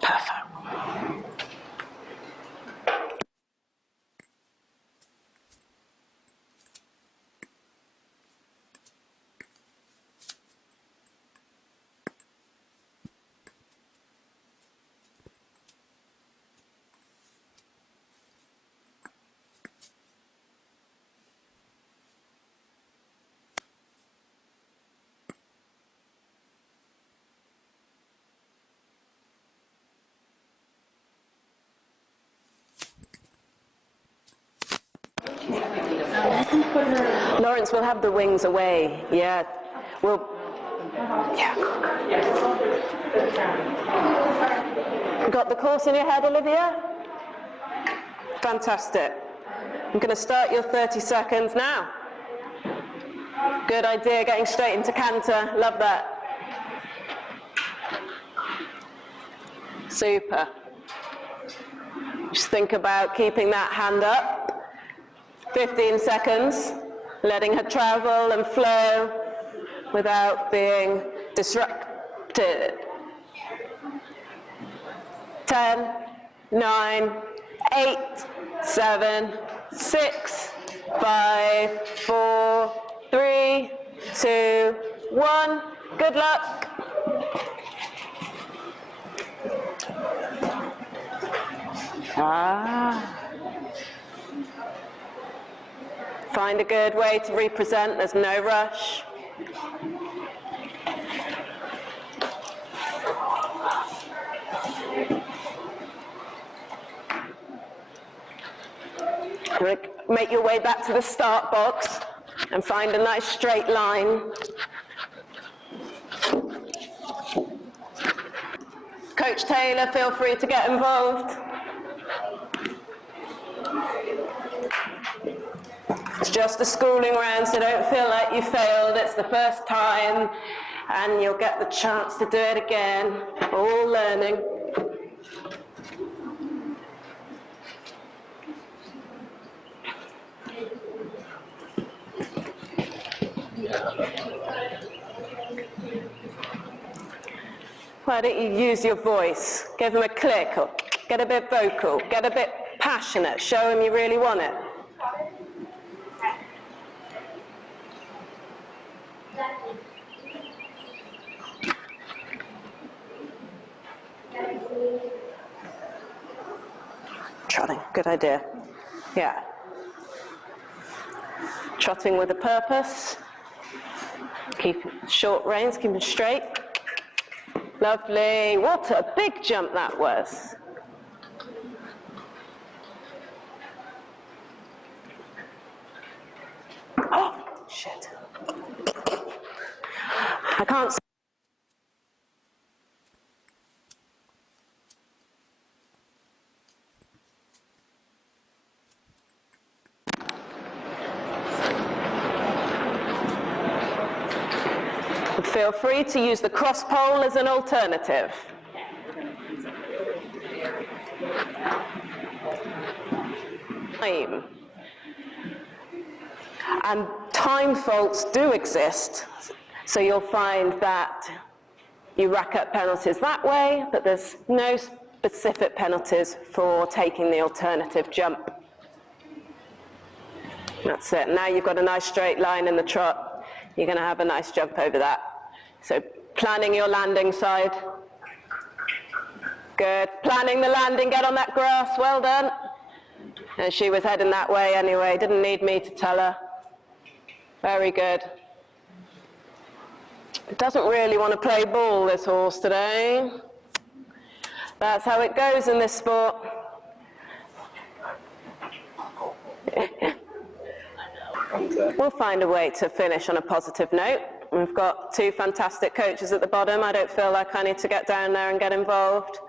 Perfect. Lawrence, we'll have the wings away. Yeah, yeah. Got the course in your head, Olivia? Fantastic. I'm going to start your 30 seconds now. Good idea, getting straight into canter. Love that. Super. Just think about keeping that hand up. 15 seconds, letting her travel and flow without being disrupted. 10, 9, 8, 7, 6, 5, 4, 3, 2, 1. Good luck. Find a good way to represent, there's no rush. Make your way back to the start box and find a nice straight line. Coach Taylor, feel free to get involved. It's just a schooling round, so don't feel like you failed. It's the first time, and you'll get the chance to do it again. All learning. Why don't you use your voice? Give them a click, or get a bit vocal, get a bit passionate, show them you really want it. Trotting, good idea. Yeah. Trotting with a purpose. Keep short reins, keep them straight. Lovely. What a big jump that was. Oh, shit. I can't see. Feel free to use the cross pole as an alternative. And time faults do exist, so you'll find that you rack up penalties that way, but there's no specific penalties for taking the alternative jump. That's it. Now you've got a nice straight line in the trot. You're going to have a nice jump over that. So planning your landing side. Good. Planning the landing, get on that grass, well done. And she was heading that way anyway, didn't need me to tell her. Very good. Doesn't really want to play ball, this horse, today. That's how it goes in this sport. We'll find a way to finish on a positive note. We've got two fantastic coaches at the bottom. I don't feel like I need to get down there and get involved.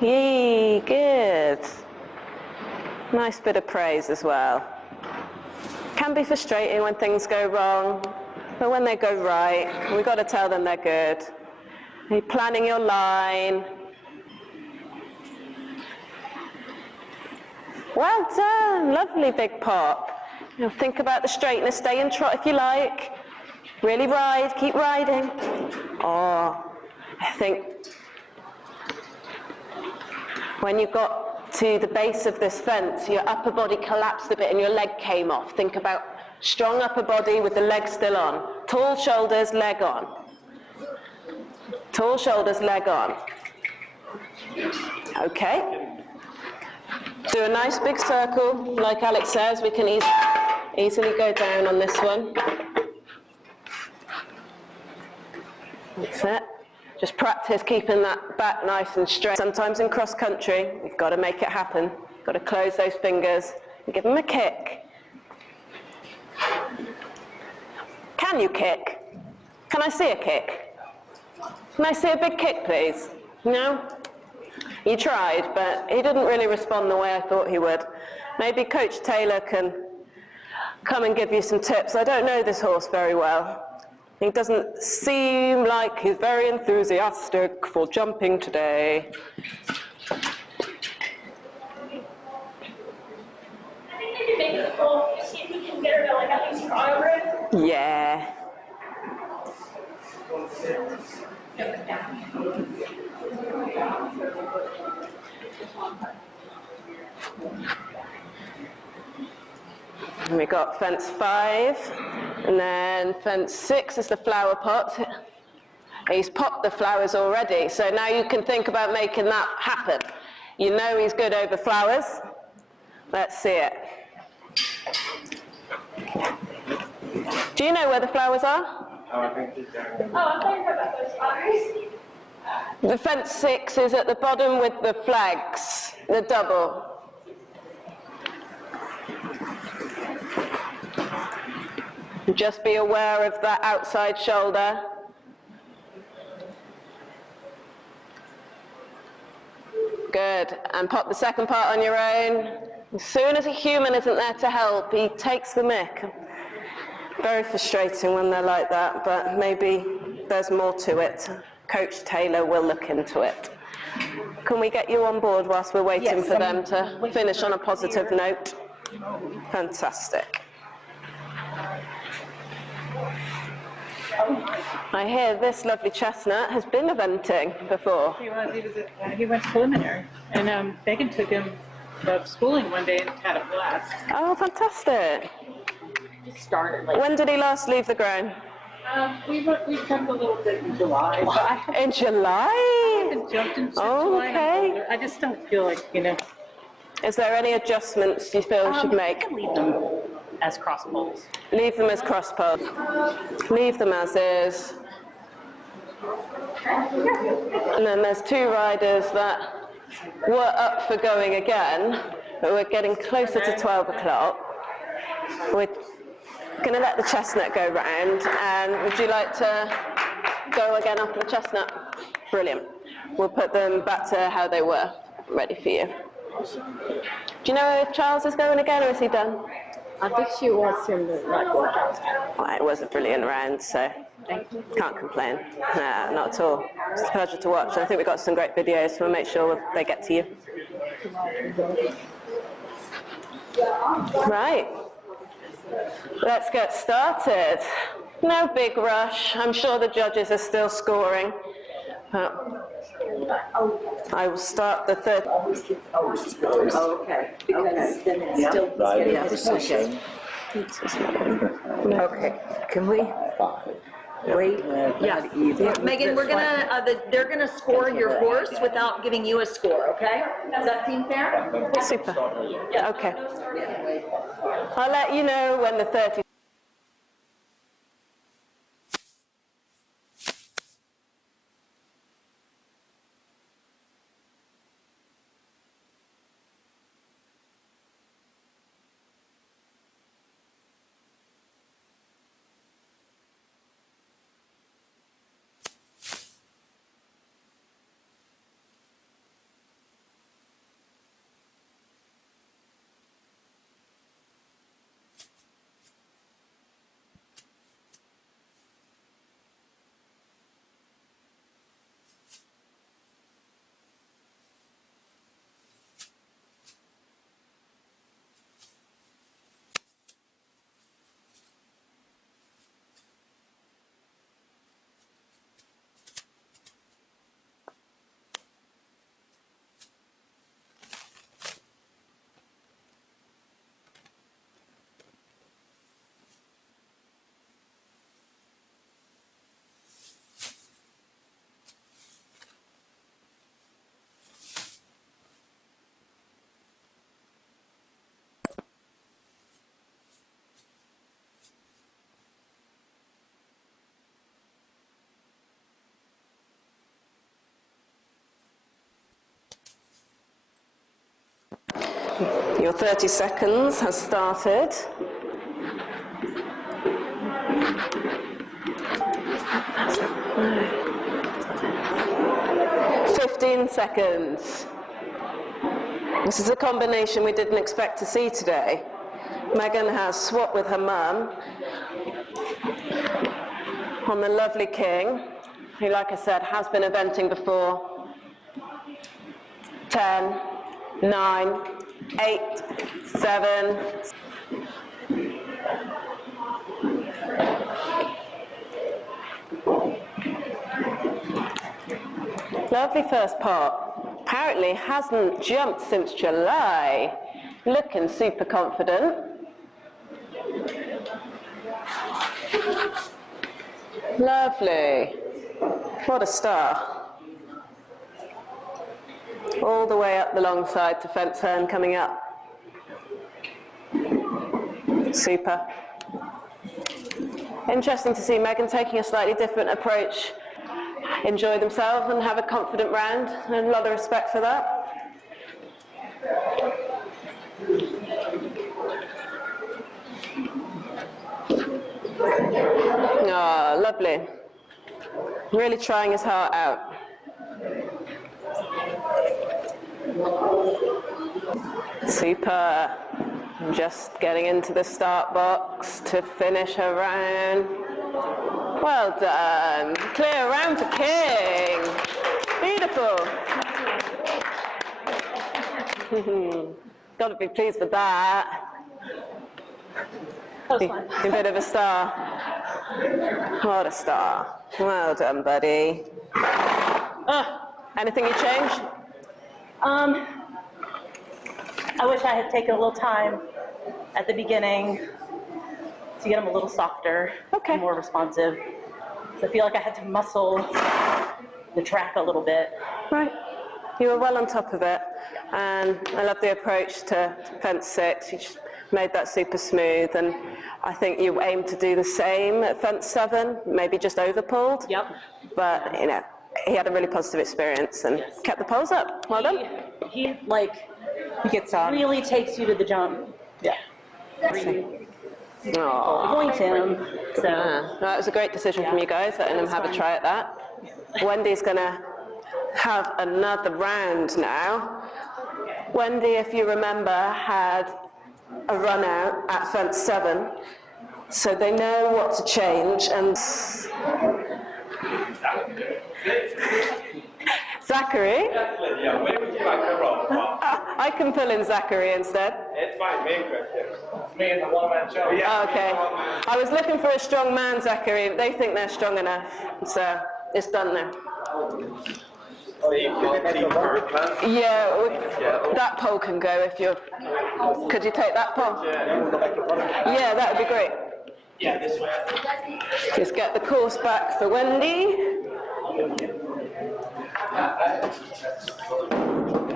Yee, good. Nice bit of praise as well. Can be frustrating when things go wrong, but when they go right, we've got to tell them they're good. You're planning your line. Well done, lovely big pop. Now think about the straightness, stay in trot if you like. Really ride, keep riding. Oh, I think when you got to the base of this fence, your upper body collapsed a bit and your leg came off. Think about strong upper body with the leg still on. Tall shoulders, leg on. Tall shoulders, leg on. Okay. Do a nice big circle. Like Alex says, we can easily go down on this one. That's it. Just practice keeping that back nice and straight. Sometimes in cross country, you've got to make it happen. You've got to close those fingers and give them a kick. Can you kick? Can I see a kick? Can I see a big kick, please? No? You tried, but he didn't really respond the way I thought he would. Maybe Coach Taylor can come and give you some tips. I don't know this horse very well. He doesn't seem like he's very enthusiastic for jumping today. I think maybe make it full, see if we can get her to like at least try over it. Yeah. And we got fence 5, and then fence 6 is the flower pot. He's popped the flowers already, so now you can think about making that happen. You know he's good over flowers. Let's see it. Do you know where the flowers are? Oh, I thought you were about those flowers. The fence 6 is at the bottom with the flags, the double. Just be aware of that outside shoulder. Good, and pop the second part on your own. As soon as a human isn't there to help, he takes the mick. Very frustrating when they're like that, but maybe there's more to it. Coach Taylor will look into it. Can we get you on board whilst we're waiting Yes, for them to finish on a positive note? Fantastic. I hear this lovely chestnut has been eventing before. He went to preliminary, and Megan took him schooling one day and had a blast. Oh, fantastic. Just started like. When did he last leave the ground? We jumped a little bit in July. But In July? I haven't jumped in July. Okay. I just don't feel like, Is there any adjustments you feel we should make? I can leave them as cross poles. Leave them as cross poles. Leave them as is. And then there's two riders that were up for going again, but we're getting closer to 12 o'clock. We're going to let the chestnut go round, and would you like to go again after the chestnut? Brilliant. We'll put them back to how they were, ready for you. Do you know if Charles is going again, or is he done? I think she wants him to not go down. Well, it was a brilliant round, so can't complain. No, not at all. It's a pleasure to watch. I think we've got some great videos, so we'll make sure they get to you. Right. Let's get started. No big rush. I'm sure the judges are still scoring. I will start the third. Oh, okay. Because then it's still getting Okay, can we wait? Yeah. Megan, we're gonna, they're gonna score your horse without giving you a score, okay? Does that seem fair? Super. Okay. I'll let you know when the 30. Your 30 seconds has started. "15 seconds. This is a combination we didn't expect to see today. Megan has swapped with her mum on the lovely King, who, like I said, has been eventing before. 10, 9, 8, 7. Lovely first part. Apparently hasn't jumped since July. Looking super confident. Lovely. What a star. All the way up the long side to fence turn coming up. Super. Interesting to see Megan taking a slightly different approach. Enjoy themselves and have a confident round, and a lot of respect for that. Oh, lovely. Really trying his heart out. Super. Just getting into the start box to finish her round. Well done. Clear round for King. Beautiful. Got to be pleased with that. That was fun. A bit of a star. What a star. Well done, buddy. Anything you change? I wish I had taken a little time at the beginning to get him a little softer, more responsive. So I feel like I had to muscle the track a little bit. Right. You were well on top of it. And I love the approach to fence 6. You just made that super smooth. And I think you aim to do the same at fence 7, maybe just overpulled. Yep. But, you know, he had a really positive experience and kept the poles up. Well done. He gets on. Really takes you to the jump. Yeah. Really. Point him. So that was a great decision from you guys, letting him have a try at that. Wendy's going to have another round now. Wendy, if you remember, had a run out at fence 7, so they know what to change. And Zachary? Where would you like to roll? I can pull in Zachary instead. It's fine, me and Christian. Me and the one-man show. Yeah. Okay. I was looking for a strong man, Zachary. They think they're strong enough, so it's done now. Yeah, that pole can go if you're... Could you take that pole? Yeah, that would be great. Yeah, this way. Just get the course back for Wendy.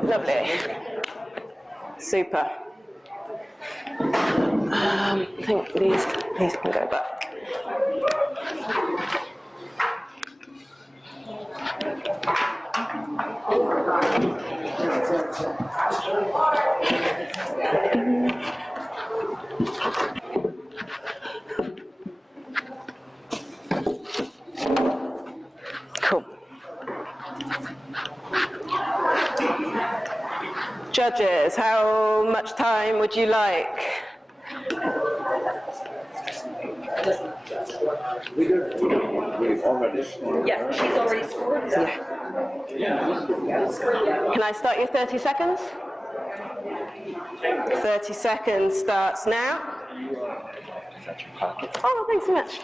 Lovely. Super. I think these can go back. Cool. Judges, how much time would you like? Yeah, she's already scored. Can I start your 30 seconds? 30 seconds starts now. Oh, thanks so much.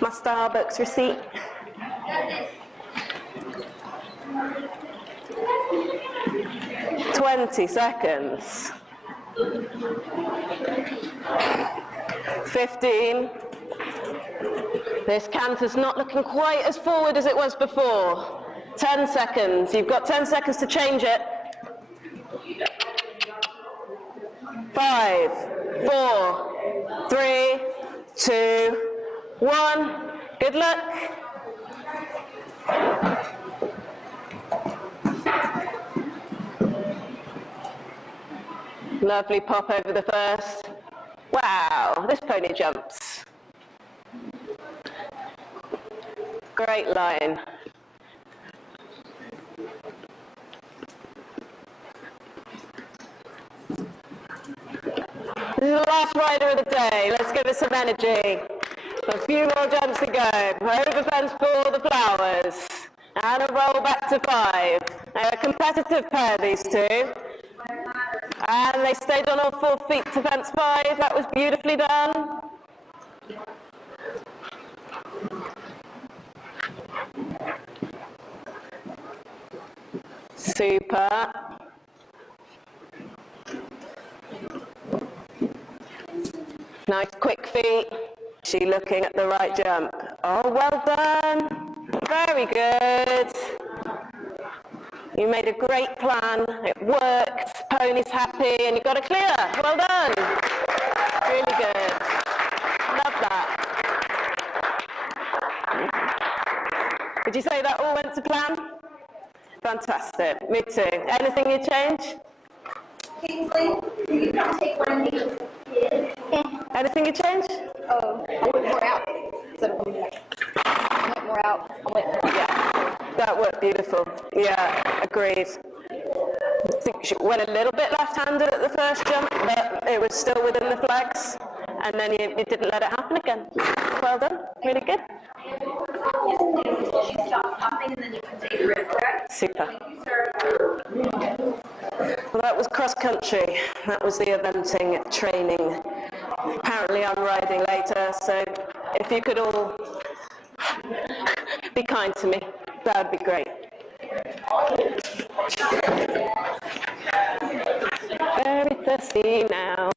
My Starbucks receipt. Twenty seconds. 15. This canter's not looking quite as forward as it was before. 10 seconds. You've got 10 seconds to change it. 5, 4, 3, 2, 1. Good luck. Lovely pop over the first. Wow, this pony jumps. Great line. The last rider of the day. Let's give it some energy. A few more jumps to go. Over fence 4, the flowers. And a roll back to 5. A competitive pair, these two. And they stayed on all 4 feet to fence 5. That was beautifully done. Super. Nice quick feet. She looking at the right jump. Oh, well done. Very good. You made a great plan. It worked. Pony's happy, and you got a clear. Well done. Really good. Love that. Did you say that all went to plan? Fantastic. Me too. Anything you change? Kingsley, can you come take one of these? Anything you change? Oh, I went more out. Instead of coming back. I went more out. That worked beautiful. Yeah, agreed. I think she went a little bit left-handed at the first jump, but it was still within the flags. And then you didn't let it happen again. Well done. Really good. She stopped hopping and then you can take her in, correct? Super. Thank you, sir. Well, that was cross country. That was the eventing training. Apparently I'm riding later, so if you could all be kind to me, that would be great. Very thirsty now.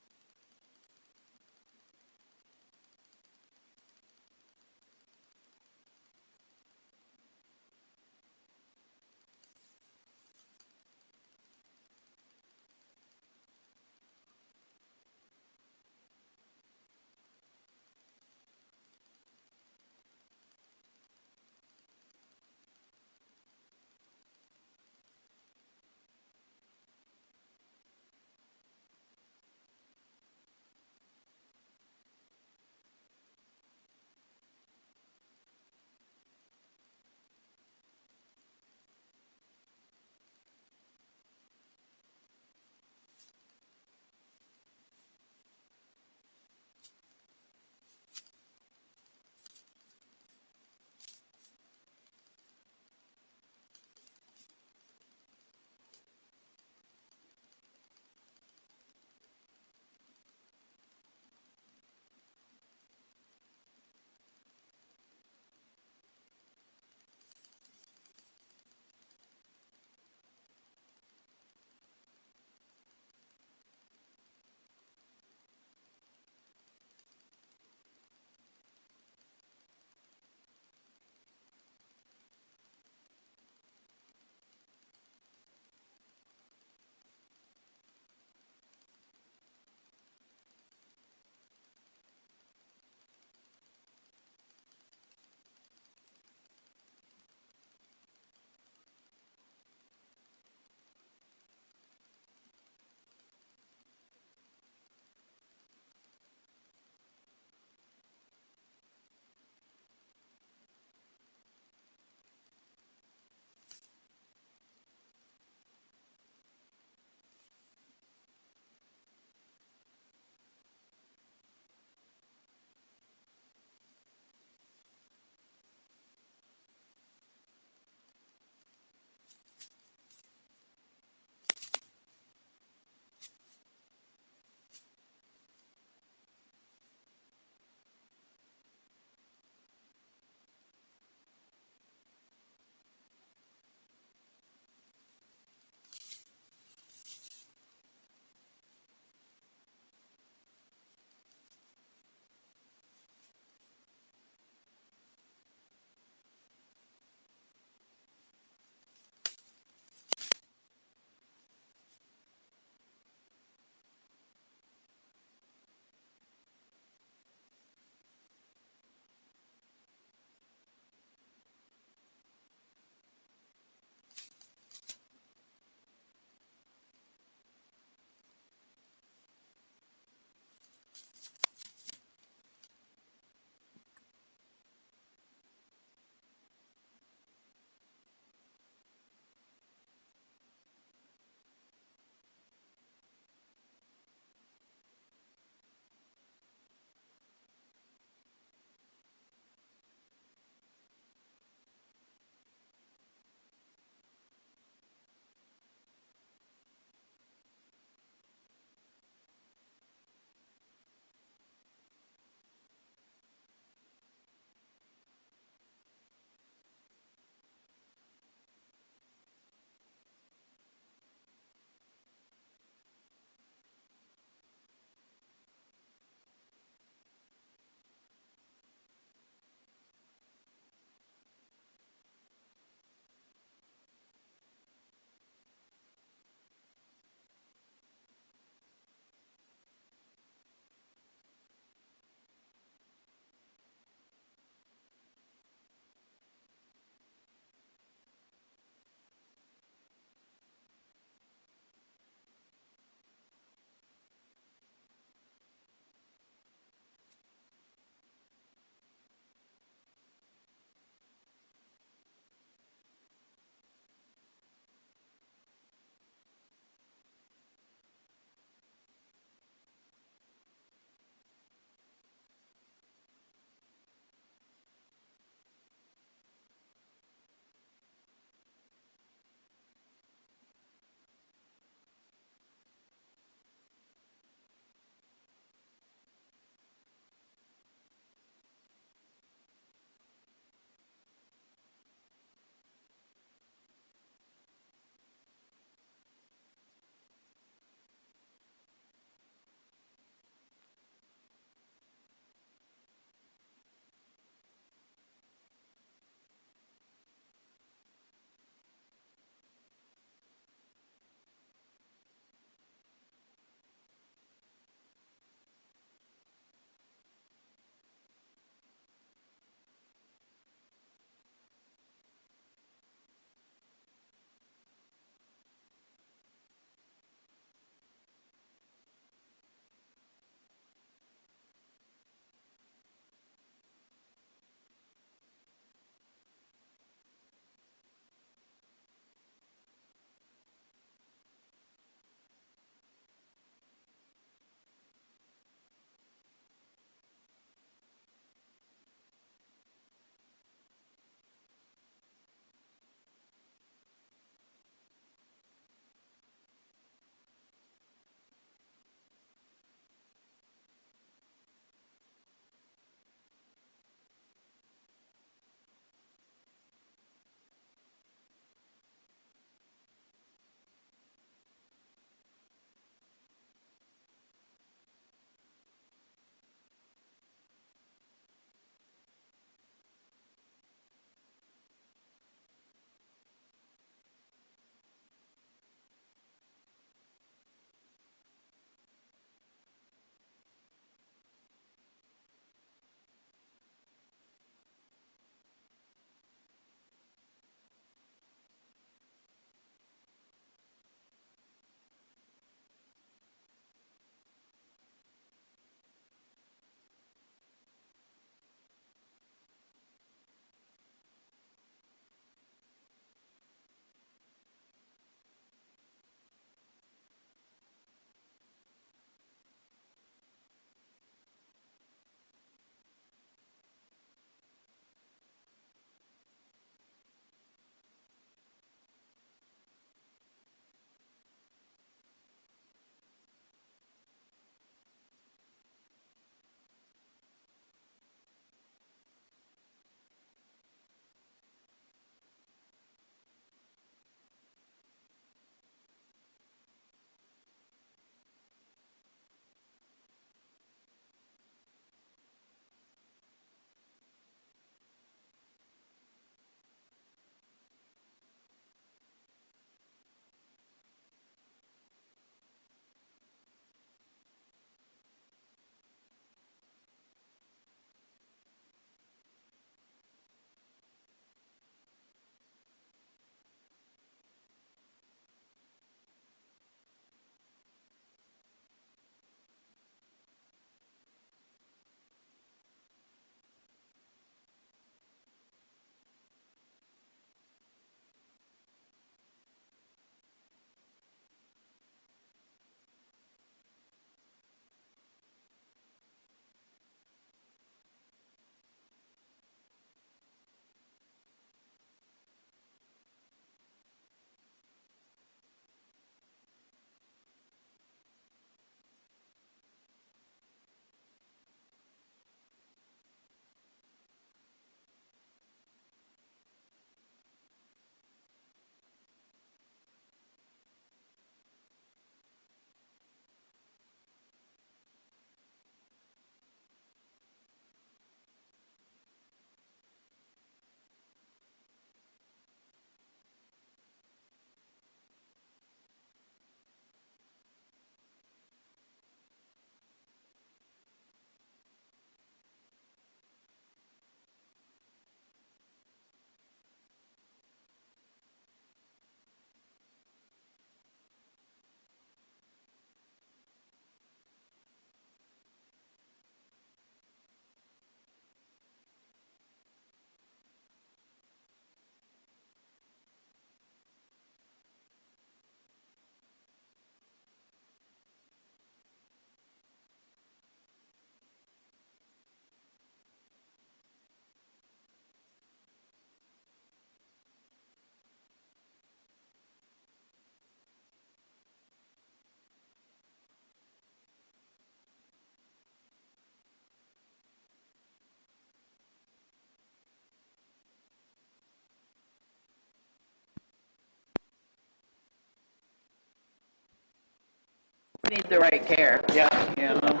need the right care. Yeah. You know?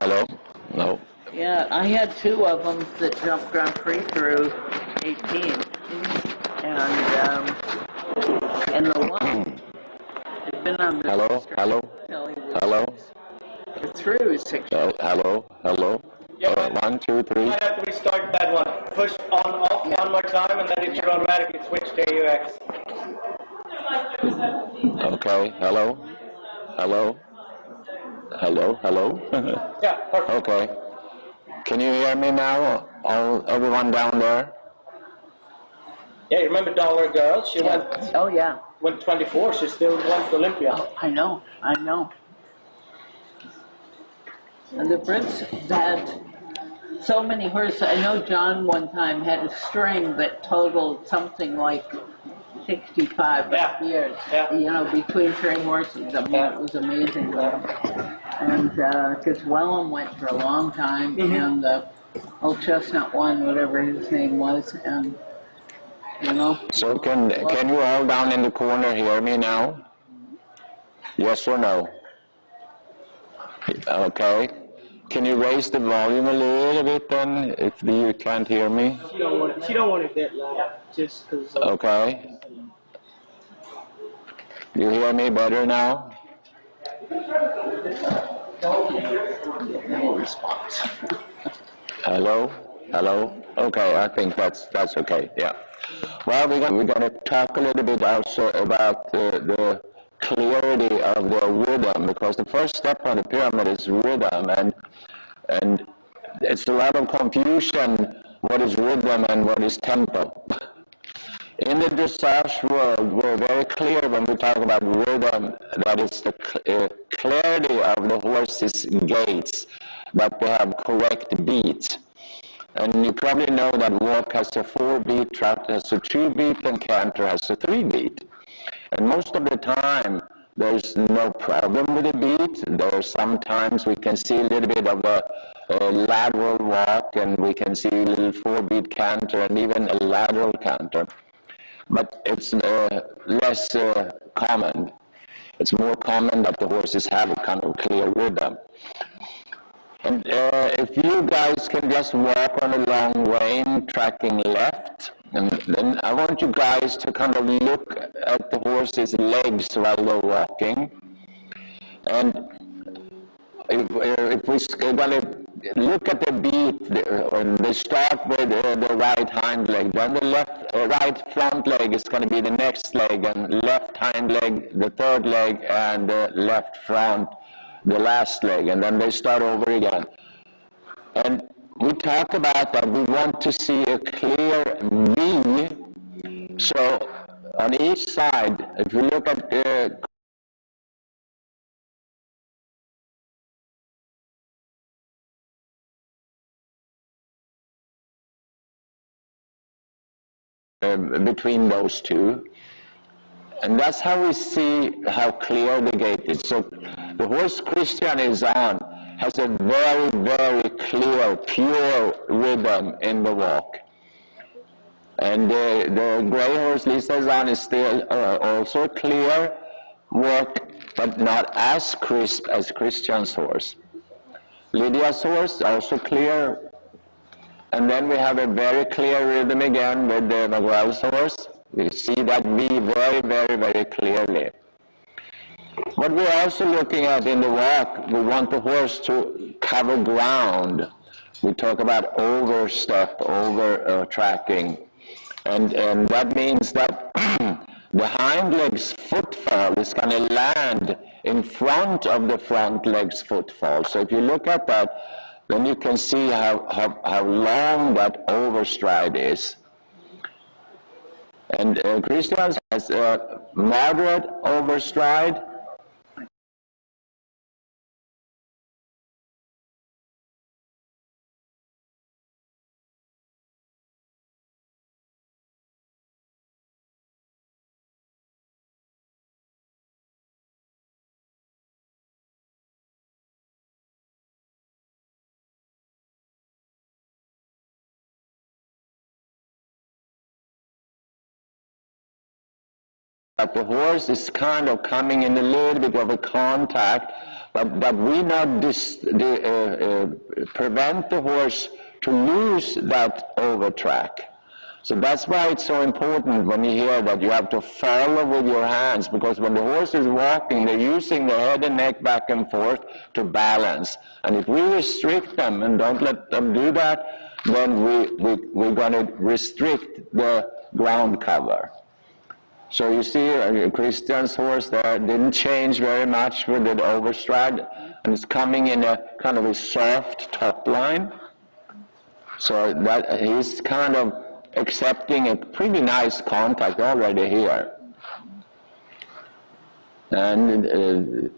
Hello? No. Yeah, I had 2 of them that jumped Grand Prix through 18. And the one had been on the Hello? Hello? Hello? through 6. Hello? Hello? Yeah. 1, 2, 3. You might have to restart that one. Push on off one more time, and then it should automatically switch to AUX. Okay. Hello? Hello? Hello? Hello? Yeah, perfect. Okay. Can you hear me now? Everyone down there? Yeah, you remember Dollar Girl? She went. Oh, yeah. Went 24. She still went to Olympia. Oh, I know. And the Brits had so many horses. I know John one time had a string that totaled something like 65 years. Yeah. You know, between 3 horses. I mean, it was amazing. And because Wellham went for a long time, and Old Chestnut won, whatever his name was, and you know. So can you all down in the corner hear me now? Yes or no? Okay. Can you raise the volume a little bit then, if you can't hear me? She don't want it that loud, just because. Okay. You hear me better now? No response. Hello? Hello? Okay, I think that's okay, yeah. Well, we're going to talk a little bit also about the clarity of the rhythm, because the first step on the pyramid is rhythm, and it's a lot of confusion what is rhythm and what is tempo. In the dressage world, we're very clear when we talk about rhythm that it's the clarity of the horse's gaits, that they have correct beats. And you probably know that walk has a 4-beat, trot has a 2-beat, and canter has a 3-beat. And most of the time, there's no problem with the beat. There's sometimes we can see a little bit of a lateral walk, and we can see a little 4-beat canter, and even a lateral canter. But it's less common. It's more common that the horses have a kind of clear rhythm. And if you guys can just walk on a long rein, tracking left, and then I want you guys to kind of look at the horse's legs while they're walking. And if we're going to look at the beat, and they start with the right hind leg, then the right front leg is going to be the next leg, and left hind leg, the third leg, and the left front, the last leg, and then they start over again. And we talk about that we want to see a clear V. So on each side, if you look at the between those two, and that's how we see how clear the gait is. So the horse Christian is on has a very, very clear, pure rhythm in the walk. And the gray horse Lisa is on is still also clear walk, but not as crisp as Christian's horse. Lydia's horse also clear. And then we have a very clear rhythm again with the McGuire's horse. We see that V very, very, very clearly. What we're also looking at in the walk, we want the horse to cover ground. We talk about overstep, over tracking. And that means that the hind leg's footfall is going to land in front of the front leg's footfall. So if you look at that, then you can see how long that overstride is. And Christian has a moderate overstride. But the horse is kind of coming in a little bit of a contact but we not prevent the horse to lose that over track. So that's why it's so important when you hear that you have to follow with your hands, because when the horse is walking, they're using the head and neck back and forth to balance. And if we restrict them and don't let them do that, then we're going to restrict the ground cover. So you see, Christian's horse there didn't change very much with the overstride, and it's coming in a kind of a soft top line. So that he's kind of accepting a pretty nice contact already here. And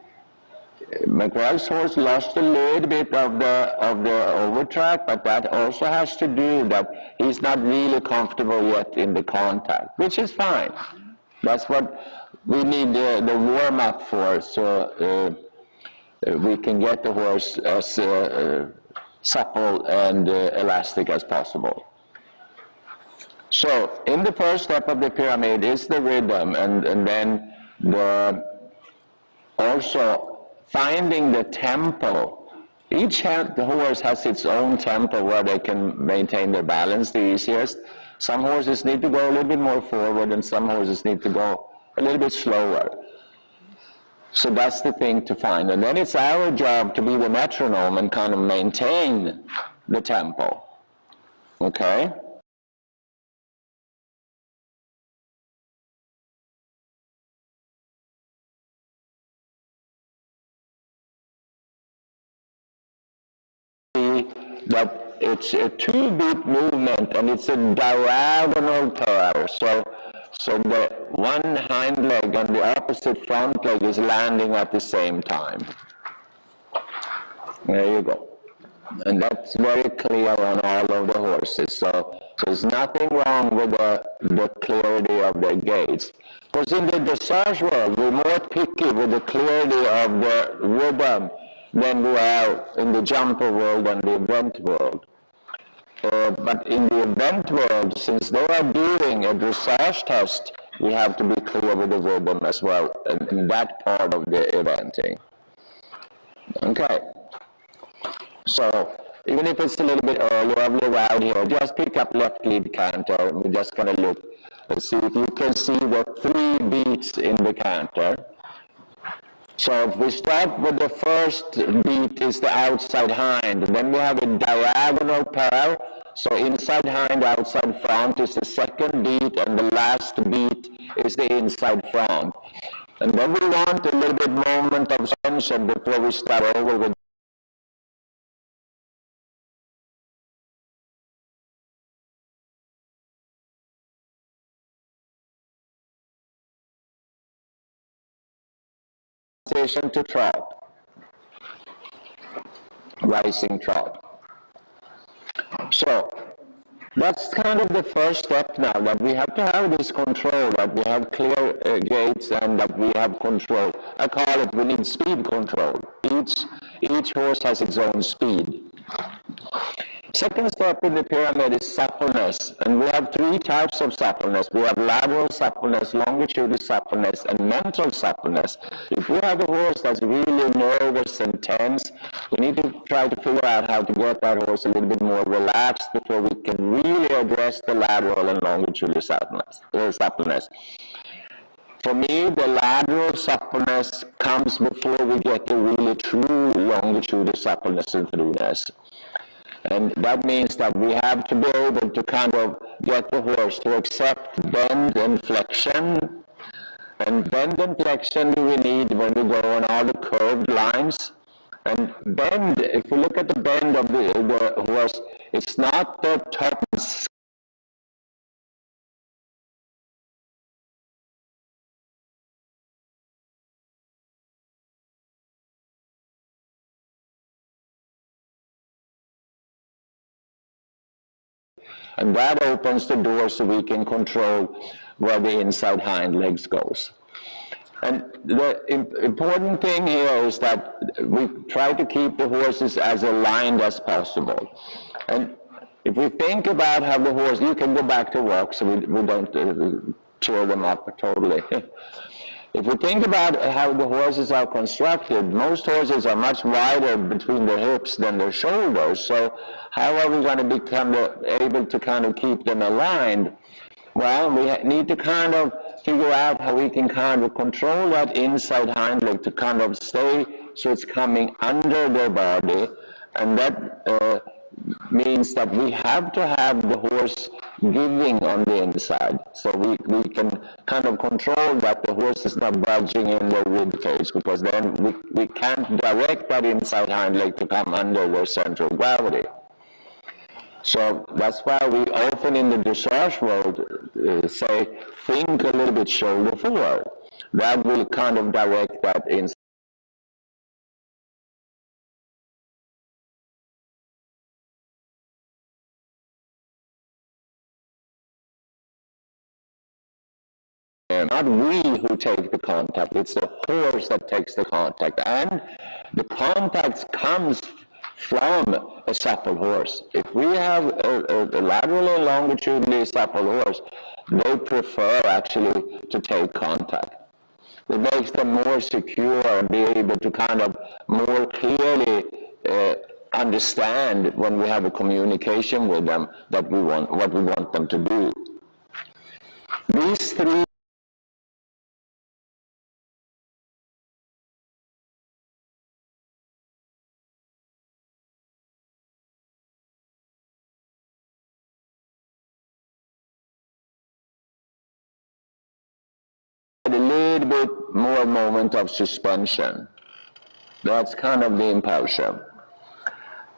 McGrath's horse lost a little bit of the overtrack, but that also has to do that he's not really comfortable yet in the contact, which is fine. That's what we need the warm-up for, so we can get the horse as supple and elastic as possible. So in the first step of the pyramid is the rhythm, and then also finding the tempo. Each horse has its own tempo where they can maintain their balance the easiest. Some horses need to go a little bit more forward, and some horses need to go a little bit slower. So that's the thing to find. And then it's our job to be the metronome and kind of maintain the tempo. Okay? That it's a 2-beat movement, and it's a diagonal pair. So the one hind leg and the opposite front leg is landing at the same time. There you go. And that's very clear on all of the horses. So there's nothing wrong with the clarity of their gaits. Because in the dressage world, we're more picky with the clarity of the rhythm than we are in the jumper world and the event world. But in the event world, since they are doing a dressage test, we have to be clear with the rhythm as well in that part of the eventing. Okay. So even if it's a little bit earlier of the route here, just pick up left lead canter. We're just going to look and see if you can see the 3 beats in the canter. So if we start with the first beat is the outside hind, then we have a diagonal pair. So inside hind, outside front is the second beat, and the last beat is the inside front. And then we want a little bit moment of tension before we start over with to trot, rising trot. So that's kind of the first step now, that we have to have this control, that we have clear gaits and that we have control. I call it, we need speed control. Each horse has its own speed. Second step in the pyramid is suppleness, and we have 3 types of suppleness. We have lateral suppleness, longitudinal suppleness, and mental suppleness. If we have a horse that's really nervous and tense, we need to try to figure out how to get that horse a little bit more relaxed before we can really address the lateral and longitudinal suppleness. For me, the lateral suppleness comes before we get the really true longitudinal suppleness and throughness. And that means that we have to be able to kind of get the horse to accept bend and flexion. And bend and flexion we need when we go on all the curved lines. And bend, if we look at the bend of the horse, it's not the top. And that opens the door so we can control where the inside hind legs goes. And the important thing here is that we try to keep the horses as aligned as possible. And if we think about how the horse, you can go back to work so we don't cheer them up totally. If we think about how the horses are constructed, most horses are much wider between their hips than their shoulders. So how are we going to become able to kind of keep them aligned? Well, we need to kind of figure out how we can kind of control that inside hind leg to kind of stay so it's coming under their body, and that means that we have to have the horse giving on the inside, so we can kind of control that the horse is not budging in the rib cage, because then we can't direct that inside hind leg to come under their center of gravity. So that's why we often in the dressage world say, think a little bit shoulder forward. That will kind of direct that inside. Not we who take the contact, it's the horse that takes the contact. And the contact comes from a supple horse. If we have a laterally and longitudinally supple horse, they prefer actually to take contact. It makes them more secure and be able to kind of more clearly understand when we have a communication with them that we want, what we want them to do. These three a little bit more moment of suspension. That's kind of the impulsion.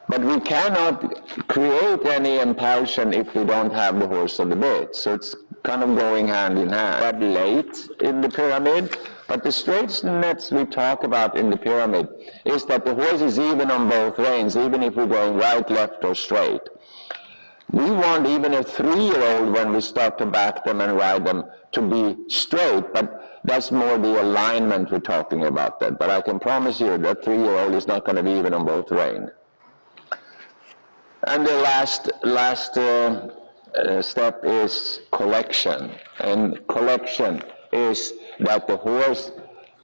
But we cannot create any impulsion if we don't have the horse on the bit. So it's kind of going hand in hand. But late in the pyramid, but the straightness we talk about in the pyramid is that the horse is even on both reins, even if we're going right, left, or straight. We want even a 3-year-old, when we start to back them and ride them, to be straight, but that's more the alignment we're talking about that. But I can promise you that 3-year-old is not going to be even on both reins. And the last step is collection. And collection is that the horse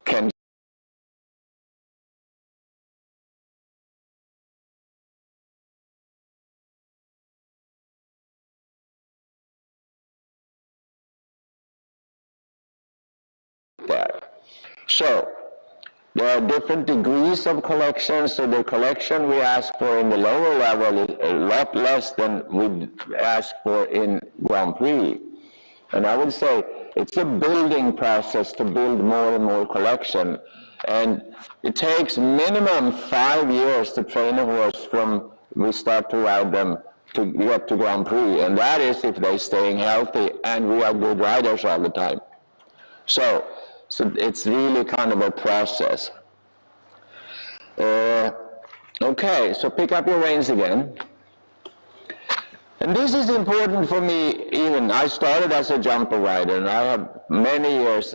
can there. So there are different degrees of collection. So the collection we ask for in the lower level is a lot less than we ask for in Grand Prix. And I would say it's a building process to build more and more collection. And it takes minimum 5 years to train a horse from we start to ride them to get to Grand Prix. And that is if they're staying healthy and we are good riders all the time. So it's really kind of a process. Okay, so pick up your reins again. And this is important for me even. I started as a jumper rider, and I have many years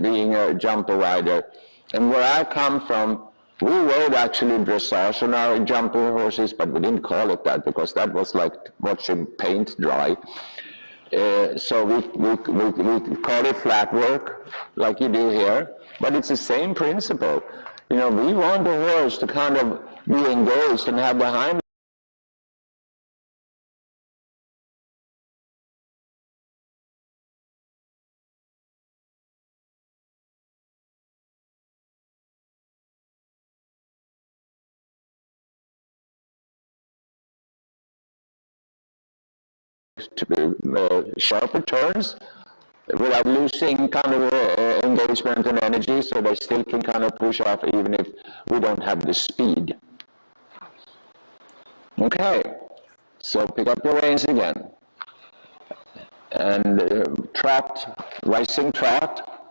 being a jumper rider. And where I come from, we rode actually dressage on our jumper horses, but we didn't call it that because that was like watching paint dry. So we call it flat work, like you do here, but it's the same principle. You know, we want the horse to kind of be engaged and have the hind to sharper turns without losing kind of engagement and energy, so they still can kind of push off even if we don't have the speed. Okay, so pick up your reins again. And trot, rising trot.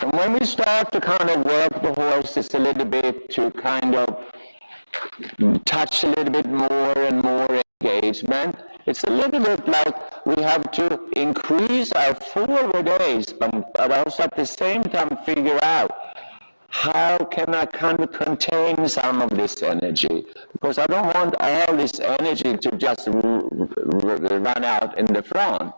And when we start to kind of work the horse, it's a little bit to kind of touch a little bit more and more engagement. It's a little bit like we have to increase our forward ace, but also at the same time figure out how can I kind of contain some of this energy? Because I don't want all this energy to just run out in the front.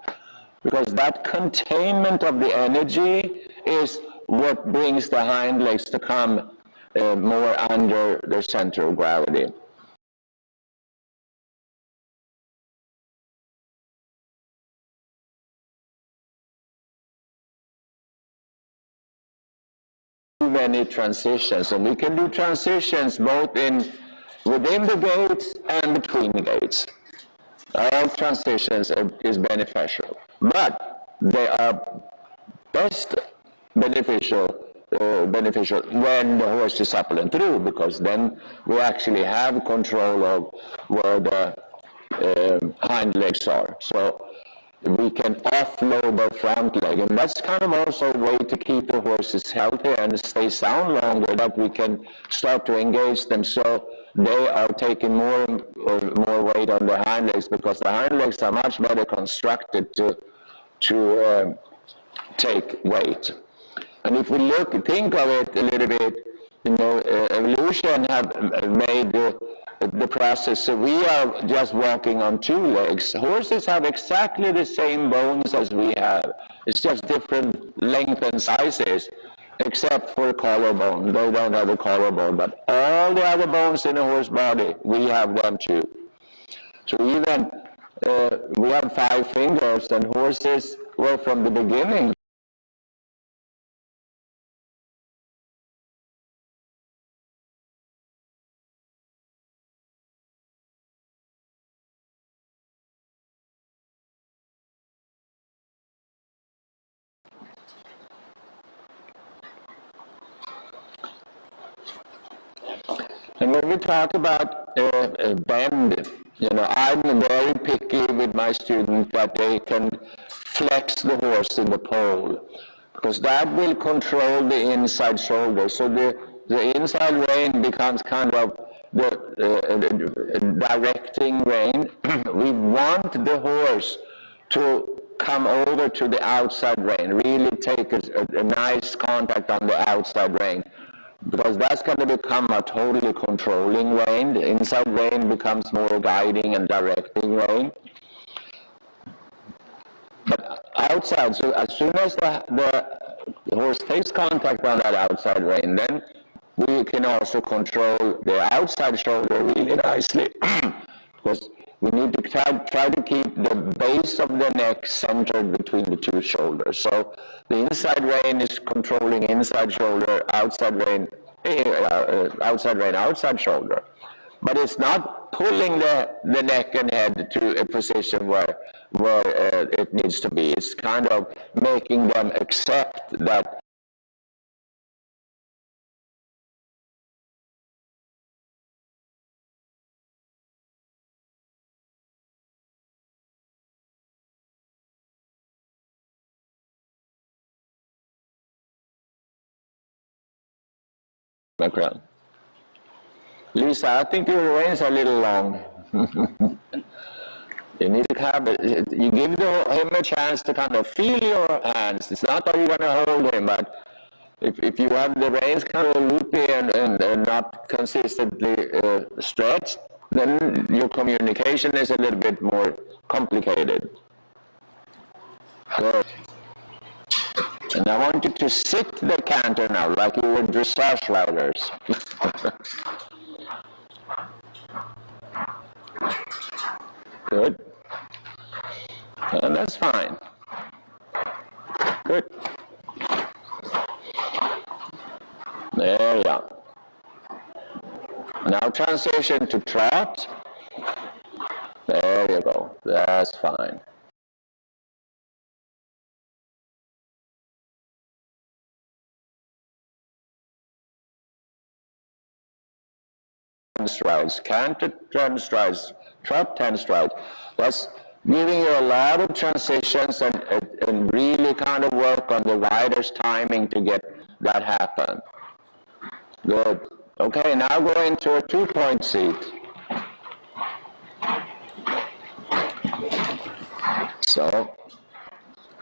Because that containment of the energy is what brings the hind legs to come more under the center of gravity. Many transitions, and we can do transitions both within the gates and between the gates. All transitions is beneficial, but they are best beneficial when the horse is up and through, because then we actually have control of where the hind legs are. So we can offload the front leg, and that's kind of also a way to keep the horses healthy and stay sound longer, that we can start to engage them so they are taking more weight on the hind legs, because the hind legs are much better constructed to take weight. And if we think of it a little bit, evolution have made the process, so we are just walking on two legs. Horses have exactly the same bones as we have. It's just different length and sizes, except for the collarbone. They don't have a collarbone, but all the other bones in a horse body, we have them too. So even we have 5 fingers, and horses were from the beginning And when we talk about bend, I'm very picky with my students that they can flex the horse in the pole, because that will control the inside shoulder. So the inside rein becomes kind of the directing rein. We want the horse to come over to the outside rein, really take a nice contact on the outside rein, because that's going to become a totally controlling rein. The inside rein becomes more guiding and directing rein. But outside, so as soon as the horse takes contact on that outside rein, then we can also control the outside shoulder really nicely, because we need to try to keep the base of the neck centered between the two shoulders. So the inside rein is controlling inside shoulder, outside rein, outside shoulder. But it's not pulling the neck and head to a position where it needs to be. It's kind of making them accept that background. Lisa, I think your reins are a little long. You need to have it. You give him a chance to kind of feel your hands. It's not that you're going to hold him, but if you have the reins kind of loopy and not consistently stretched, then your communication is a little bit more complicated. Good. And I want you to sit the canter now, like you were dressage riders. Good. And that's fine. Good. There you go. Now transition to trot. There you go. That's fine. Strides, canter 10 strides, trot 10 strides. That's giving you a lot of transitions and really kind of work on the rider's timing to get that happen. Good. Okay, now go into a 2-point seat. So,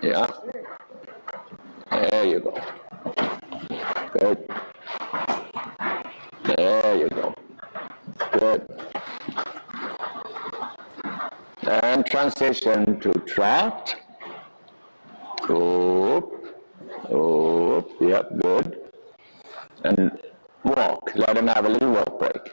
yeah. There you go. Good. And transition to trot. Up, up, yep, good. And walk, let him have a little walk break.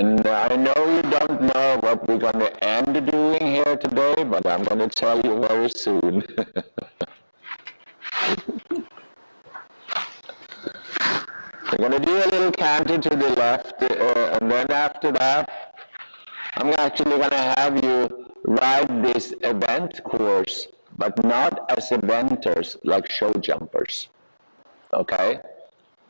And I know you don't know what we're going to end doing here today, but I'm going to tell you very soon. We're going to do a little canter to the left, and then after that, I'm actually going to have you ride this event course, but not as eventers, like show jumpers. Okay?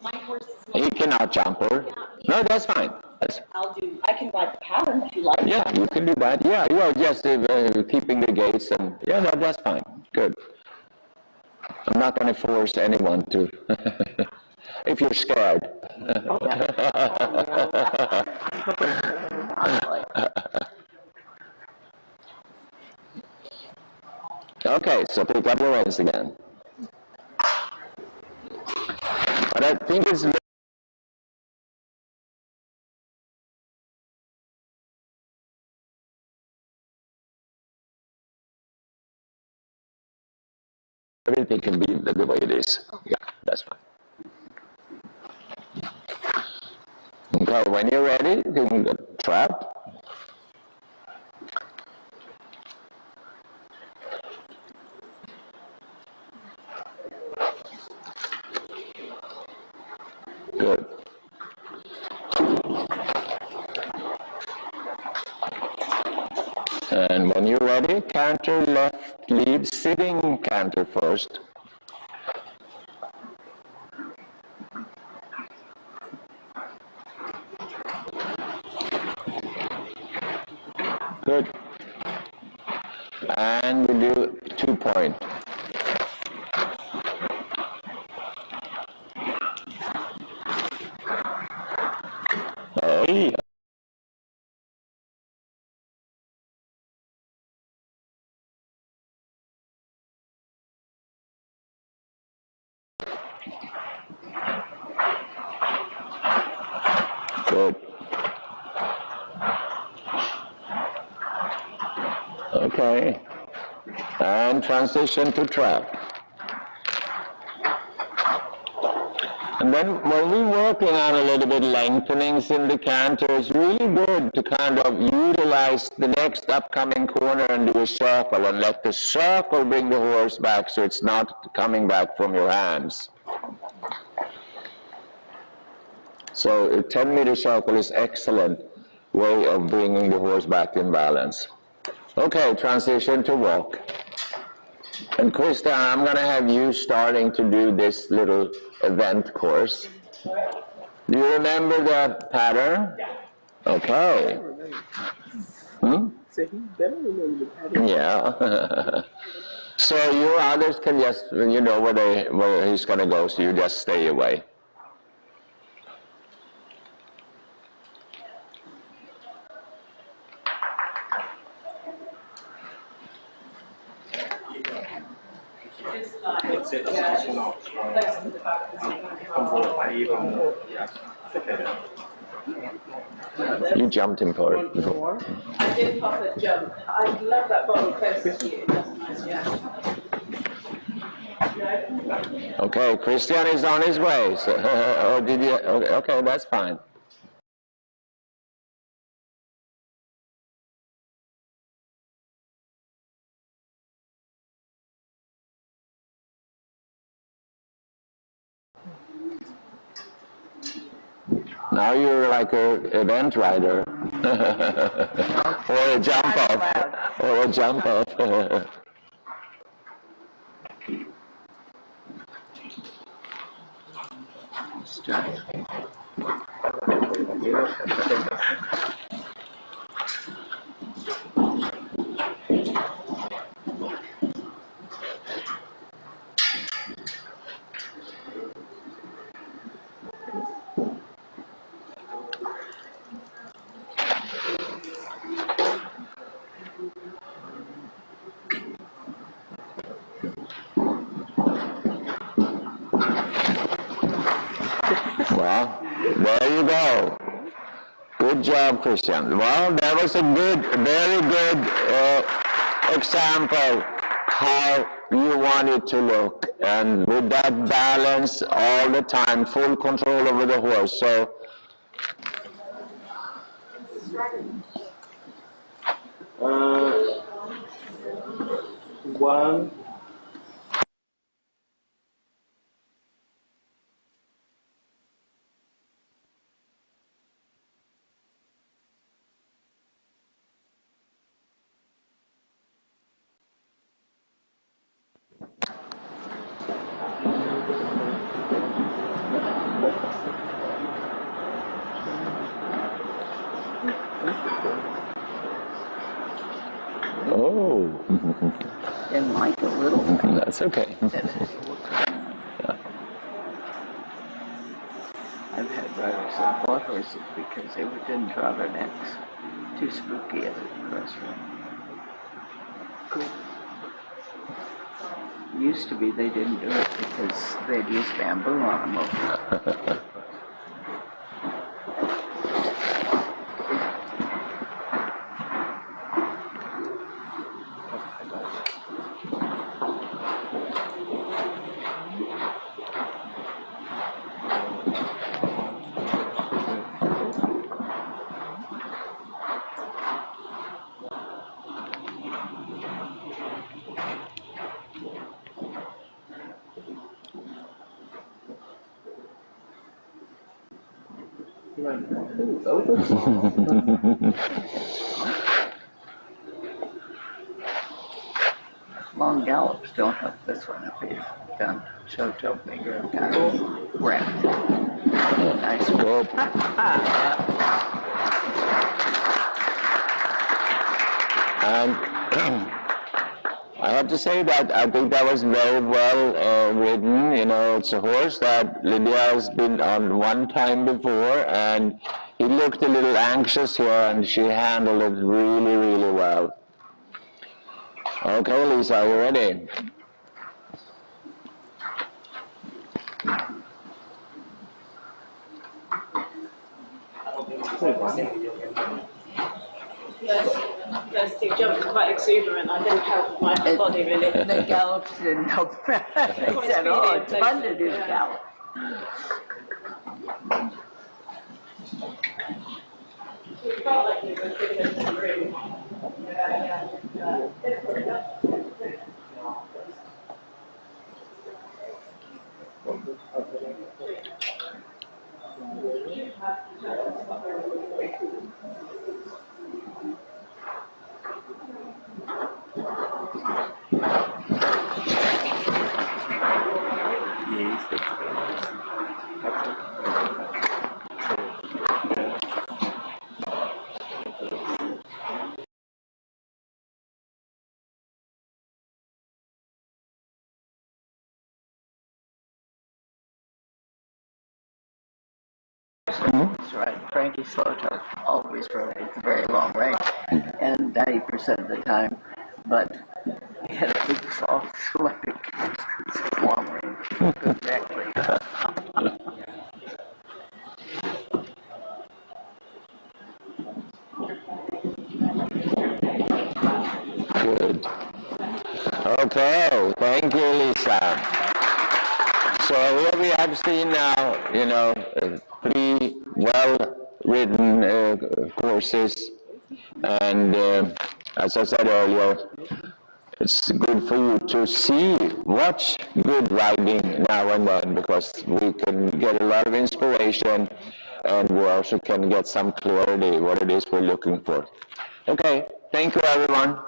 My horse is He cannot jumper. No, that's fine. I can ride the pattern if you like. Yeah, you can do that. Yeah, well, just keeping the gates and, yeah, no, that's fine. Good. I'm not going to force anyone to, if you're scared. Okay, so pick up your reins again. But I think it's everything can be the way it is. Yeah, that's fine. Okay, when you're ready, you can get trapped. Good. And when you're ready, canter left lead, sitting canter first. Good. And we do 2 point. Hey. Good. Okay. And transition to trap. And then when we're working on a little bit lengthenings in the canter, it's really good to kind of utilize the next upcoming corner and do a circle and let the circle bring the horse back so it's not coming back from your hands. So a 10-meter circle is excellent way of bringing the horse back in balance. Okay, transition to walk. And Krista, I'm going to have you starting to do this little event course. Do you remember the pattern? Okay. Hmm? Yeah. So your others can just, you know where he's going to go, so you just stay away. You jumped him for it before. I did pop a jump. I love that bottle closer to you. That's nice, yeah. Okay, Christian is on his way. So, or did you? Okay, that's fine. Now you're like an event rider, or a jump off, or a jump off. There you go. Good job, Christian. Well, that was a good, very good example how you want it to look. And with that balance all the time, full control over the horse. So, one. oh. And like a little. That's okay. I've had riders that bought horses because they didn't draw their necks. Too spooky at the restaurant. Cool. Used to be they didn't do it because they'd use bamboo on them. Long gallops don't help this one if you've done show jumping or kind of wrapped. Nice rope. And I have to say that I think that was very well ridden. You know, it's a horse that Lydia has been on one time before, and he looked a little anxious here, and she handled it really, really well. Okay, Lisa, are you ready? Those two jumps were quite exuberant. I didn't help my body really. The gallops didn't help. They said, oh, it's fun to do the gallop. It felt like you were sitting in the room. That's right. Frankie Slowtop always rode at the very long range, and 90% of the time, but he had a big soft leg. Long range. Exactly. Good. Okay, thank you, Lisa. So here we have seen now, you know, 3 well-written courses, and as I said earlier, it's good for you to watch good riding now and then, because we can get a lot of inspiration, and we also can get some clarity what it is we're looking for. Okay, thank you, everyone.